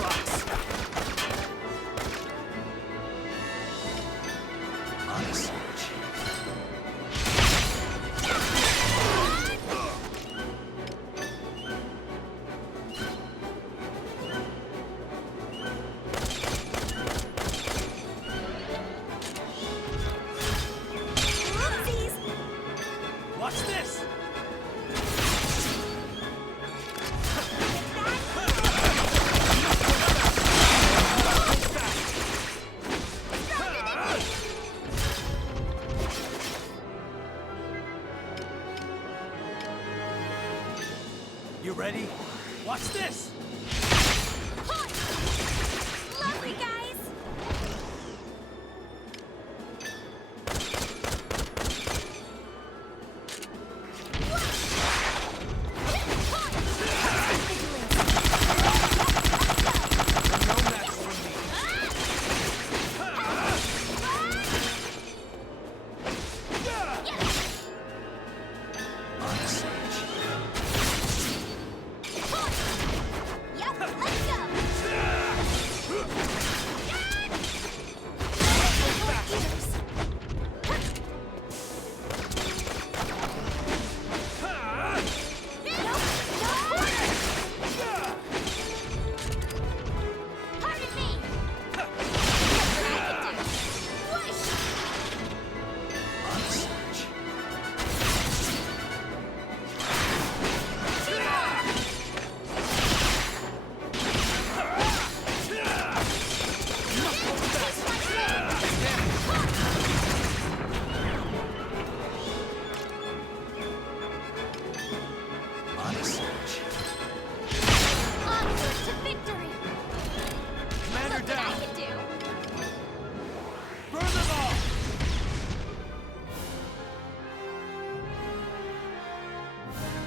Honest. Watch this! You ready? Watch this! Lovely, guys.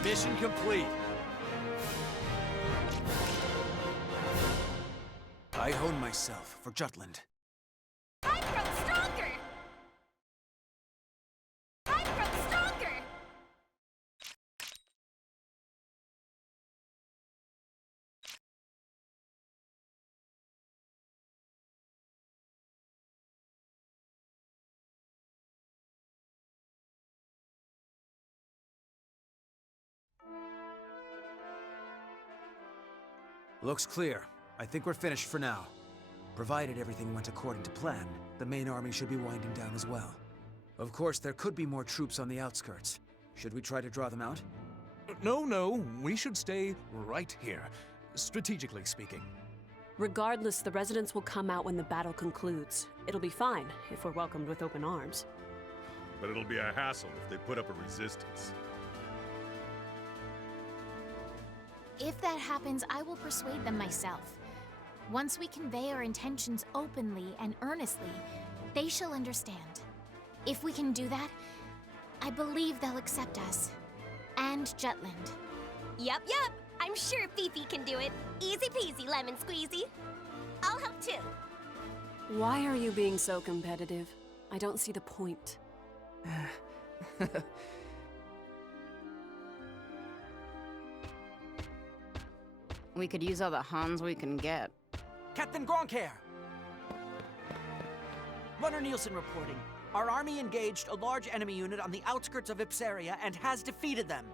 Mission complete. I hone myself for Jutland. I've grown stronger! I've grown stronger! Looks clear. I think we're finished for now. Provided everything went according to plan, the main army should be winding down as well. Of course, there could be more troops on the outskirts. Should we try to draw them out? No, we should stay right here, strategically speaking. Regardless, the residents will come out when the battle concludes. It'll be fine if we're welcomed with open arms. But it'll be a hassle if they put up a resistance. If that happens, I will persuade them myself. Once we convey our intentions openly and earnestly, they shall understand. If we can do that, I believe they'll accept us. And Jutland. Yup. I'm sure Fifi can do it. Easy peasy, lemon squeezy. I'll help too. Why are you being so competitive? I don't see the point. We could use all the Hans we can get. Captain Gronkair! Runner Nielsen reporting. Our army engaged a large enemy unit on the outskirts of Ipsaria and has defeated them.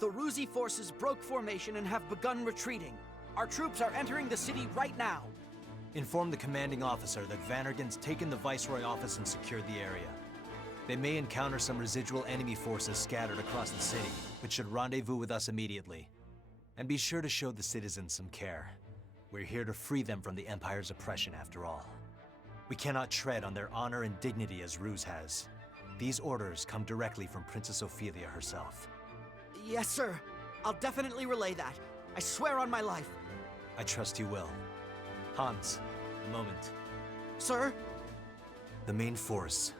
The Ruzi forces broke formation and have begun retreating. Our troops are entering the city right now. Inform the commanding officer that Vannergan's taken the Viceroy office and secured the area. They may encounter some residual enemy forces scattered across the city, but should rendezvous with us immediately. And be sure to show the citizens some care. We're here to free them from the Empire's oppression, after all. We cannot tread on their honor and dignity as Ruse has. These orders come directly from Princess Ophelia herself. Yes, sir. I'll definitely relay that. I swear on my life. I trust you will. Hans, a moment. Sir? The main force.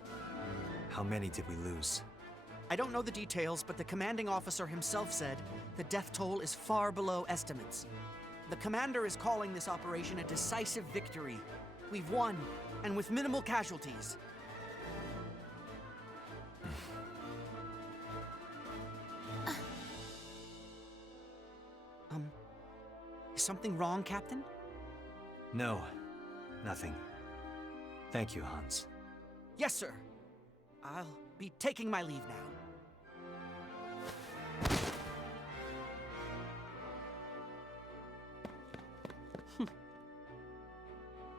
How many did we lose? I don't know the details, but the commanding officer himself said the death toll is far below estimates. The commander is calling this operation a decisive victory. We've won, and with minimal casualties. Is something wrong, Captain? No, nothing. Thank you, Hans. Yes, sir. I'll be taking my leave now.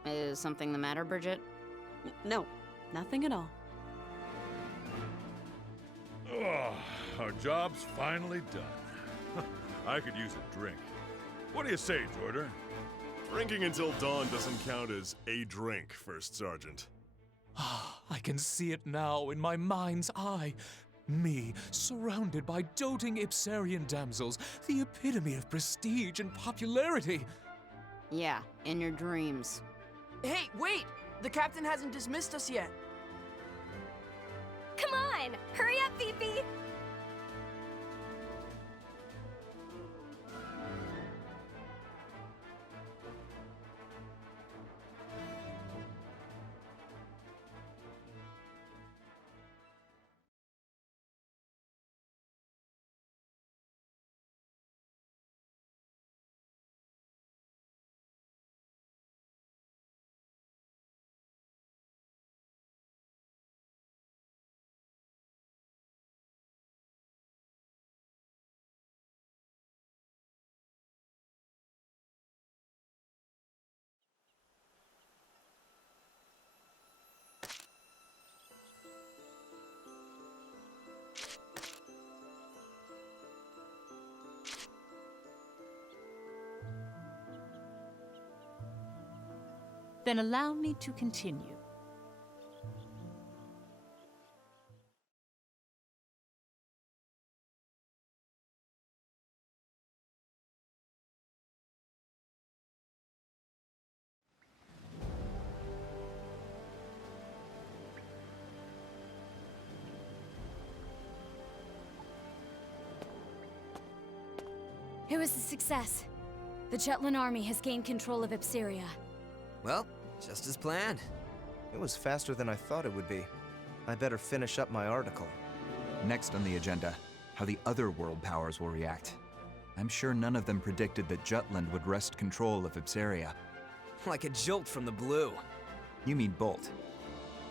Is something the matter, Bridget? No, nothing at all. Oh, our job's finally done. I could use a drink. What do you say, Jordan? Drinking until dawn doesn't count as a drink, First Sergeant. I can see it now in my mind's eye. Me, surrounded by doting Ipsarian damsels, the epitome of prestige and popularity. Yeah, in your dreams. Hey, wait! The captain hasn't dismissed us yet. Come on! Hurry up, Fifi! Then allow me to continue. It was a success. The Jutland army has gained control of Ipseria. Well, just as planned. It was faster than I thought it would be. I better finish up my article. Next on the agenda, how the other world powers will react. I'm sure none of them predicted that Jutland would wrest control of Ipseria. Like a jolt from the blue. You mean Bolt.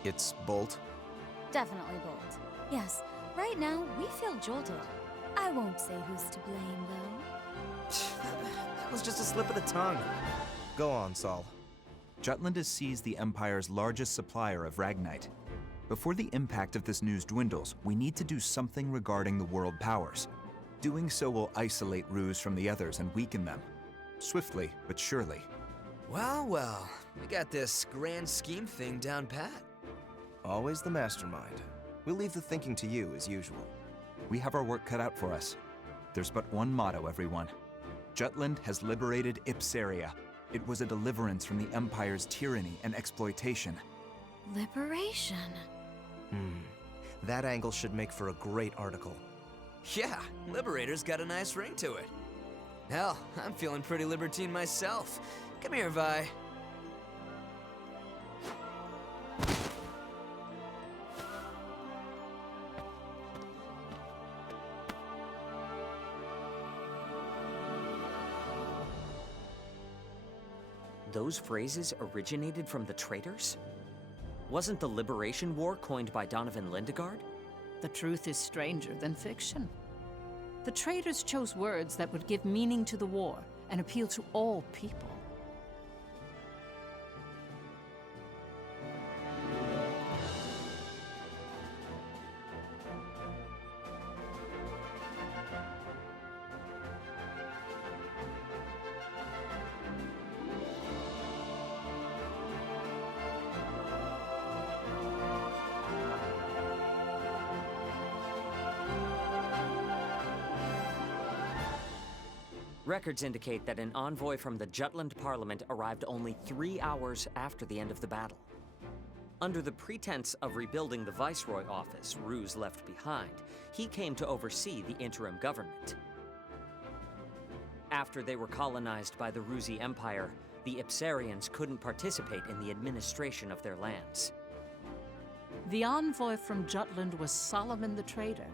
It's Bolt? Definitely Bolt. Yes, right now we feel jolted. I won't say who's to blame, though. That was just a slip of the tongue. Go on, Saul. Jutland has seized the Empire's largest supplier of Ragnite. Before the impact of this news dwindles, we need to do something regarding the world powers. Doing so will isolate Ruse from the others and weaken them. Swiftly, but surely. Well, well, we got this grand scheme thing down pat. Always the mastermind. We'll leave the thinking to you, as usual. We have our work cut out for us. There's but one motto, everyone. Jutland has liberated Ipseria. It was a deliverance from the Empire's tyranny and exploitation. Liberation. That angle should make for a great article. Yeah, Liberator's got a nice ring to it. Hell, I'm feeling pretty libertine myself. Come here, Vi. Those phrases originated from the traitors? Wasn't the Liberation War coined by Donovan Lindegard? The truth is stranger than fiction. The traitors chose words that would give meaning to the war and appeal to all people. Records indicate that an envoy from the Jutland Parliament arrived only 3 hours after the end of the battle. Under the pretense of rebuilding the Viceroy office Ruse left behind, he came to oversee the interim government. After they were colonized by the Rusi Empire, the Ipsarians couldn't participate in the administration of their lands. The envoy from Jutland was Solomon the Trader,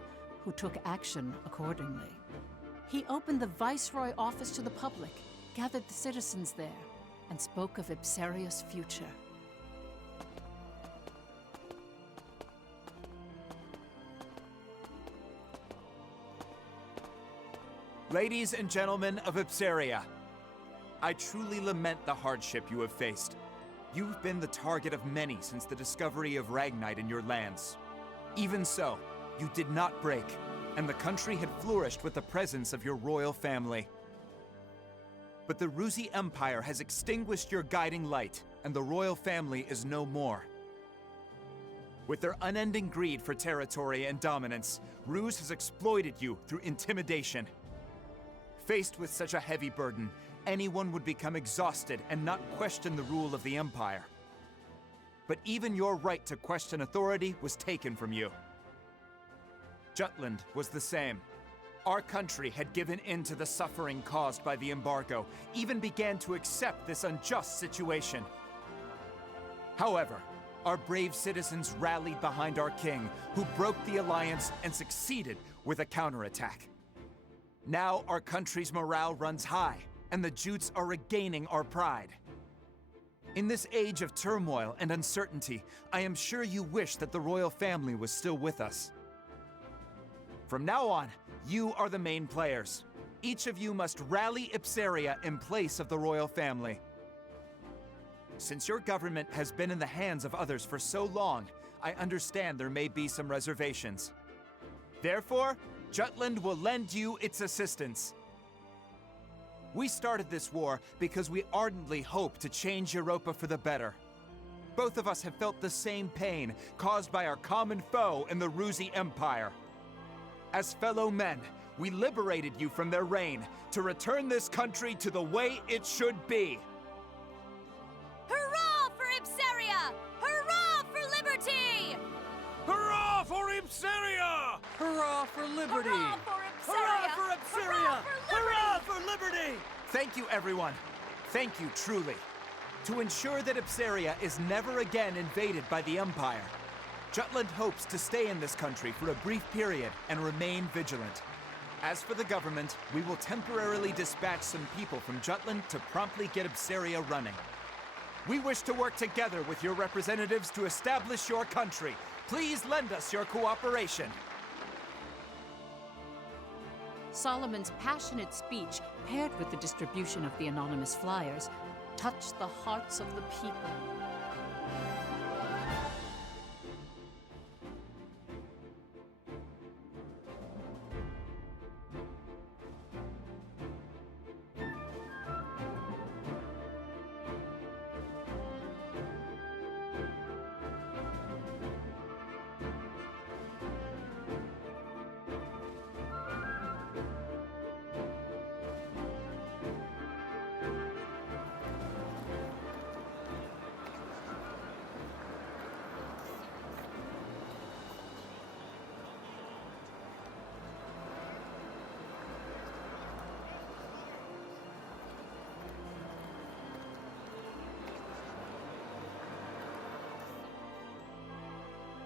who took action accordingly. He opened the Viceroy office to the public, gathered the citizens there, and spoke of Ipseria's future. Ladies and gentlemen of Ipseria, I truly lament the hardship you have faced. You've been the target of many since the discovery of Ragnite in your lands. Even so, you did not break, and the country had flourished with the presence of your royal family. But the Rusi Empire has extinguished your guiding light, and the royal family is no more. With their unending greed for territory and dominance, Ruse has exploited you through intimidation. Faced with such a heavy burden, anyone would become exhausted and not question the rule of the Empire. But even your right to question authority was taken from you. Jutland was the same. Our country had given in to the suffering caused by the embargo, even began to accept this unjust situation. However, our brave citizens rallied behind our king, who broke the alliance and succeeded with a counterattack. Now our country's morale runs high, and the Jutes are regaining our pride. In this age of turmoil and uncertainty, I am sure you wish that the royal family was still with us. From now on, you are the main players. Each of you must rally Ipseria in place of the royal family. Since your government has been in the hands of others for so long, I understand there may be some reservations. Therefore, Jutland will lend you its assistance. We started this war because we ardently hope to change Europa for the better. Both of us have felt the same pain caused by our common foe in the Rusi Empire. As fellow men, we liberated you from their reign to return this country to the way it should be. Hurrah for Ipseria! Hurrah for liberty! Hurrah for Ipseria! Hurrah for liberty! Hurrah for Hurrah for Epsiria! Hurrah for liberty! Thank you, everyone. Thank you, truly. To ensure that Epsiria is never again invaded by the Empire, Jutland hopes to stay in this country for a brief period and remain vigilant. As for the government, we will temporarily dispatch some people from Jutland to promptly get Epsiria running. We wish to work together with your representatives to establish your country. Please lend us your cooperation. Solomon's passionate speech, paired with the distribution of the anonymous flyers, touched the hearts of the people.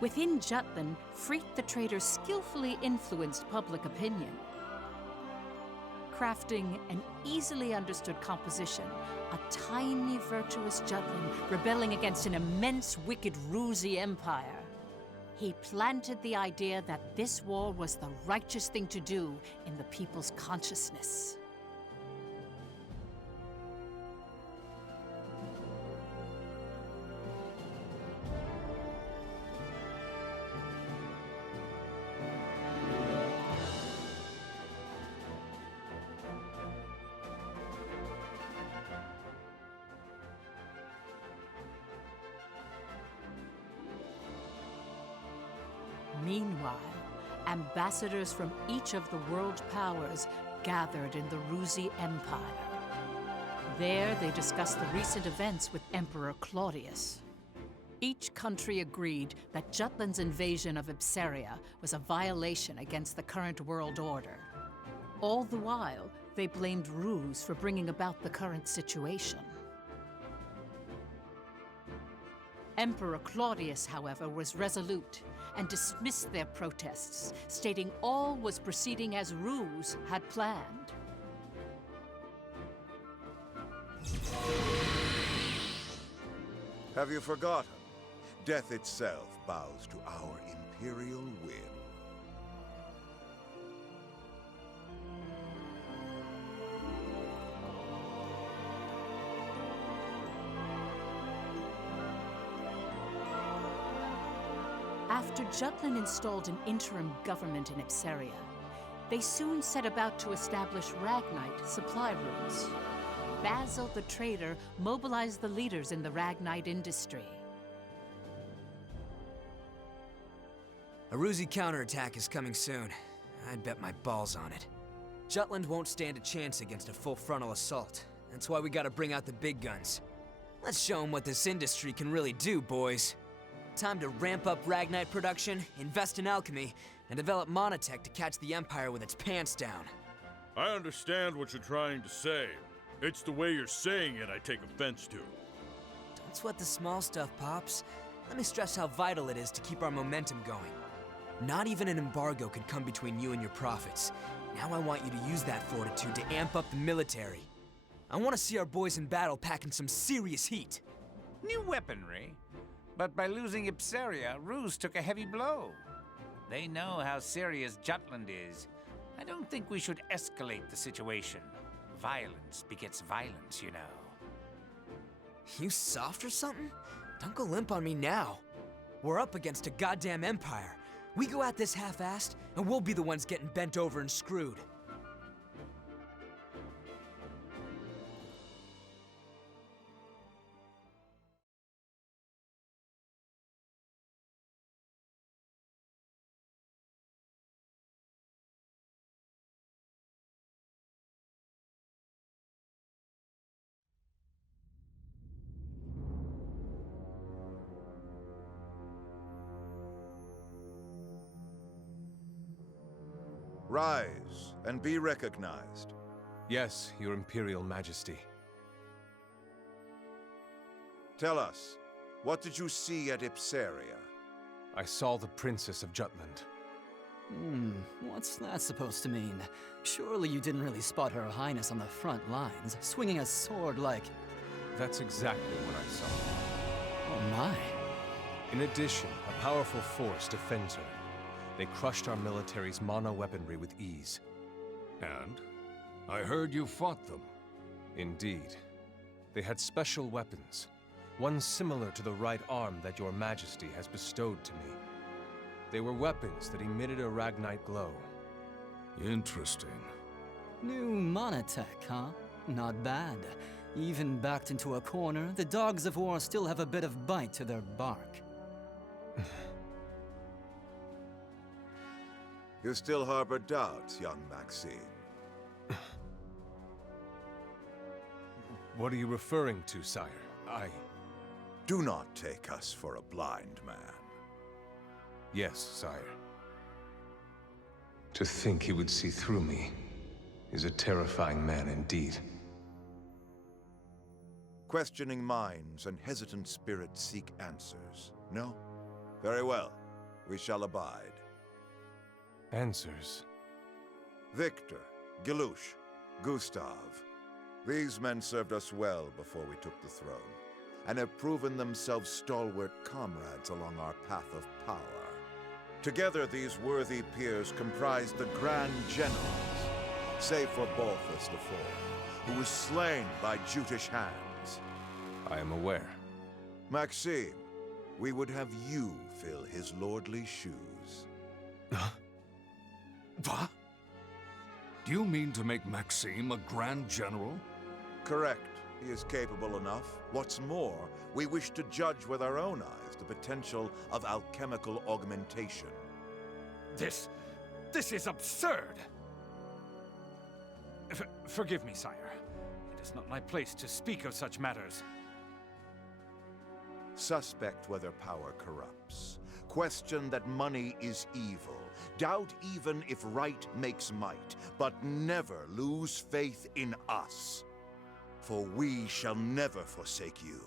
Within Jutland, Freet the Trader skillfully influenced public opinion. Crafting an easily understood composition, a tiny virtuous Jutland rebelling against an immense wicked Ruzi empire. He planted the idea that this war was the righteous thing to do in the people's consciousness. Meanwhile, ambassadors from each of the world powers gathered in the Ruzi Empire. There, they discussed the recent events with Emperor Claudius. Each country agreed that Jutland's invasion of Epsiria was a violation against the current world order. All the while, they blamed Ruse for bringing about the current situation. Emperor Claudius, however, was resolute and dismissed their protests, stating all was proceeding as Ruse had planned. Have you forgotten? Death itself bows to our imperial will. After Jutland installed an interim government in Epsiria, they soon set about to establish Ragnite supply routes. Basil the Trader mobilized the leaders in the Ragnite industry. A Ruzi counterattack is coming soon. I'd bet my balls on it. Jutland won't stand a chance against a full frontal assault. That's why we gotta bring out the big guns. Let's show them what this industry can really do, boys. Time to ramp up Ragnite production, invest in alchemy, and develop monotech to catch the Empire with its pants down. I understand what you're trying to say. It's the way you're saying it I take offense to. Don't sweat the small stuff, Pops. Let me stress how vital it is to keep our momentum going. Not even an embargo could come between you and your profits. Now I want you to use that fortitude to amp up the military. I want to see our boys in battle packing some serious heat. New weaponry? But by losing Epsiria, Ruse took a heavy blow. They know how serious Jutland is. I don't think we should escalate the situation. Violence begets violence, you know. You soft or something? Don't go limp on me now. We're up against a goddamn empire. We go at this half-assed, and we'll be the ones getting bent over and screwed. Rise and be recognized. Yes, Your Imperial Majesty. Tell us, what did you see at Ipsaria? I saw the Princess of Jutland. What's that supposed to mean? Surely you didn't really spot Her Highness on the front lines, swinging a sword like... That's exactly what I saw. Oh my. In addition, a powerful force defends her. They crushed our military's mono-weaponry with ease. And? I heard you fought them. Indeed. They had special weapons, one similar to the right arm that Your Majesty has bestowed to me. They were weapons that emitted a Ragnite glow. Interesting. New monotech, huh? Not bad. Even backed into a corner, the dogs of war still have a bit of bite to their bark. You still harbor doubts, young Maxime. What are you referring to, sire? Do not take us for a blind man. Yes, sire. To think he would see through me is a terrifying man indeed. Questioning minds and hesitant spirits seek answers. No? Very well. We shall abide. Answers? Victor, Gilush, Gustav. These men served us well before we took the throne, and have proven themselves stalwart comrades along our path of power. Together, these worthy peers comprise the Grand Generals, save for Balthus IV, who was slain by Jutish hands. I am aware. Maxime, we would have you fill his lordly shoes. What? Do you mean to make Maxime a Grand General? Correct. He is capable enough. What's more, we wish to judge with our own eyes the potential of alchemical augmentation. This is absurd! Forgive me, sire. It is not my place to speak of such matters. Suspect whether power corrupts. Question that money is evil. Doubt even if right makes might. But never lose faith in us. For we shall never forsake you.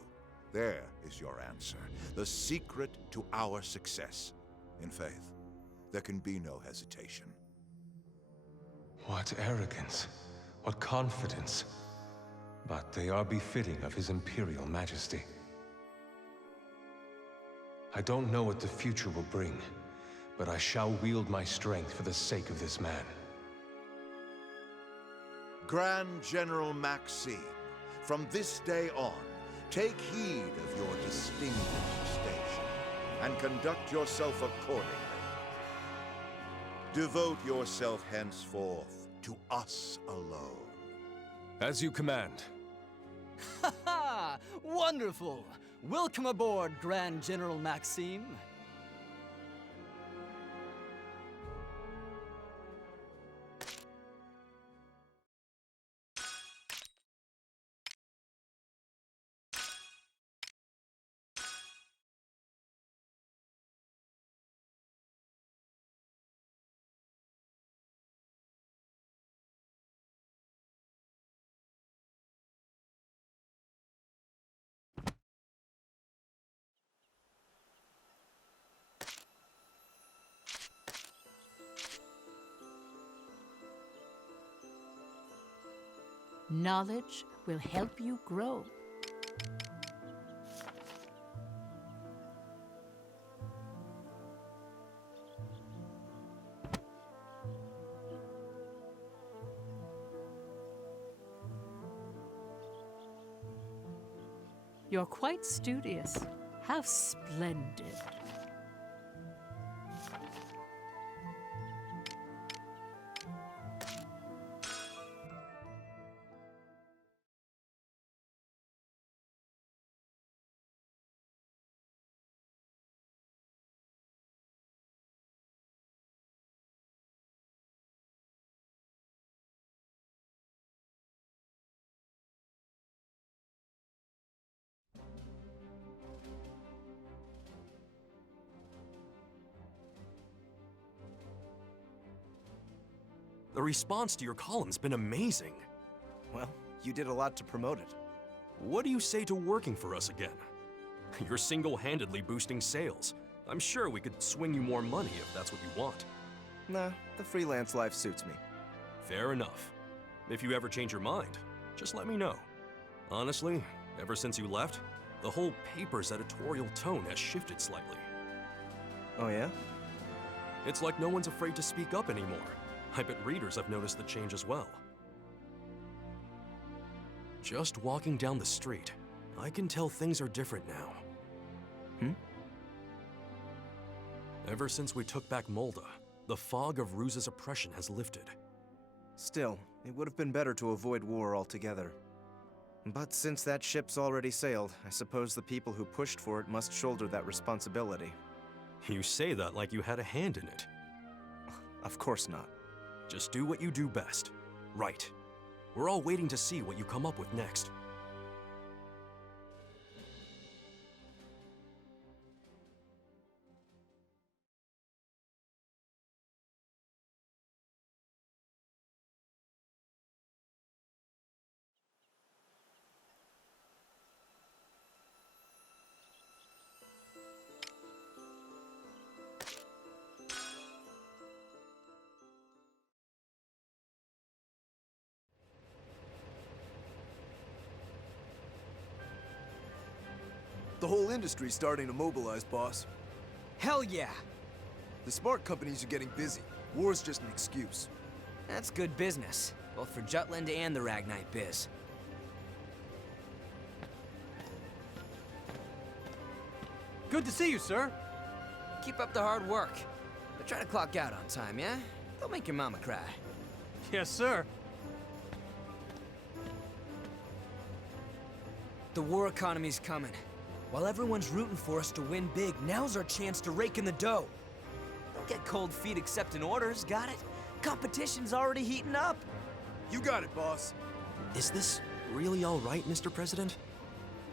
There is your answer. The secret to our success. In faith, there can be no hesitation. What arrogance, what confidence. But they are befitting of His Imperial Majesty. I don't know what the future will bring, but I shall wield my strength for the sake of this man. Grand General Maxime, from this day on, take heed of your distinguished station, and conduct yourself accordingly. Devote yourself henceforth to us alone. As you command. Ha ha! Wonderful! Welcome aboard, Grand General Maxime. Knowledge will help you grow. You're quite studious. How splendid. The response to your column's been amazing. Well, you did a lot to promote it. What do you say to working for us again? You're single-handedly boosting sales. I'm sure we could swing you more money if that's what you want. Nah, the freelance life suits me. Fair enough. If you ever change your mind, just let me know. Honestly, ever since you left, the whole paper's editorial tone has shifted slightly. Oh yeah? It's like no one's afraid to speak up anymore. I bet readers have noticed the change as well. Just walking down the street, I can tell things are different now. Ever since we took back Molda, the fog of Ruse's oppression has lifted. Still, it would have been better to avoid war altogether. But since that ship's already sailed, I suppose the people who pushed for it must shoulder that responsibility. You say that like you had a hand in it. Of course not. Just do what you do best. Right. We're all waiting to see what you come up with next. The whole industry's starting to mobilize, boss. Hell yeah! The smart companies are getting busy. War's just an excuse. That's good business, both for Jutland and the Ragnite biz. Good to see you, sir. Keep up the hard work. But try to clock out on time, yeah? Don't make your mama cry. Yes, sir. The war economy's coming. While everyone's rooting for us to win big, now's our chance to rake in the dough. Don't get cold feet accepting orders, got it? Competition's already heating up. You got it, boss. Is this really all right, Mr. President?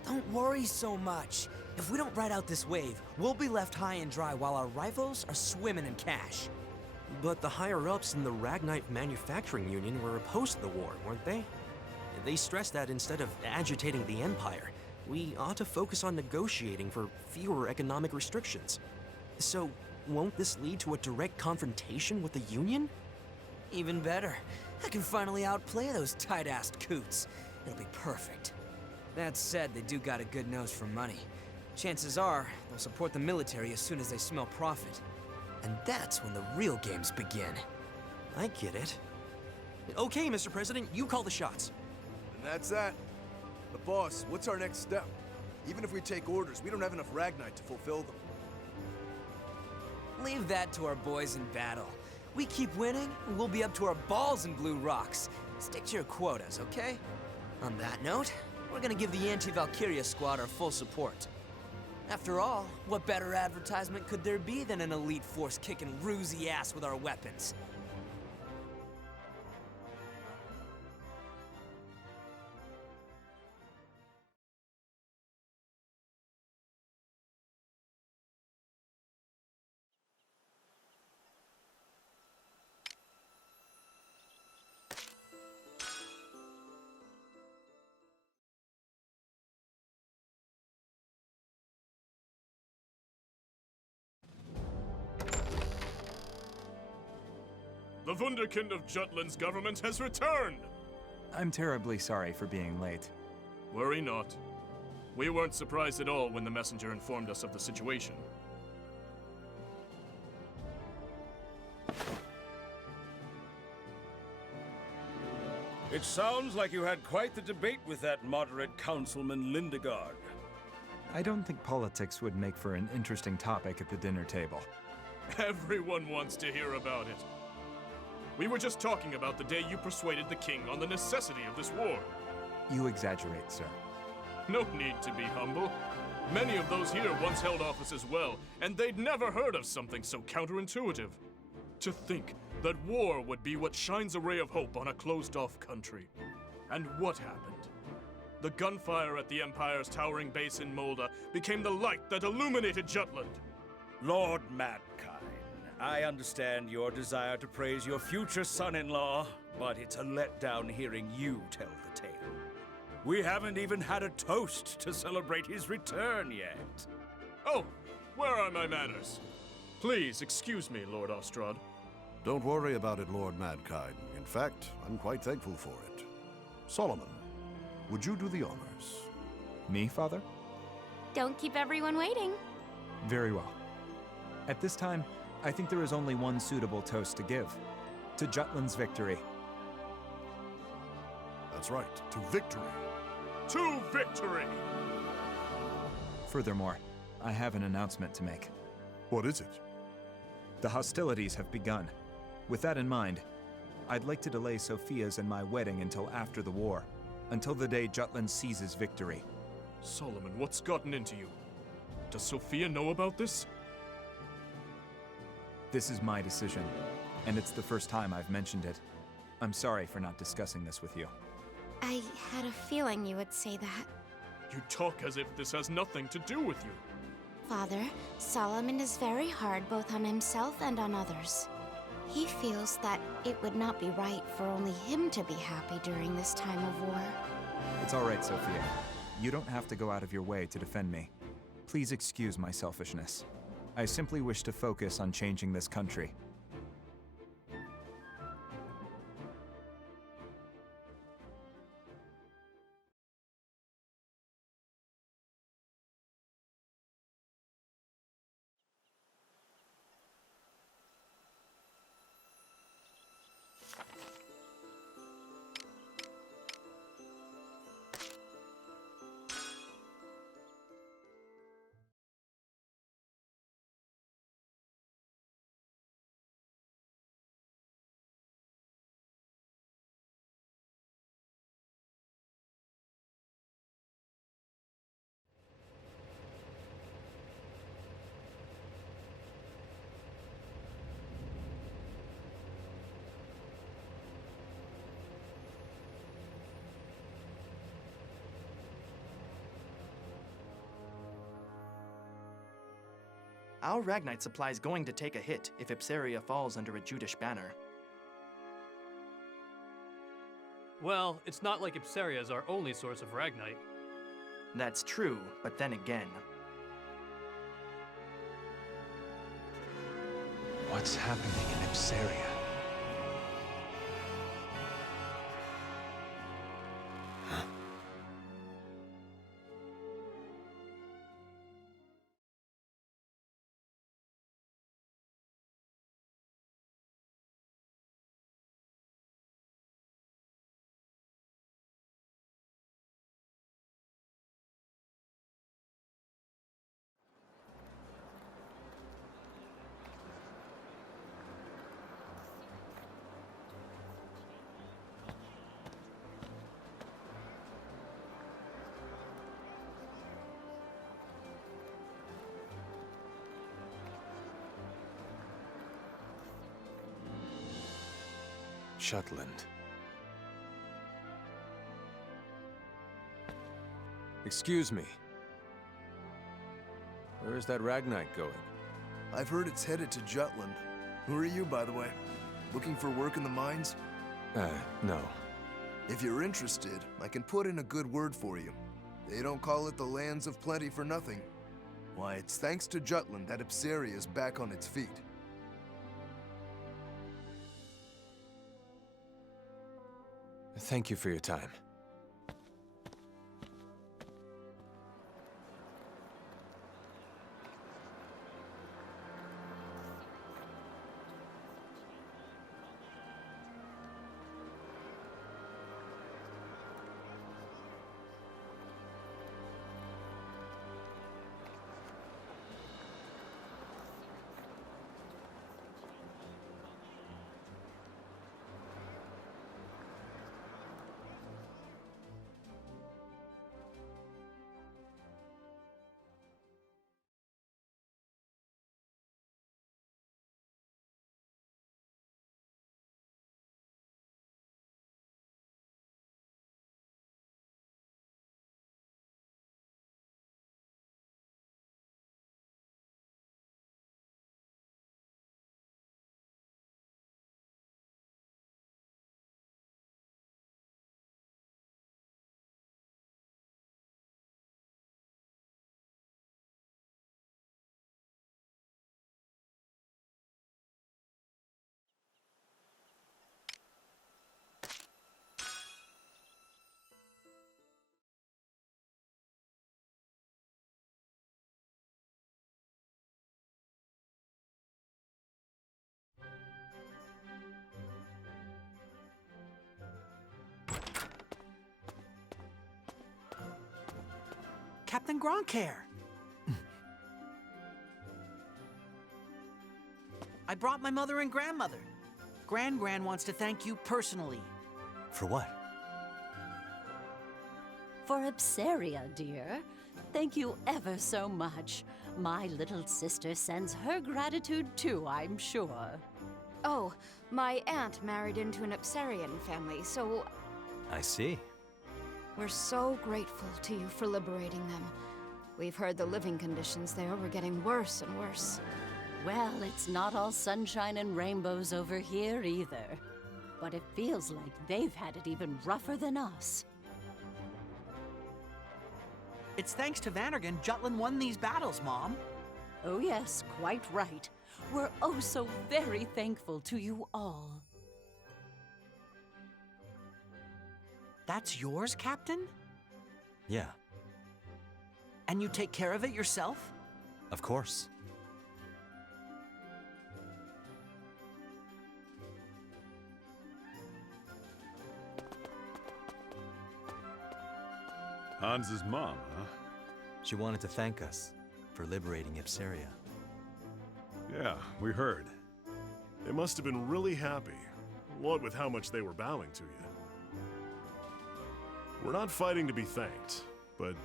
Don't worry so much. If we don't ride out this wave, we'll be left high and dry while our rivals are swimming in cash. But the higher-ups in the Ragnite Manufacturing Union were opposed to the war, weren't they? They stressed that instead of agitating the Empire, we ought to focus on negotiating for fewer economic restrictions. So, won't this lead to a direct confrontation with the Union? Even better. I can finally outplay those tight-assed coots. It'll be perfect. That said, they do got a good nose for money. Chances are, they'll support the military as soon as they smell profit. And that's when the real games begin. I get it. Okay, Mr. President, you call the shots. And that's that. But boss, what's our next step? Even if we take orders, we don't have enough Ragnite to fulfill them. Leave that to our boys in battle. We keep winning, and we'll be up to our balls in blue rocks. Stick to your quotas, okay? On that note, we're gonna give the anti-Valkyria squad our full support. After all, what better advertisement could there be than an elite force kicking Rusy ass with our weapons? The Wunderkind of Jutland's government has returned! I'm terribly sorry for being late. Worry not. We weren't surprised at all when the messenger informed us of the situation. It sounds like you had quite the debate with that moderate Councilman Lindegard. I don't think politics would make for an interesting topic at the dinner table. Everyone wants to hear about it. We were just talking about the day you persuaded the king on the necessity of this war. You exaggerate, sir. No need to be humble. Many of those here once held office as well, and they'd never heard of something so counterintuitive. To think that war would be what shines a ray of hope on a closed-off country. And what happened? The gunfire at the Empire's towering base in Molda became the light that illuminated Jutland. Lord Madkind, I understand your desire to praise your future son-in-law, but it's a letdown hearing you tell the tale. We haven't even had a toast to celebrate his return yet. Oh, where are my manners? Please excuse me, Lord Ostrad. Don't worry about it, Lord Madkine. In fact, I'm quite thankful for it. Solomon, would you do the honors? Me, Father? Don't keep everyone waiting. Very well. At this time, I think there is only one suitable toast to give. To Jutland's victory. That's right, to victory. To victory! Furthermore, I have an announcement to make. What is it? The hostilities have begun. With that in mind, I'd like to delay Sophia's and my wedding until after the war. Until the day Jutland seizes victory. Solomon, what's gotten into you? Does Sophia know about this? This is my decision, and it's the first time I've mentioned it. I'm sorry for not discussing this with you. I had a feeling you would say that. You talk as if this has nothing to do with you. Father, Solomon is very hard both on himself and on others. He feels that it would not be right for only him to be happy during this time of war. It's all right, Sophia. You don't have to go out of your way to defend me. Please excuse my selfishness. I simply wish to focus on changing this country. Our Ragnite supply is going to take a hit if Ipsaria falls under a Judish banner. Well, it's not like Ipsaria is our only source of Ragnite. That's true, but then again. What's happening in Ipsaria? Jutland. Excuse me. Where is that Ragnite going? I've heard it's headed to Jutland. Who are you, by the way? Looking for work in the mines? No. If you're interested, I can put in a good word for you. They don't call it the Lands of Plenty for nothing. Why, it's thanks to Jutland that Ipsaria is back on its feet. Thank you for your time. Captain Gronkair. I brought my mother and grandmother. Gran wants to thank you personally. For what? For Ipsaria, dear. Thank you ever so much. My little sister sends her gratitude too, I'm sure. Oh, my aunt married into an Ipsarian family, so I see. we're so grateful to you for liberating them. We've heard the living conditions there were getting worse and worse. Well, it's not all sunshine and rainbows over here either. But it feels like they've had it even rougher than us. It's thanks to Vanergan Jutland won these battles, Mom. Oh yes, quite right. We're oh so very thankful to you all. That's yours, Captain? Yeah, And you take care of it yourself? of course. Hans's mom, huh? She wanted to thank us for liberating Ipsaria. Yeah, we heard. They must have been really happy, what with how much they were bowing to you. We're not fighting to be thanked, but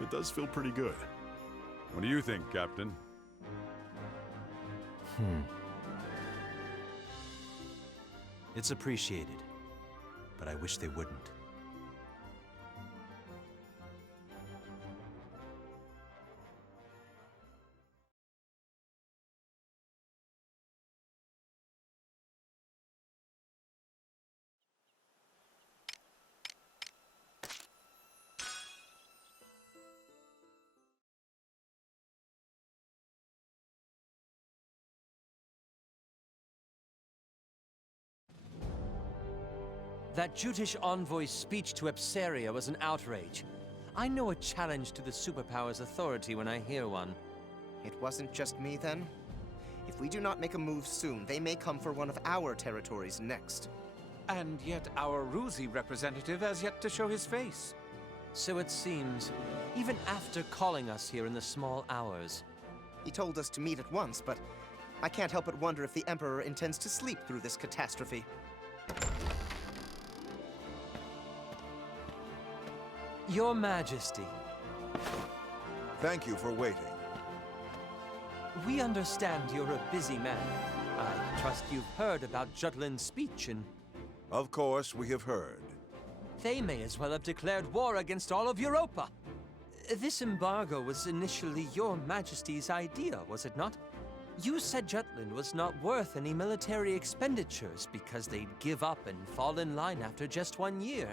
it does feel pretty good. What do you think, Captain? It's appreciated, but I wish they wouldn't. That Jutish envoy's speech to Ipsaria was an outrage. I know a challenge to the superpower's authority when I hear one. It wasn't just me then. If we do not make a move soon, they may come for one of our territories next. And yet our Ruzi representative has yet to show his face. So it seems, even after calling us here in the small hours. He told us to meet at once, but I can't help but wonder if the Emperor intends to sleep through this catastrophe. Your Majesty. Thank you for waiting. We understand you're a busy man. I trust you've heard about Jutland's speech and... Of course, we have heard. They may as well have declared war against all of Europa. This embargo was initially your Majesty's idea, was it not? You said Jutland was not worth any military expenditures because they'd give up and fall in line after just 1 year.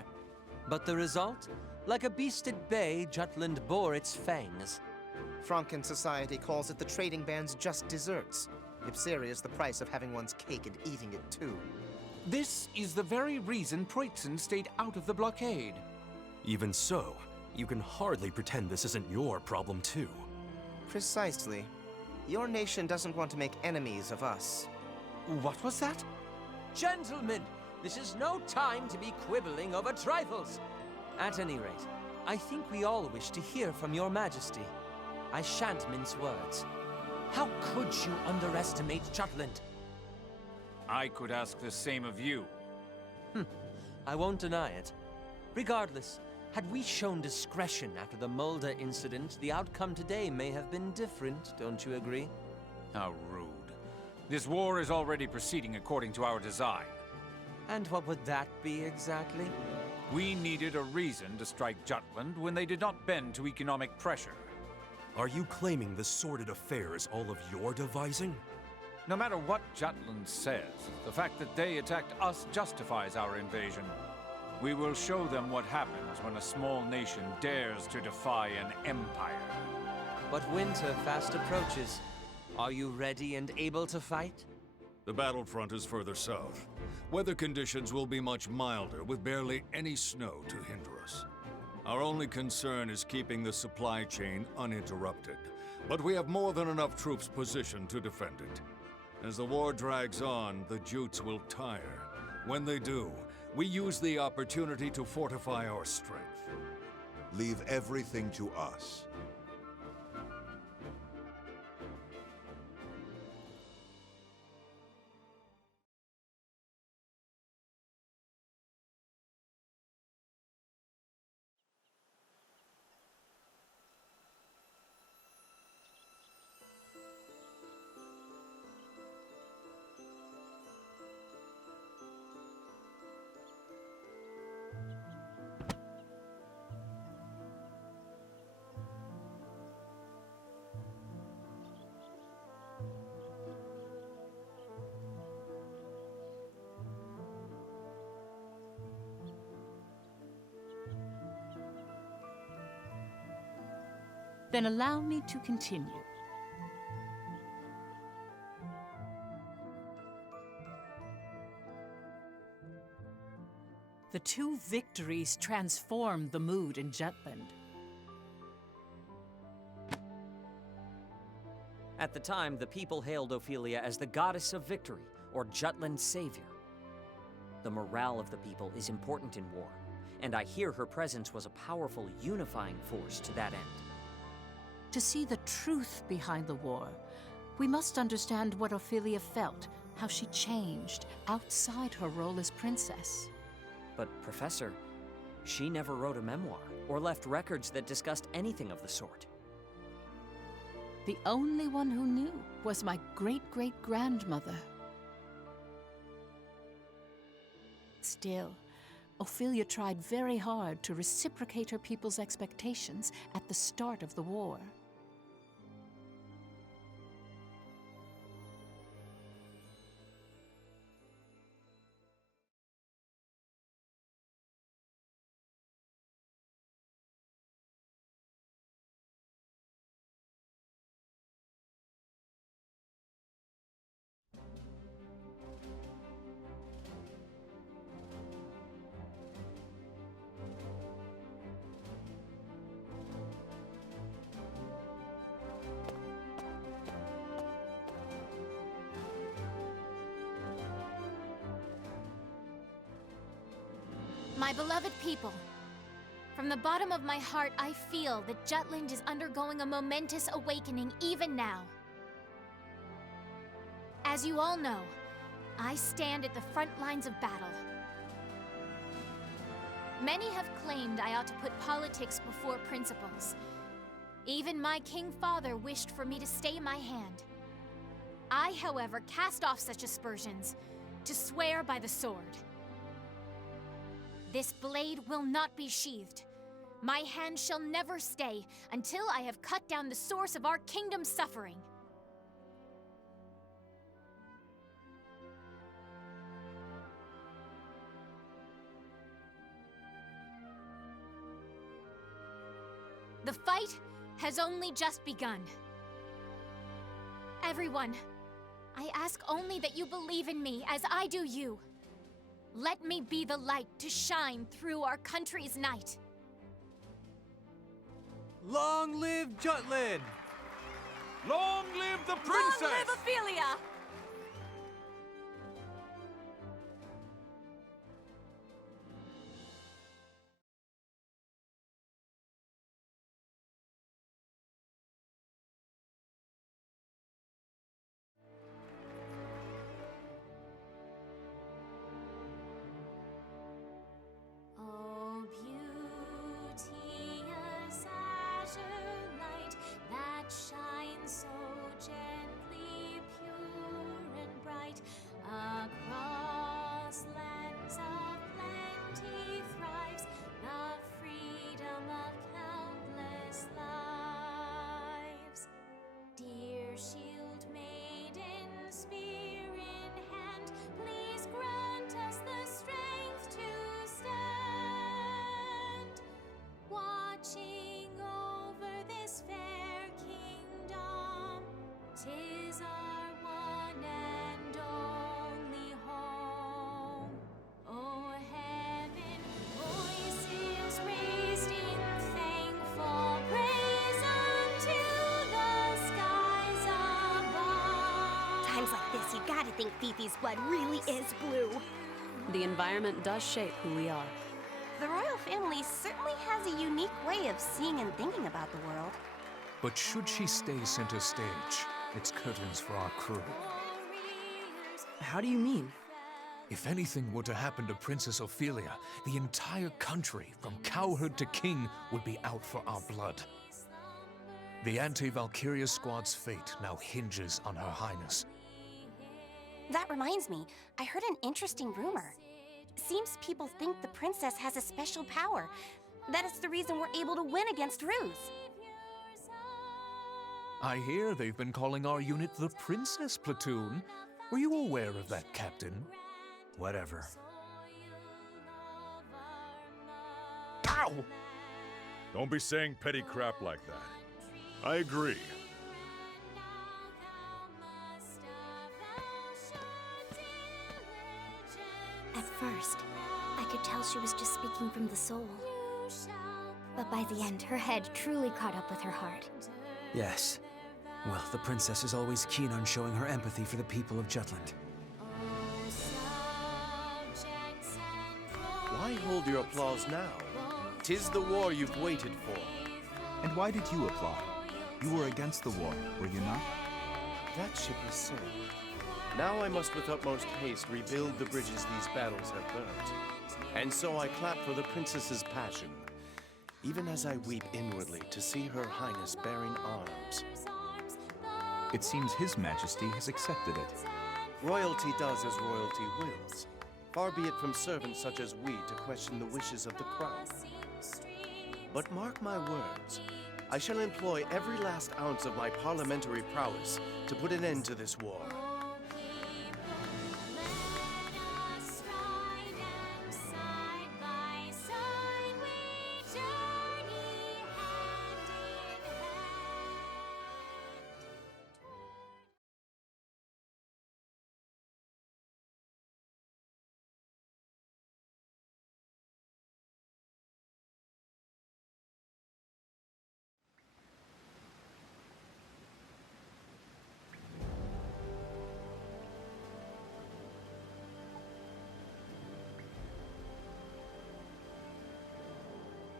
But the result? Like a beast at bay, Jutland bore its fangs. Franken society calls it the trading band's just desserts. Ipsaria is the price of having one's cake and eating it too. This is the very reason Preutzen stayed out of the blockade. Even so, you can hardly pretend this isn't your problem too. Precisely. Your nation doesn't want to make enemies of us. What was that? Gentlemen, this is no time to be quibbling over trifles. At any rate, I think we all wish to hear from your Majesty. I shan't mince words. How could you underestimate Jutland? I could ask the same of you. I won't deny it. Regardless, had we shown discretion after the Mulder incident, the outcome today may have been different, don't you agree? How rude. This war is already proceeding according to our design. And what would that be exactly? We needed a reason to strike Jutland when they did not bend to economic pressure. Are you claiming this sordid affair is all of your devising? No matter what Jutland says, the fact that they attacked us justifies our invasion. We will show them what happens when a small nation dares to defy an empire. But winter fast approaches. Are you ready and able to fight? The battlefront is further south. Weather conditions will be much milder, with barely any snow to hinder us. Our only concern is keeping the supply chain uninterrupted, but we have more than enough troops positioned to defend it. As the war drags on, the Jutes will tire. When they do, we use the opportunity to fortify our strength. Leave everything to us. Then allow me to continue. The two victories transformed the mood in Jutland. At the time, the people hailed Ophelia as the goddess of victory, or Jutland's savior. The morale of the people is important in war, and I hear her presence was a powerful unifying force to that end. To see the truth behind the war, we must understand what Ophelia felt, how she changed outside her role as princess. But, Professor, she never wrote a memoir or left records that discussed anything of the sort. The only one who knew was my great-great-grandmother. Still, Ophelia tried very hard to reciprocate her people's expectations at the start of the war. My beloved people, from the bottom of my heart, I feel that Jutland is undergoing a momentous awakening even now. As you all know, I stand at the front lines of battle. Many have claimed I ought to put politics before principles. Even my king father wished for me to stay my hand. I, however, cast off such aspersions to swear by the sword. This blade will not be sheathed. My hand shall never stay until I have cut down the source of our kingdom's suffering. The fight has only just begun. Everyone, I ask only that you believe in me as I do you. Let me be the light to shine through our country's night. Long live Jutland! Long live the princess! Long live Ophelia! Oh, beauteous azure light that shines so gently, pure and bright, across lands of plenty thrives the freedom of countless lives. Dear shield maiden, spear in hand, please grant us the strength to stand, watching over this fair kingdom. 'Tis our one and only home. O heaven, voices raised in thankful praise unto the skies above. Times like this, you gotta think Fifi's blood really is blue. The environment does shape who we are. The royal family certainly has a unique way of seeing and thinking about the world. But should she stay center stage, it's curtains for our crew. How do you mean? If anything were to happen to Princess Ophelia, the entire country, from cowherd to king, would be out for our blood. The anti-Valkyria squad's fate now hinges on Her Highness. That reminds me, I heard an interesting rumor. Seems people think the princess has a special power. That is the reason we're able to win against Ruse. I hear they've been calling our unit the Princess Platoon. Were you aware of that, Captain? Whatever. Ow! Don't be saying petty crap like that. I agree. At first, I could tell she was just speaking from the soul. But by the end, her head truly caught up with her heart. Yes. Well, the princess is always keen on showing her empathy for the people of Jutland. Why hold your applause now? 'Tis the war you've waited for. And why did you applaud? You were against the war, were you not? That ship is sailed. Now I must with utmost haste rebuild the bridges these battles have burnt. And so I clap for the princess's passion, even as I weep inwardly to see her highness bearing arms. It seems His Majesty has accepted it. Royalty does as royalty wills. Far be it from servants such as we to question the wishes of the crown. But mark my words, I shall employ every last ounce of my parliamentary prowess to put an end to this war.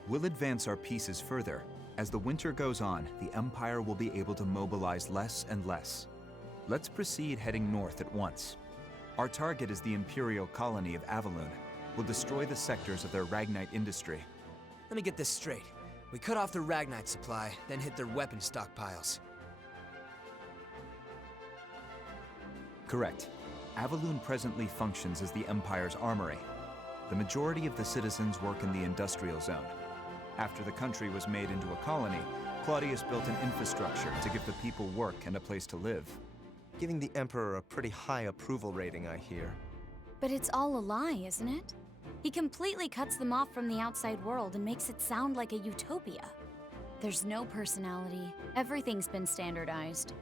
We'll advance our pieces further. As the winter goes on, the Empire will be able to mobilize less and less. Let's proceed heading north at once. Our target is the Imperial colony of Avaloon. We'll destroy the sectors of their Ragnite industry. Let me get this straight. We cut off their Ragnite supply, then hit their weapon stockpiles. Correct. Avaloon presently functions as the Empire's armory. The majority of the citizens work in the industrial zone. After the country was made into a colony, Claudius built an infrastructure to give the people work and a place to live. Giving the Emperor a pretty high approval rating, I hear. But it's all a lie, isn't it? He completely cuts them off from the outside world and makes it sound like a utopia. There's no personality. Everything's been standardized.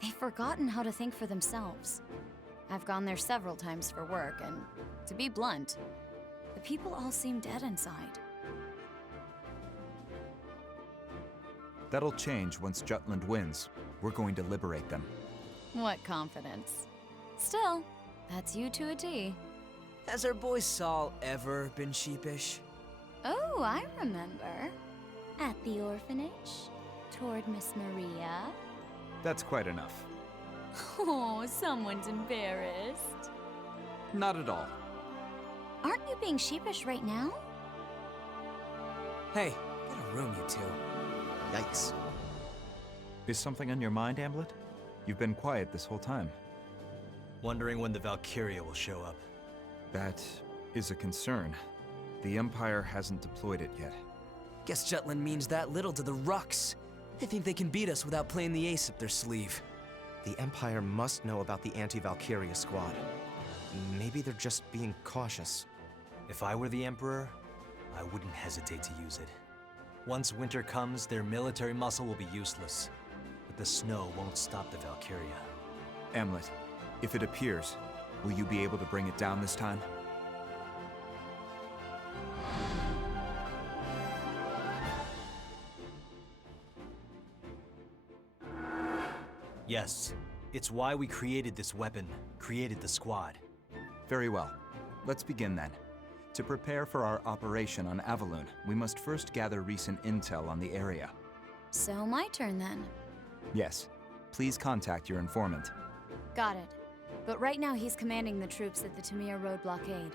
They've forgotten how to think for themselves. I've gone there several times for work, and to be blunt, the people all seem dead inside. That'll change once Jutland wins. We're going to liberate them. What confidence. Still, that's you to a T. Has our boy Saul ever been sheepish? Oh, I remember. At the orphanage? Toward Miss Maria? That's quite enough. Oh, someone's embarrassed. Not at all. Aren't you being sheepish right now? Hey, get a room, you two. Yikes. Is something on your mind, Amblet? You've been quiet this whole time. Wondering when the Valkyria will show up. That is a concern. The Empire hasn't deployed it yet. Guess Jutland means that little to the Rux. They think they can beat us without playing the ace up their sleeve. The Empire must know about the anti-Valkyria squad. Maybe they're just being cautious. If I were the Emperor, I wouldn't hesitate to use it. Once winter comes, their military muscle will be useless. But the snow won't stop the Valkyria. Amlet, if it appears, will you be able to bring it down this time? Yes. It's why we created this weapon, created the squad. Very well. Let's begin then. To prepare for our operation on Avaloon, we must first gather recent intel on the area. So my turn then. Yes. Please contact your informant. Got it. But right now he's commanding the troops at the Tamir Road blockade.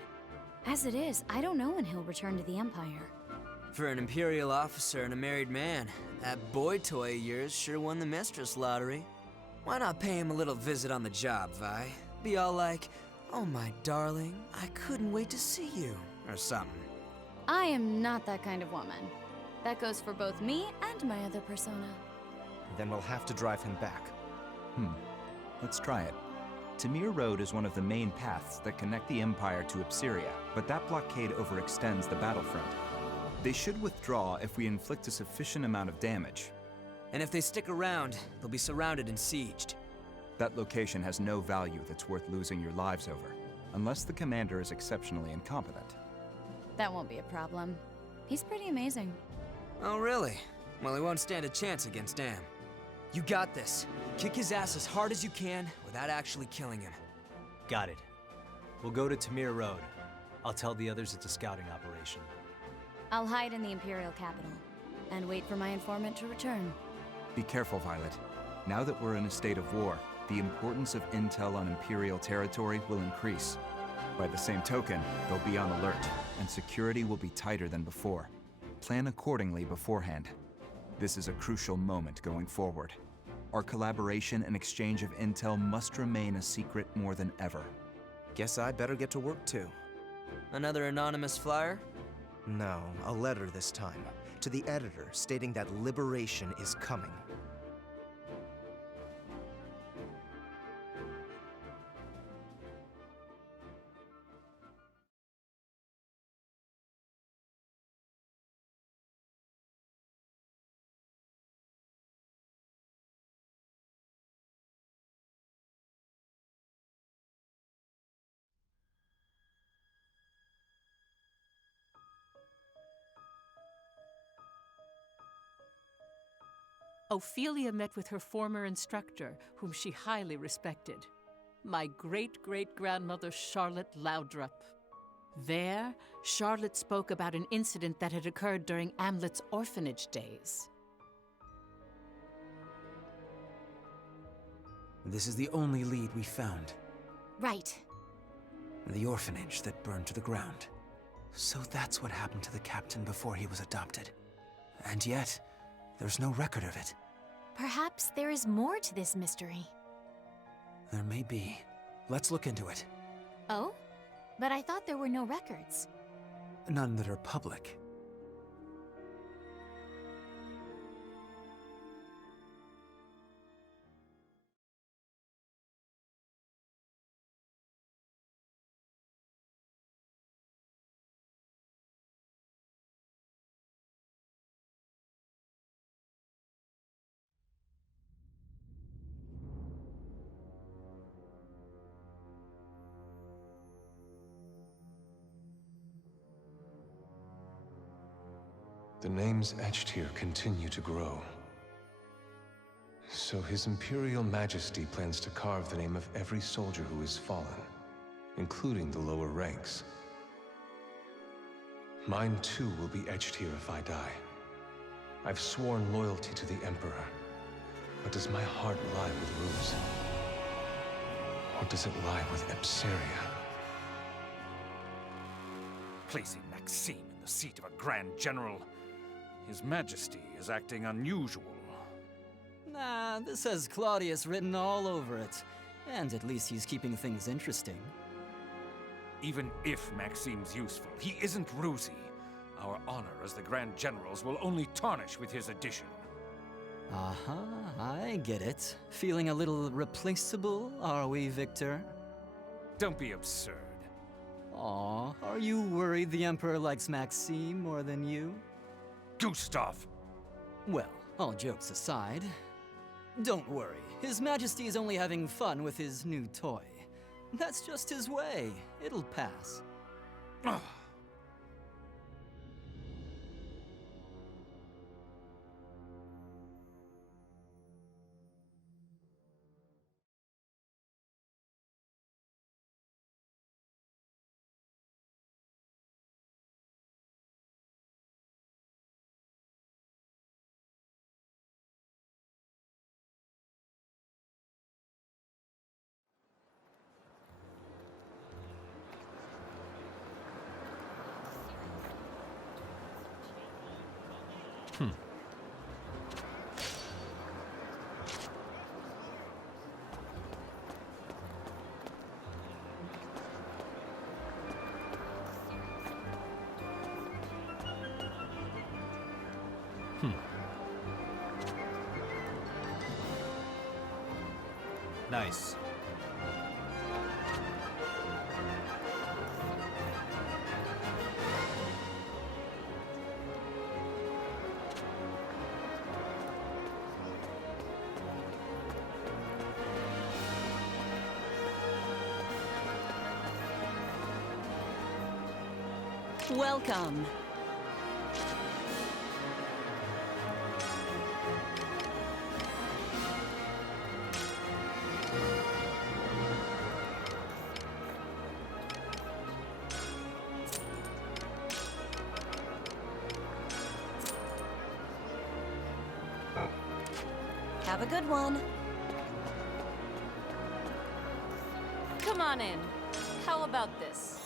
As it is, I don't know when he'll return to the Empire. For an Imperial officer and a married man, that boy toy of yours sure won the mistress lottery. Why not pay him a little visit on the job, Vi? Be all like, "Oh my darling, I couldn't wait to see you," or something. I am not that kind of woman. That goes for both me and my other persona. Then we'll have to drive him back. Let's try it. Tamir Road is one of the main paths that connect the Empire to Ipsiria, but that blockade overextends the battlefront. They should withdraw if we inflict a sufficient amount of damage. And if they stick around, they'll be surrounded and sieged. That location has no value that's worth losing your lives over, unless the commander is exceptionally incompetent. That won't be a problem. He's pretty amazing. Oh, really? Well, he won't stand a chance against Am. You got this. Kick his ass as hard as you can without actually killing him. Got it. We'll go to Tamir Road. I'll tell the others it's a scouting operation. I'll hide in the Imperial capital and wait for my informant to return. Be careful, Violet. Now that we're in a state of war, the importance of intel on Imperial territory will increase. By the same token, they'll be on alert, and security will be tighter than before. Plan accordingly beforehand. This is a crucial moment going forward. Our collaboration and exchange of intel must remain a secret more than ever. Guess I better get to work too. Another anonymous flyer? No, a letter this time. To the editor, stating that liberation is coming. Ophelia met with her former instructor, whom she highly respected, my great-great-grandmother Charlotte Loudrup. There, Charlotte spoke about an incident that had occurred during Amlet's orphanage days. This is the only lead we found. Right. The orphanage that burned to the ground. So that's what happened to the captain before he was adopted. And yet, there's no record of it. Perhaps there is more to this mystery. There may be. Let's look into it. Oh? But I thought there were no records. None that are public. The names etched here continue to grow. So His Imperial Majesty plans to carve the name of every soldier who has fallen, including the lower ranks. Mine too will be etched here if I die. I've sworn loyalty to the Emperor, but does my heart lie with Ruse? Or does it lie with Epseria? Placing Maxime in the seat of a Grand General. His Majesty is acting unusual. Nah, this has Claudius written all over it. And at least he's keeping things interesting. Even if Maxime's useful, he isn't Rusy. Our honor as the Grand Generals will only tarnish with his addition. I get it. Feeling a little replaceable, are we, Victor? Don't be absurd. Aw, are you worried the Emperor likes Maxime more than you? Gustav! Well, all jokes aside, don't worry. His Majesty is only having fun with his new toy. That's just his way. It'll pass. Nice. Welcome. Have a good one. Come on in. How about this?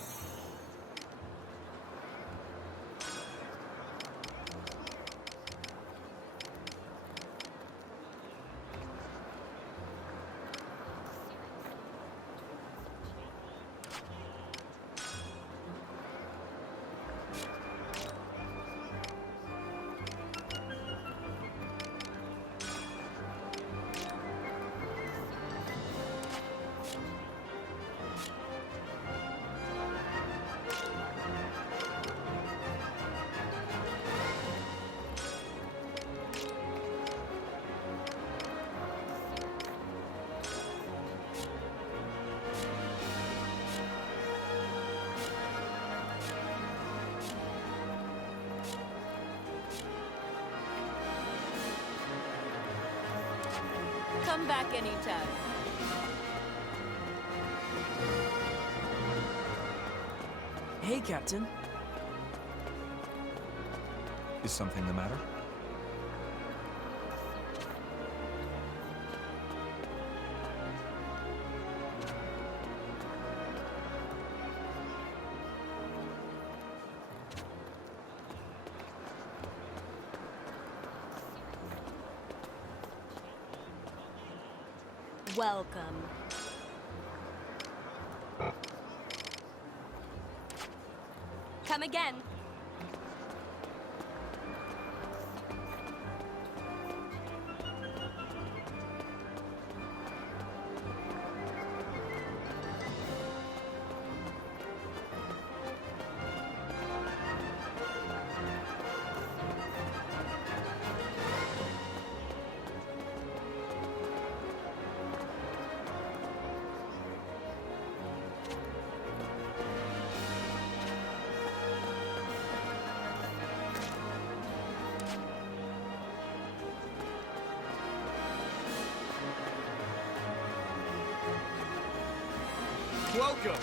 Come back anytime. Hey, Captain. Is something the matter? Welcome. Come again. Welcome!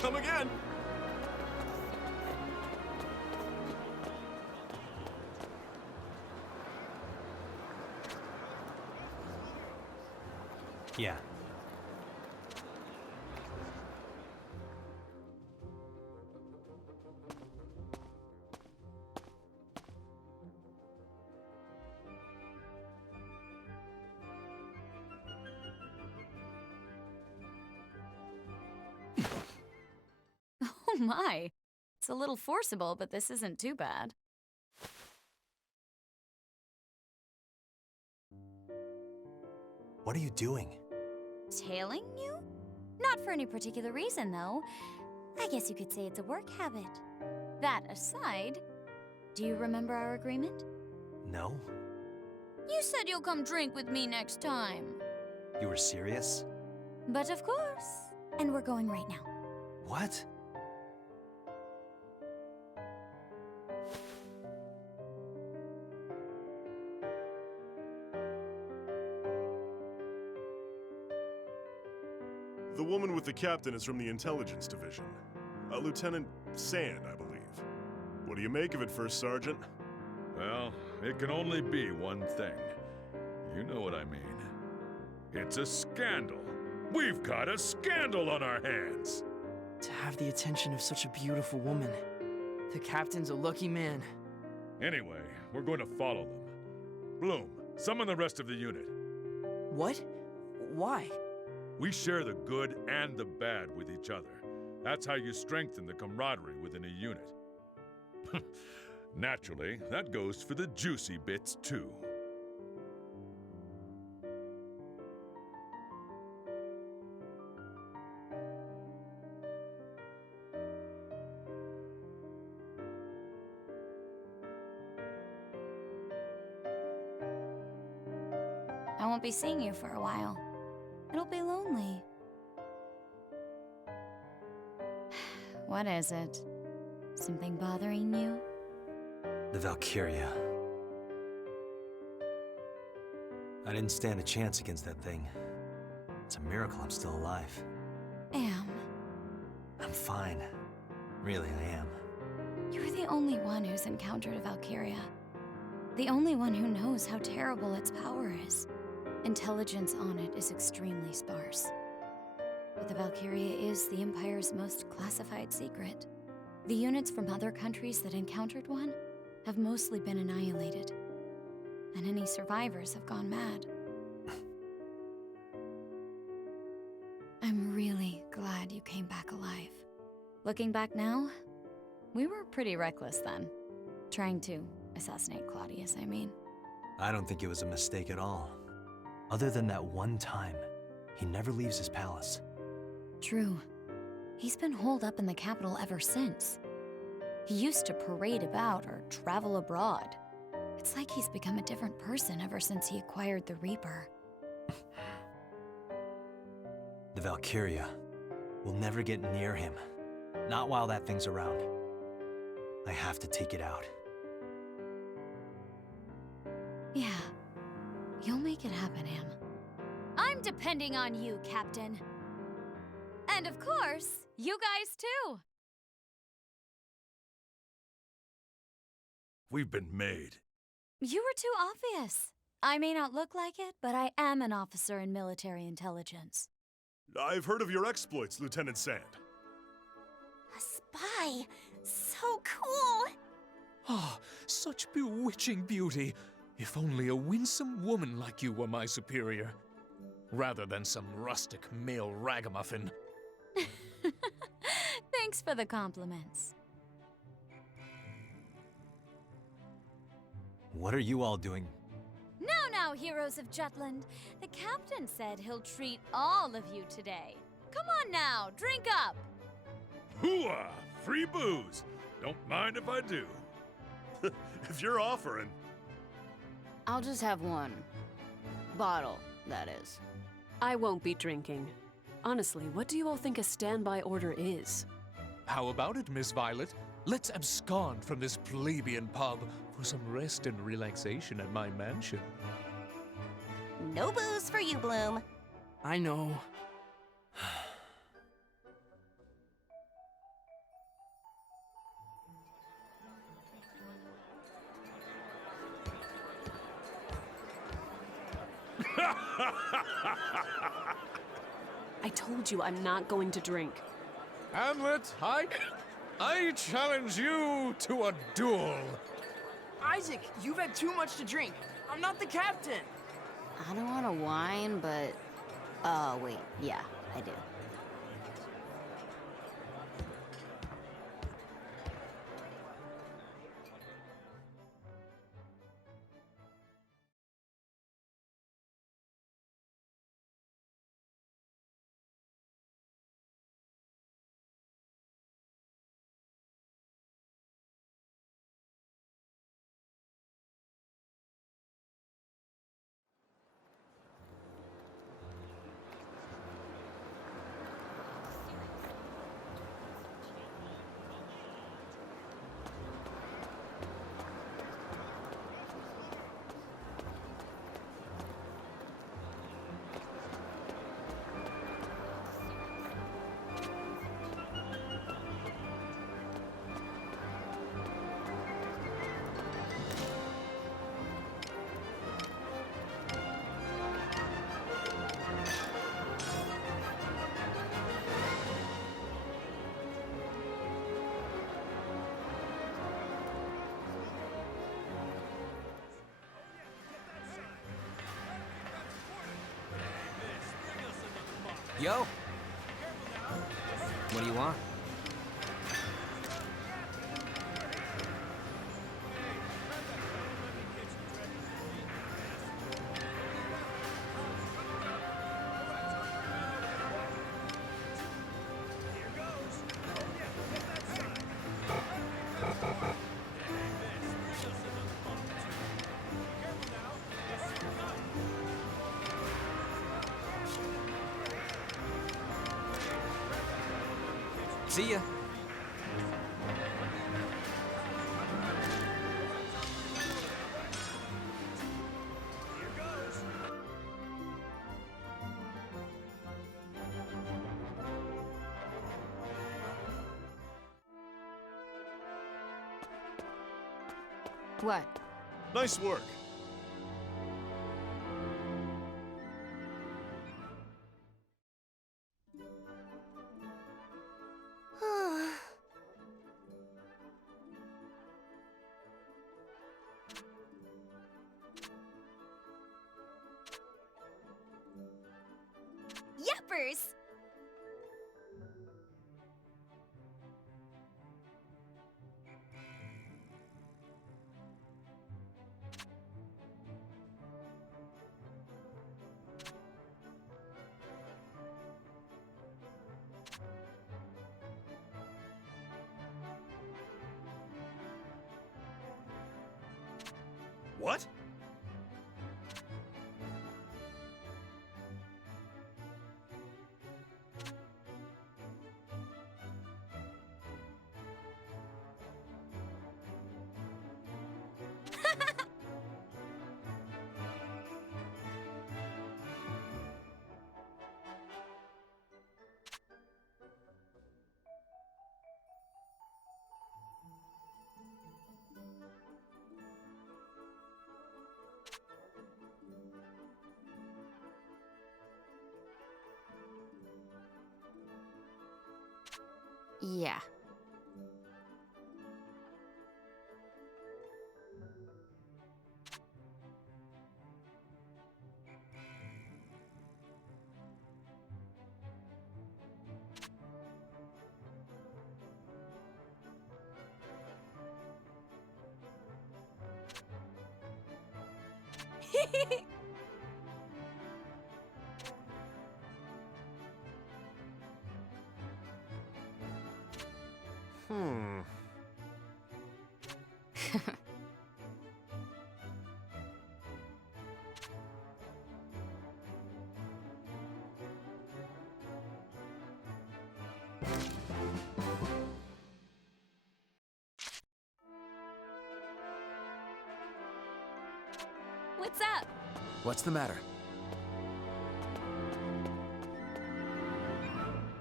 Come again! Yeah. Oh my. It's a little forcible, but this isn't too bad. What are you doing? Tailing you? Not for any particular reason, though. I guess you could say it's a work habit. That aside, do you remember our agreement? No? You said you'll come drink with me next time. You were serious? But of course. And we're going right now. What? The woman with the captain is from the intelligence division. Lieutenant Sand, I believe. What do you make of it, First Sergeant? Well, it can only be one thing. You know what I mean. It's a scandal. We've got a scandal on our hands. To have the attention of such a beautiful woman. The captain's a lucky man. Anyway, we're going to follow them. Bloom, summon the rest of the unit. What? Why? We share the good and the bad with each other. That's how you strengthen the camaraderie within a unit. Naturally, that goes for the juicy bits, too. won't be seeing you for a while. It'll be lonely. What is it? Something bothering you? The Valkyria. I didn't stand a chance against that thing. It's a miracle I'm still alive. Am. I'm fine. Really, I am. You're the only one who's encountered a Valkyria. The only one who knows how terrible its power is. Intelligence on it is extremely sparse. But the Valkyria is the Empire's most classified secret. The units from other countries that encountered one have mostly been annihilated. And any survivors have gone mad. I'm really glad you came back alive. Looking back now, we were pretty reckless then. Trying to assassinate Claudius, I mean. I don't think it was a mistake at all. Other than that one time, he never leaves his palace. True. He's been holed up in the capital ever since. He used to parade about or travel abroad. It's like he's become a different person ever since he acquired the Reaper. The Valkyria will never get near him. Not while that thing's around. I have to take it out. Yeah. You'll make it happen, Am. I'm depending on you, Captain. And of course, you guys too. We've been made. You were too obvious. I may not look like it, but I am an officer in military intelligence. I've heard of your exploits, Lieutenant Sand. A spy! So cool! Ah, such bewitching beauty. If only a winsome woman like you were my superior. Rather than some rustic male ragamuffin. Thanks for the compliments. What are you all doing? Now, heroes of Jutland. The captain said he'll treat all of you today. Come on now, drink up! Hooah! Free booze! Don't mind if I do. If you're offering. I'll just have one. Bottle, that is. I won't be drinking. Honestly, what do you all think a standby order is? How about it, Miss Violet? Let's abscond from this plebeian pub for some rest and relaxation at my mansion. No booze for you, Bloom. I know. I told you I'm not going to drink. Hamlet, I challenge you to a duel. Isaac, you've had too much to drink. I'm not the captain. I don't want to whine, but... Oh, wait. Yeah, I do. Yo! What do you want? See ya. What? Nice work. Yuppers! What? Yeah. Hmm. What's up? What's the matter?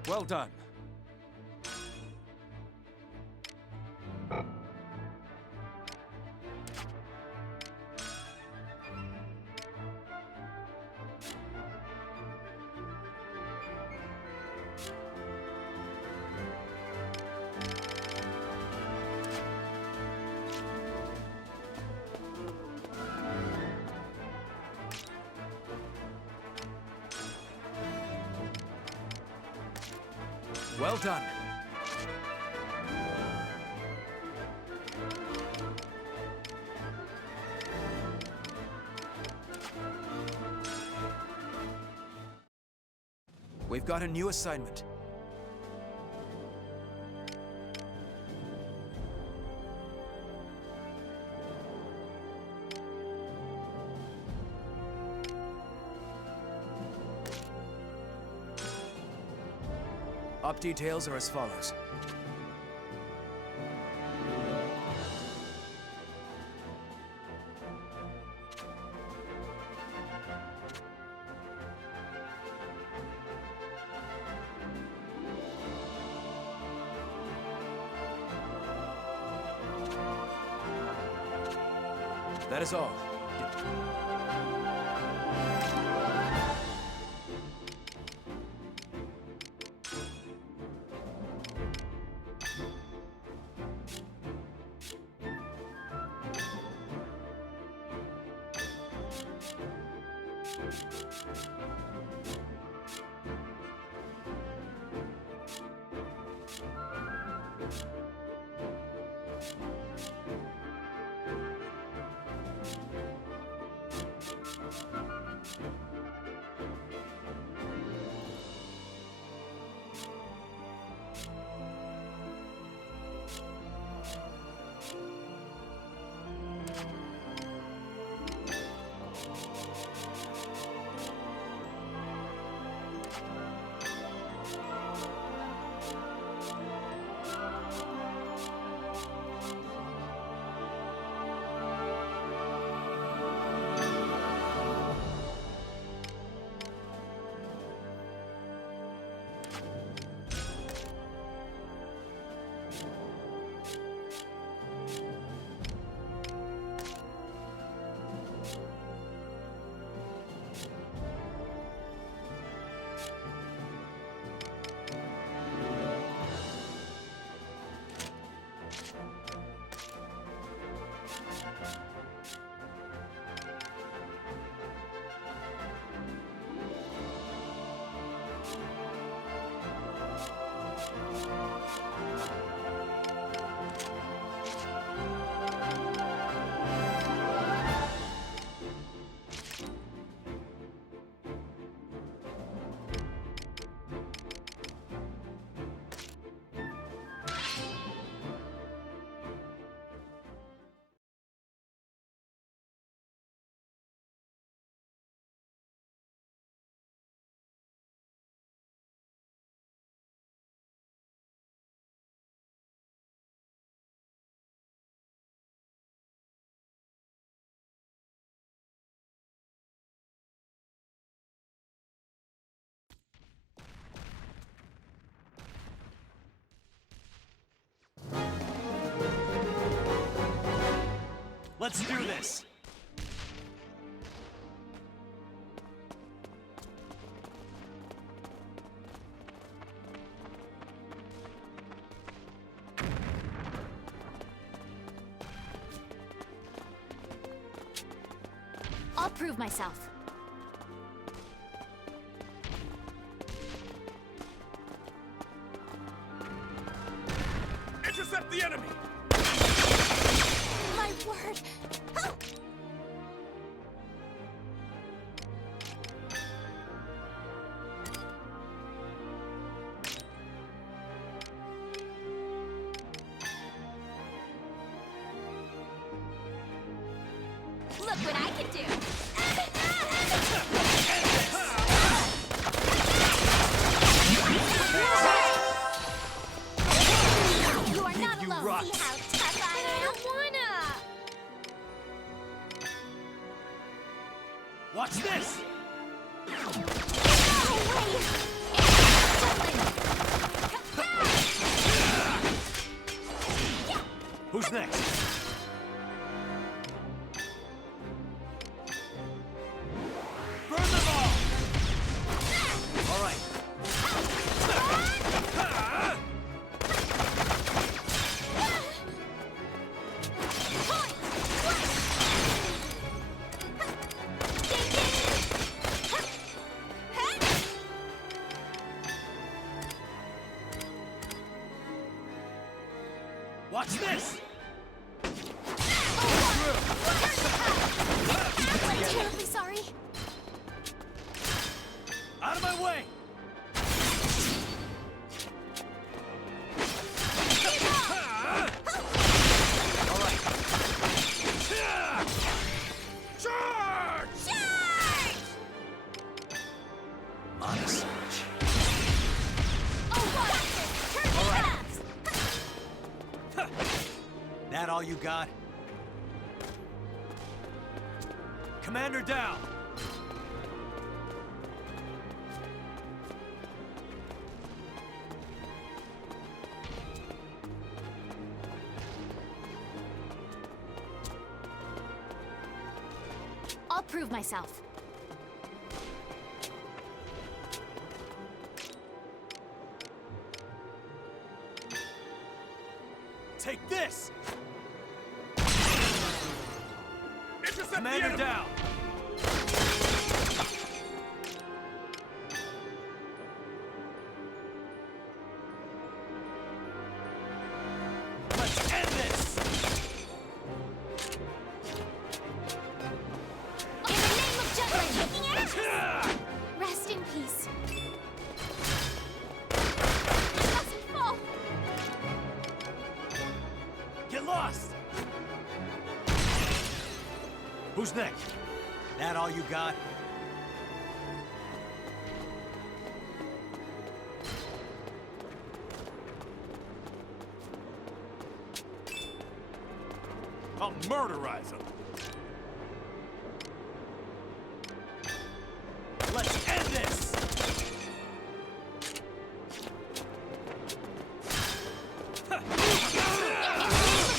Well done. Well done. We've got a new assignment. Op details are as follows. That is all. Let's do this! I'll prove myself. Intercept the enemy! My word! Oh! Look what I can do! You are not You alone. rock. See how tough I am? I don't wanna! Watch this! Who's next? Burn them all! All right. Watch this! I'm terribly sorry. Out of my way! All right. Charge! Charge! Honest. Oh, what? Turn the halves! That all you got? Commander down! I'll prove myself. Take this! Intercept the Commander enemy! down! Let's end this! In the name of justice! Rest in peace. I mustn't fall. Get lost! Who's next? That all you got? I'll murderize him. Let's end this!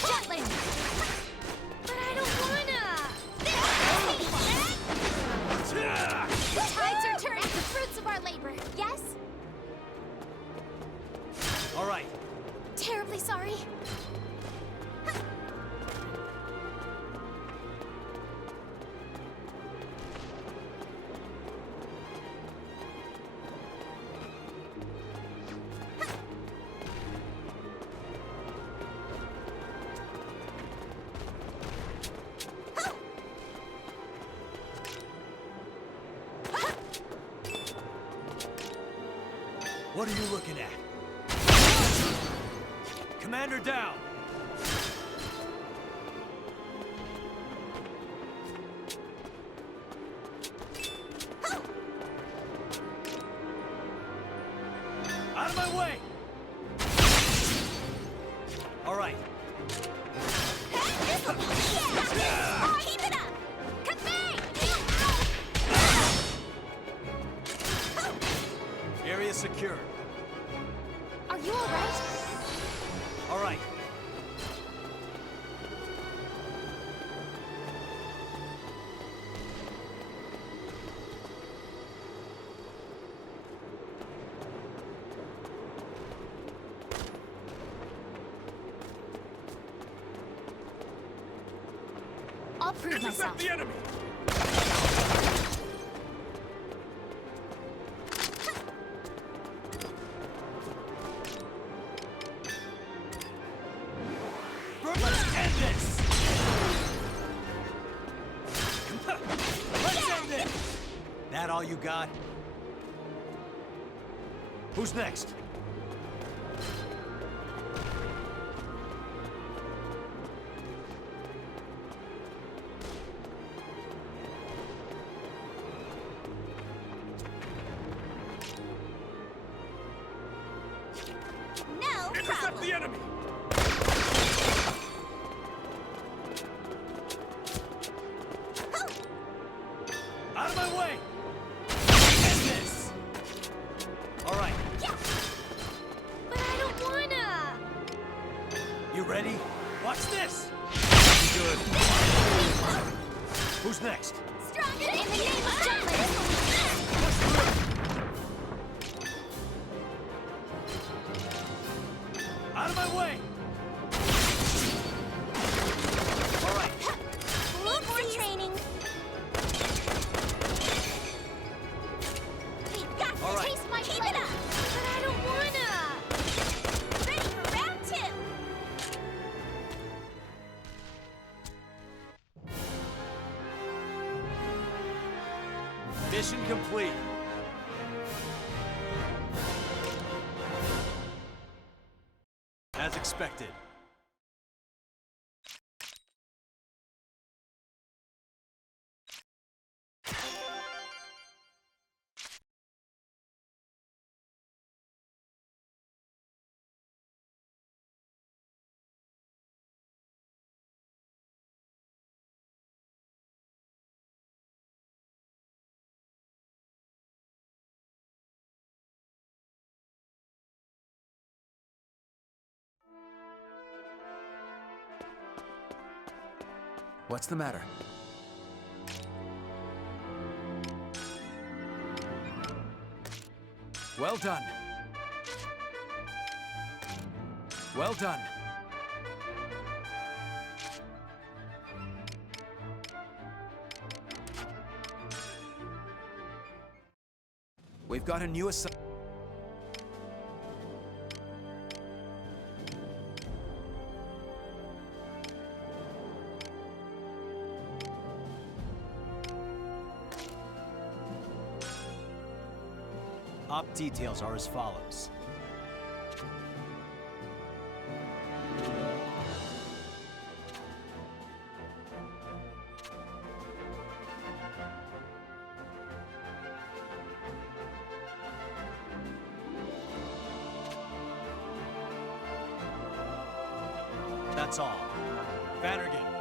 Jutland! But I don't wanna! The tides are turning. The fruits of our labor, yes? All right. Terribly sorry. What are you looking at? Commander down! Out of my way! All right. Keep it up! Convey! Area secure. Are you all right? All right. I'll prove myself. Intercept the enemy! Let's end this! Let's end this! That all you got? Who's next? No Intercept problem. the enemy! Out of my way! End this! All right, But I don't wanna. you ready? Watch this! Good. Who's next? Stronger in the name of justice. Push through! Out of my way! All right, Need more training. We've got All to right. taste my Keep it up. But I don't wanna. Ready for round 2. mission complete. As expected. What's the matter? Well done. Well done. We've got a new assignment. Op details are as follows. That's all. Vannergan.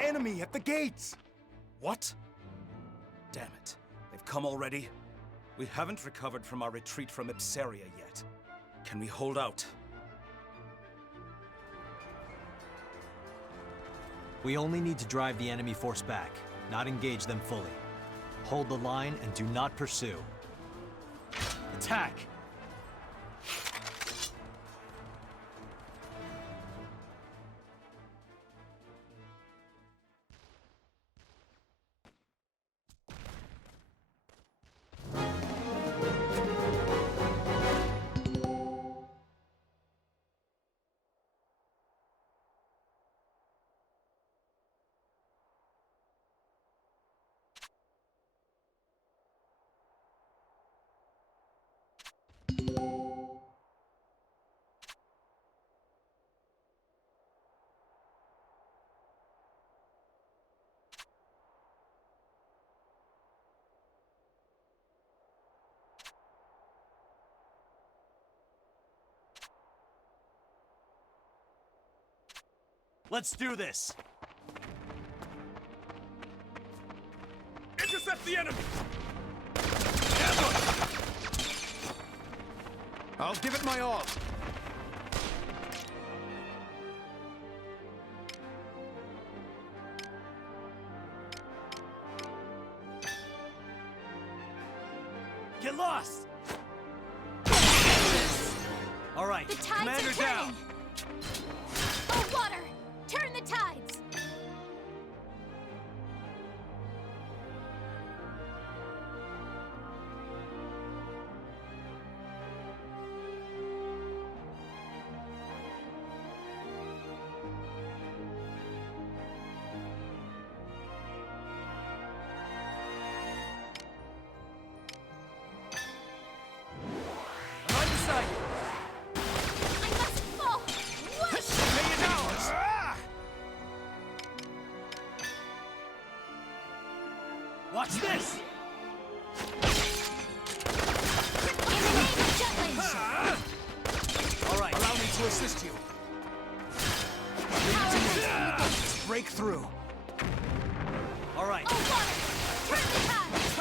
Enemy at the gates! What? Damn it. They've come already? We haven't recovered from our retreat from Ipsaria yet. Can we hold out? We only need to drive the enemy force back, not engage them fully. Hold the line and do not pursue. Attack! Let's do this! Intercept the enemy! I'll give it my all. Get lost! All right, The tides Commander are turning. down! Oh, water! Turn the tides! Right beside you! I must fall! What? Pay your dollars! Watch this! In the name of Jutland! All right, allow me to assist you. Let's break through. All right. Oh, water! Turn the tides!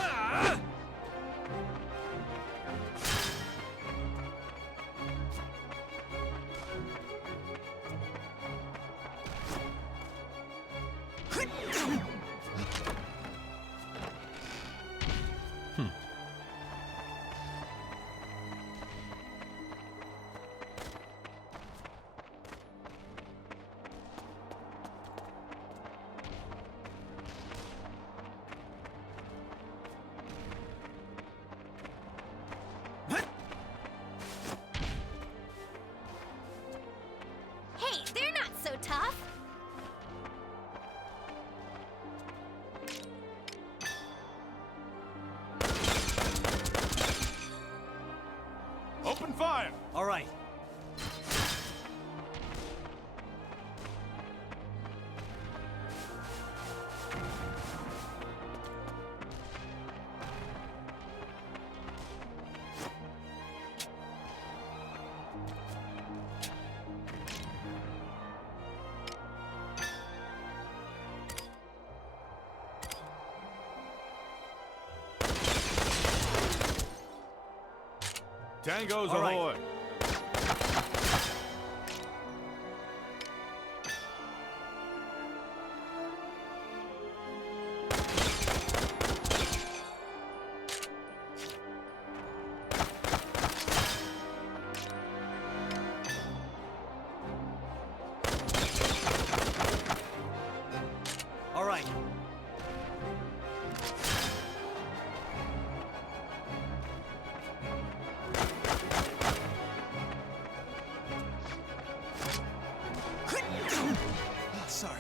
Hey, they're not so tough. Open fire! All right. Tangos All right. ahoy! All right. Sorry.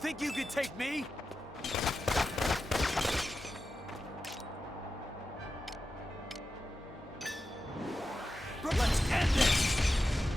Think you could take me? Let's end this!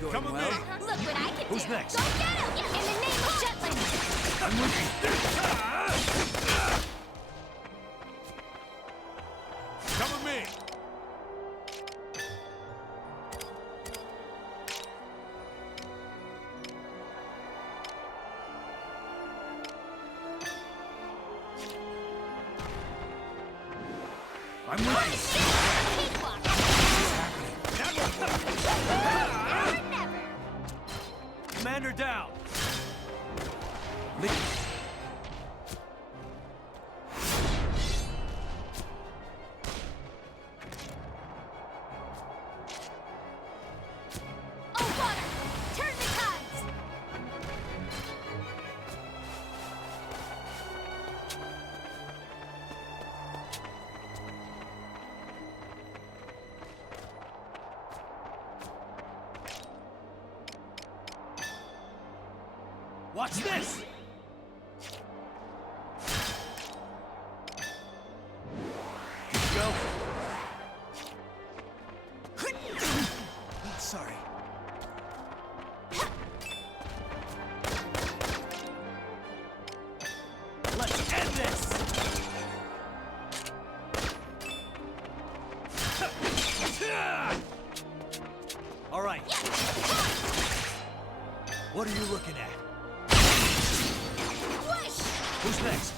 going Come with well. me. Look what I can Who's do. next? Go get him! In the name of Jutland! I'm moving. Come with me. I'm with you. Commander down. Oh, water! Turn the tides! Watch this! Go. Sorry. Let's end this! All right. What are you looking at? Who's next?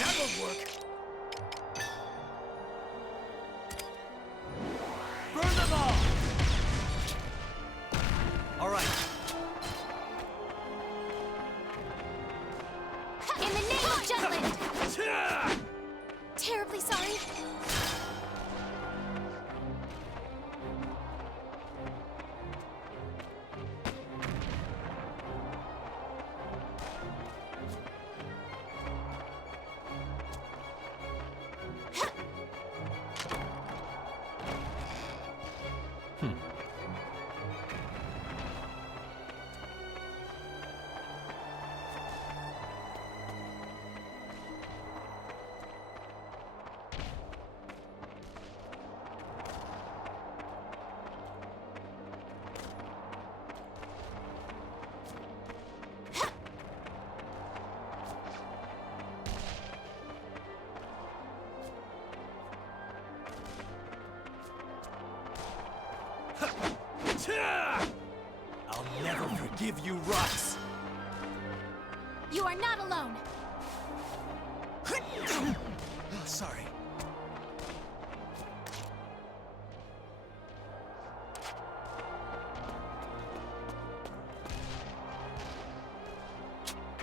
That'll work. Burn them all! All right. In the name of Jutland! Terribly sorry. I'll never forgive you, Rux. You are not alone. Sorry.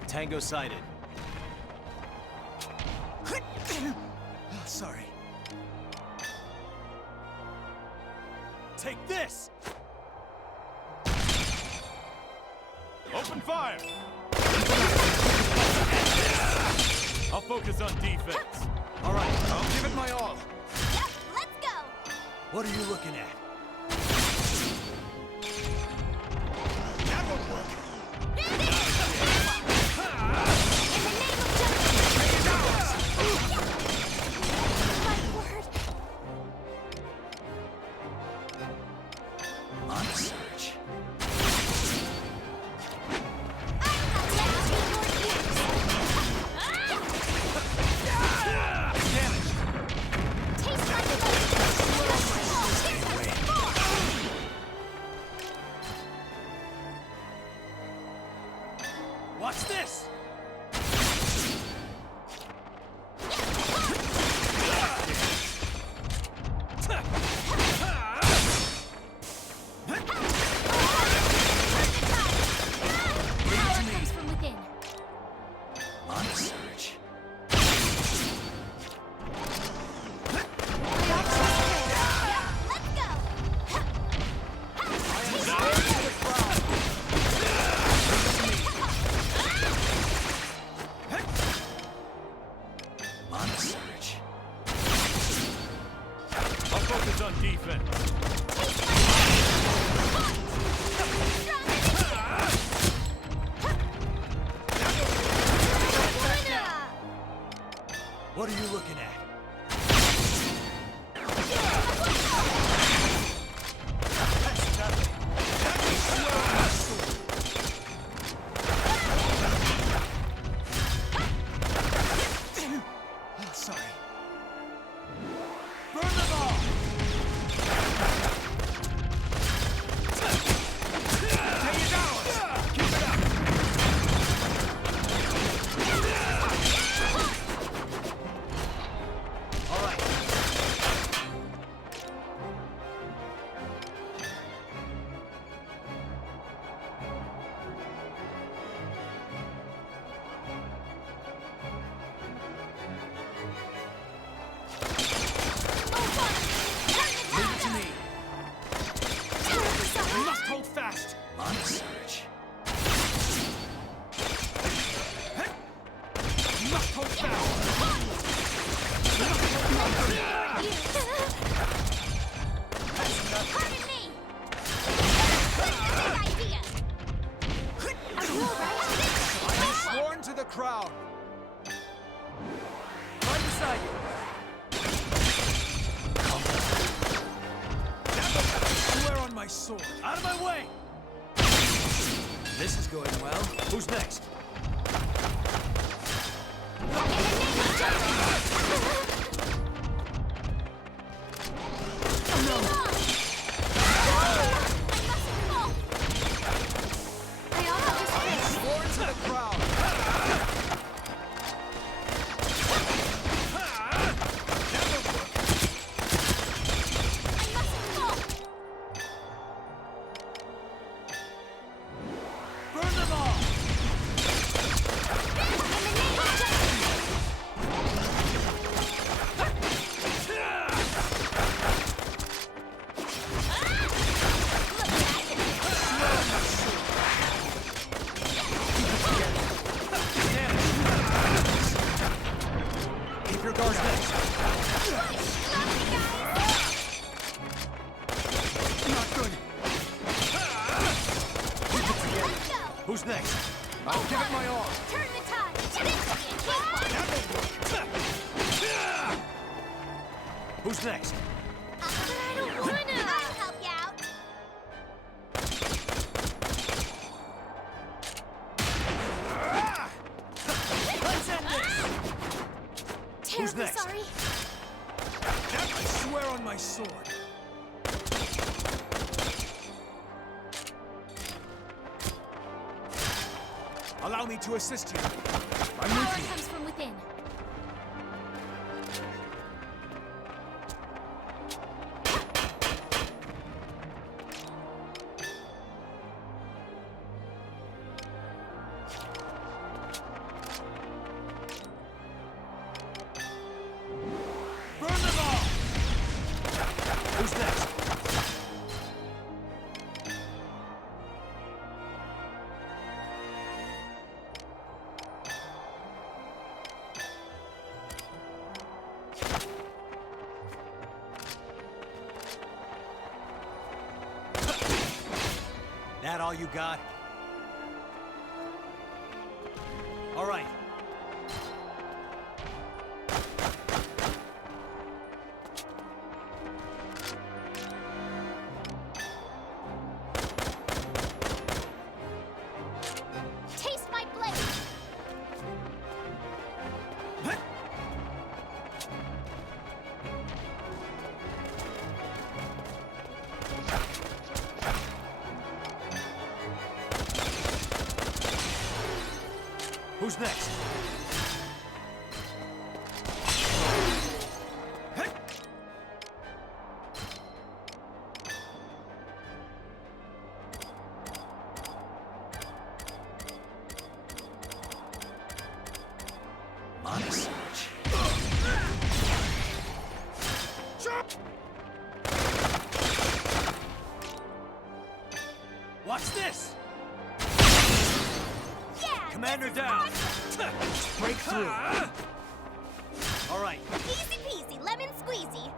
Tango sighted. Sorry. Take this! Open fire! I'll focus on defense. All right, I'll give it my all. Yep, let's go! What are you looking at? That won't work. On a search. Watch this! Power comes from within. On a search. Let's go! What are you looking at? Sorry. Burn them all! Take it down! Keep it up! All right. Leave it to me. You must hold fast. On the surge. You must hold fast. Pardon me! Good idea! Are you alright? Sworn to the crown. Right beside you. Swear on my sword. Out of my way! This is going well. Who's next? Sworn to the crown. Burn them all! Keep your guards next. Not good. Keep it together. Who's next? I'll give it my all. Turn the tide! This will be a Who's next? But I don't wanna! I'll help you out! Let's end this! Who's Terribly next? sorry. I swear on my sword. Allow me to assist you. I'm Power with you. comes from within. Burn them all! Who's next? That all you got? All right. Taste my blade! Who's next? Honest. Watch this! Yeah! Commander down! Break through! All right. Easy peasy, lemon squeezy.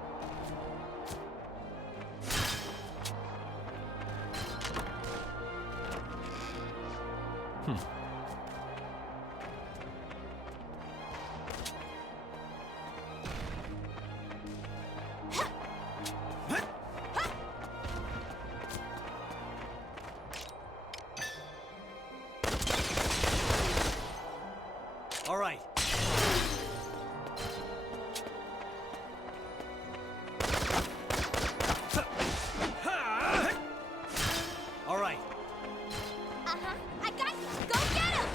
All right. All right. Uh-huh. I got you. Go get him!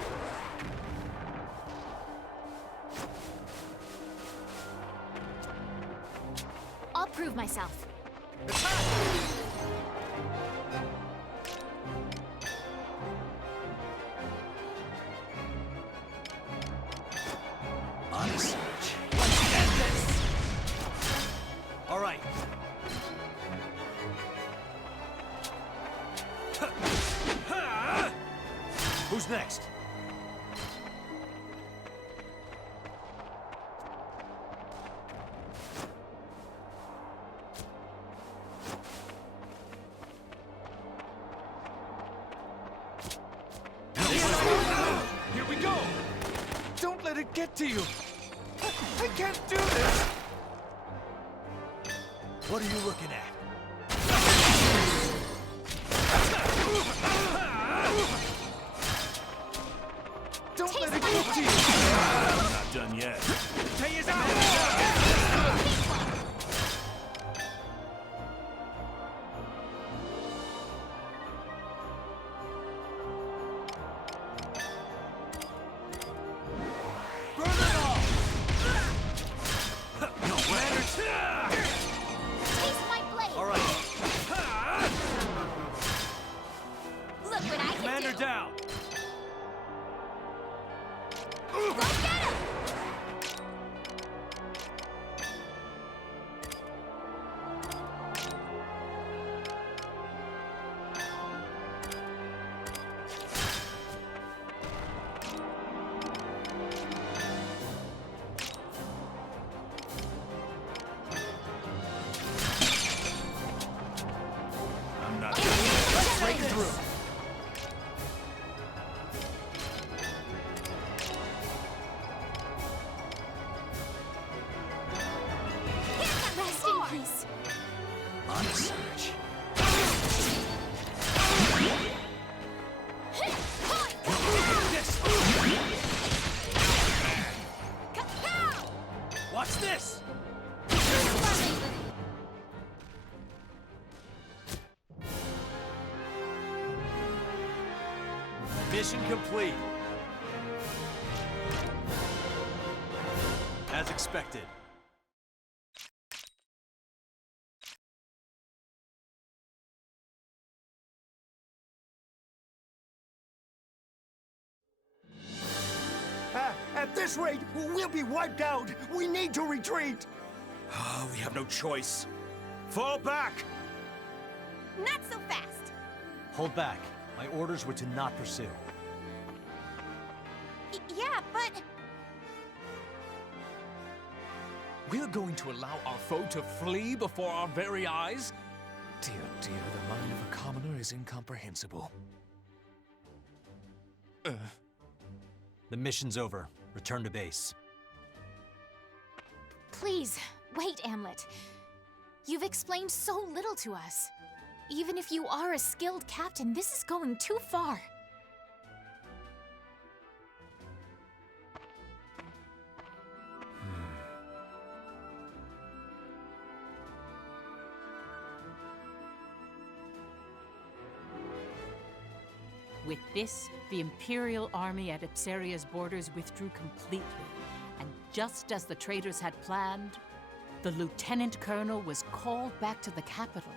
I'll prove myself. On search. Let's end this! All right. Who's next? Here we go! Don't let it get to you! I can't do this! What are you looking at? Don't let it get to you! I'm not done yet. Tay is out! Burn it all! No manners! Taste my blade! All right. Look what I can Commander do! down! Go get him! I'm not Break through! Rest in peace. On search. Watch this! Mission complete. As expected. At this rate, we'll be wiped out. We need to retreat. We have no choice. Fall back! Not so fast. Hold back. My orders were to not pursue. Yeah, but... We're going to allow our foe to flee before our very eyes? Dear, dear, the mind of a commoner is incomprehensible. The mission's over. Return to base. Please, wait, Amlet. You've explained so little to us. Even if you are a skilled captain, this is going too far. With this, the Imperial army at Ipseria's borders withdrew completely, and just as the traitors had planned, the lieutenant colonel was called back to the capital.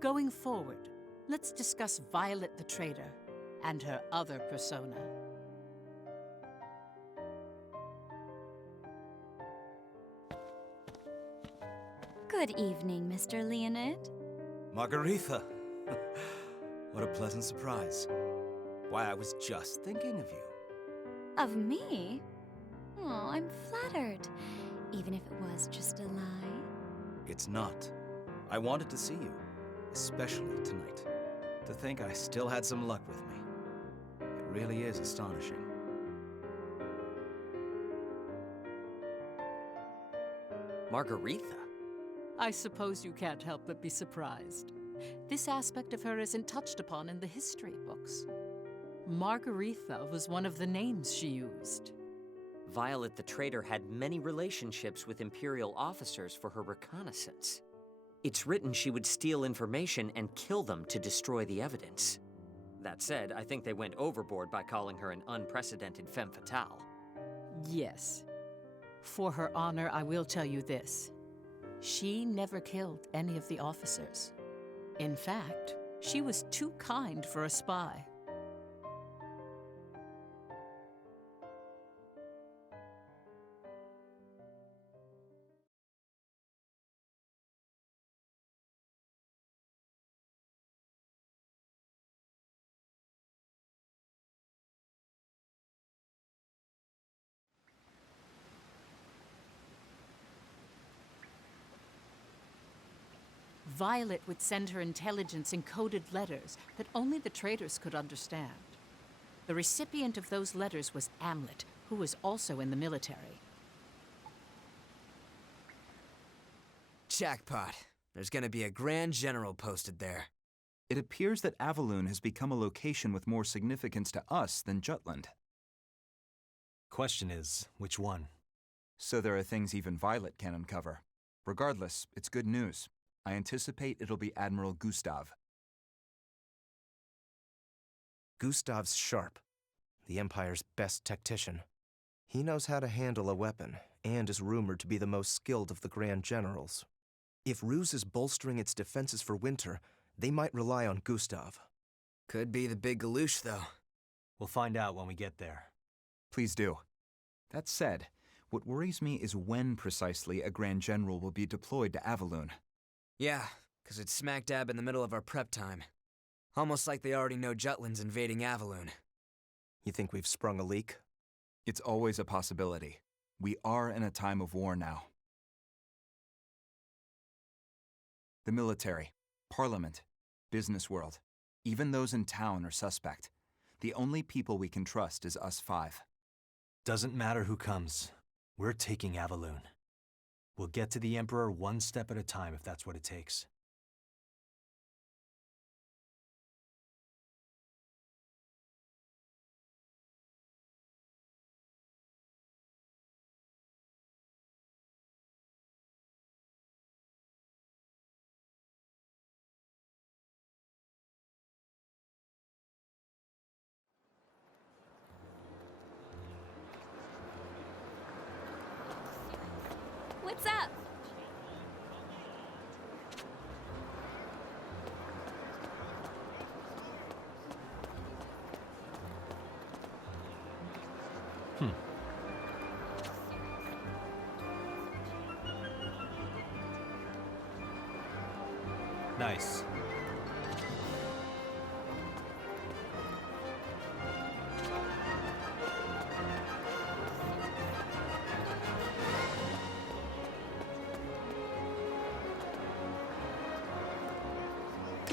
Going forward, let's discuss Violet the Traitor and her other persona. Good evening, Mr. Leonid. Margaretha! What a pleasant surprise. Why, I was just thinking of you. Of me? Oh, I'm flattered. Even if it was just a lie. It's not. I wanted to see you, especially tonight. To think I still had some luck with me. It really is astonishing. Margaretha? I suppose you can't help but be surprised. This aspect of her isn't touched upon in the history books. Margaretha was one of the names she used. Violet the traitor had many relationships with Imperial officers for her reconnaissance. It's written she would steal information and kill them to destroy the evidence. That said, I think they went overboard by calling her an unprecedented femme fatale. Yes. For her honor, I will tell you this. She never killed any of the officers. In fact, she was too kind for a spy. Violet would send her intelligence in coded letters that only the traitors could understand. The recipient of those letters was Amlet, who was also in the military. Jackpot. There's gonna be a Grand General posted there. It appears that Avaloon has become a location with more significance to us than Jutland. Question is, which one? So there are things even Violet can uncover. Regardless, it's good news. I anticipate it'll be Admiral Gustav. Gustav's sharp, the Empire's best tactician. He knows how to handle a weapon, and is rumored to be the most skilled of the Grand Generals. If Ruse is bolstering its defenses for winter, they might rely on Gustav. Could be the big Galouche, though. We'll find out when we get there. Please do. That said, what worries me is when precisely a Grand General will be deployed to Avaloon. Yeah, 'cause it's smack dab in the middle of our prep time. Almost like they already know Jutland's invading Avaloon. You think we've sprung a leak? It's always a possibility. We are in a time of war now. The military, parliament, business world, even those in town are suspect. The only people we can trust is us five. Doesn't matter who comes. We're taking Avaloon. We'll get to the Emperor one step at a time if that's what it takes. What's up? Nice.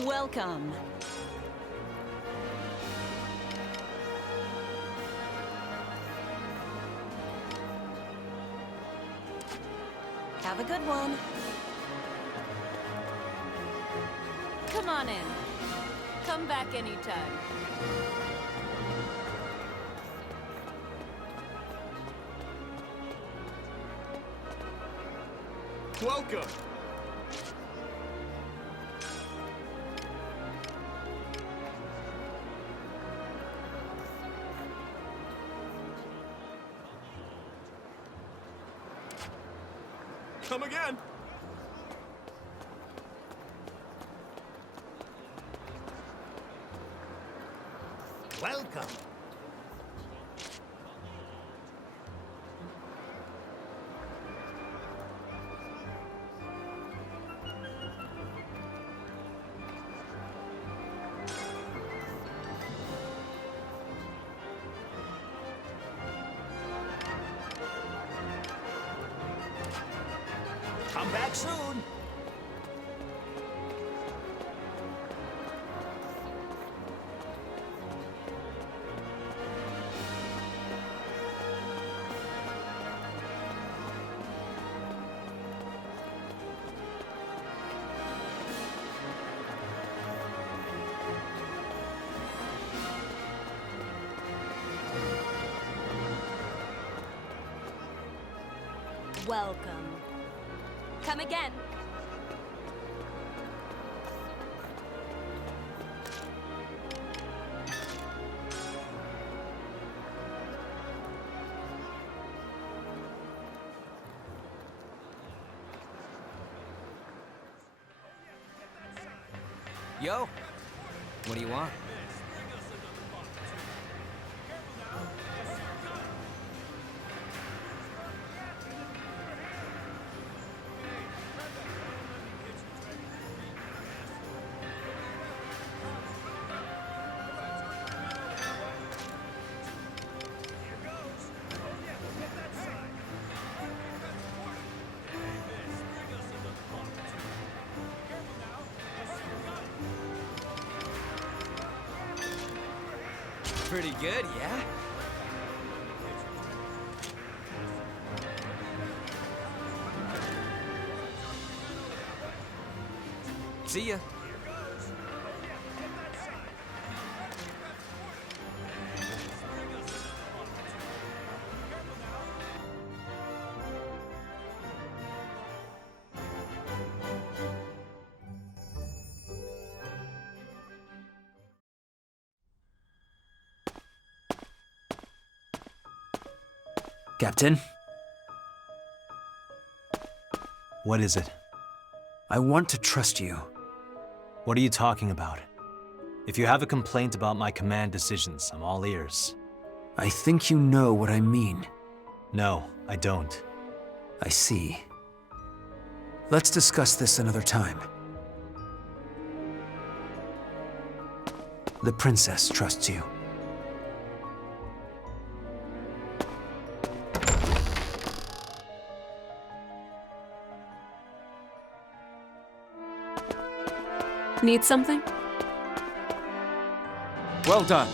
Welcome. Have a good one. Come on in. Come back anytime. Welcome! Come again! Welcome. Come back soon. Welcome. Come again. Yo, what do you want? Pretty good, yeah? See ya. Captain? What is it? I want to trust you. What are you talking about? If you have a complaint about my command decisions, I'm all ears. I think you know what I mean. No, I don't. I see. Let's discuss this another time. The princess trusts you. Need something? Well done.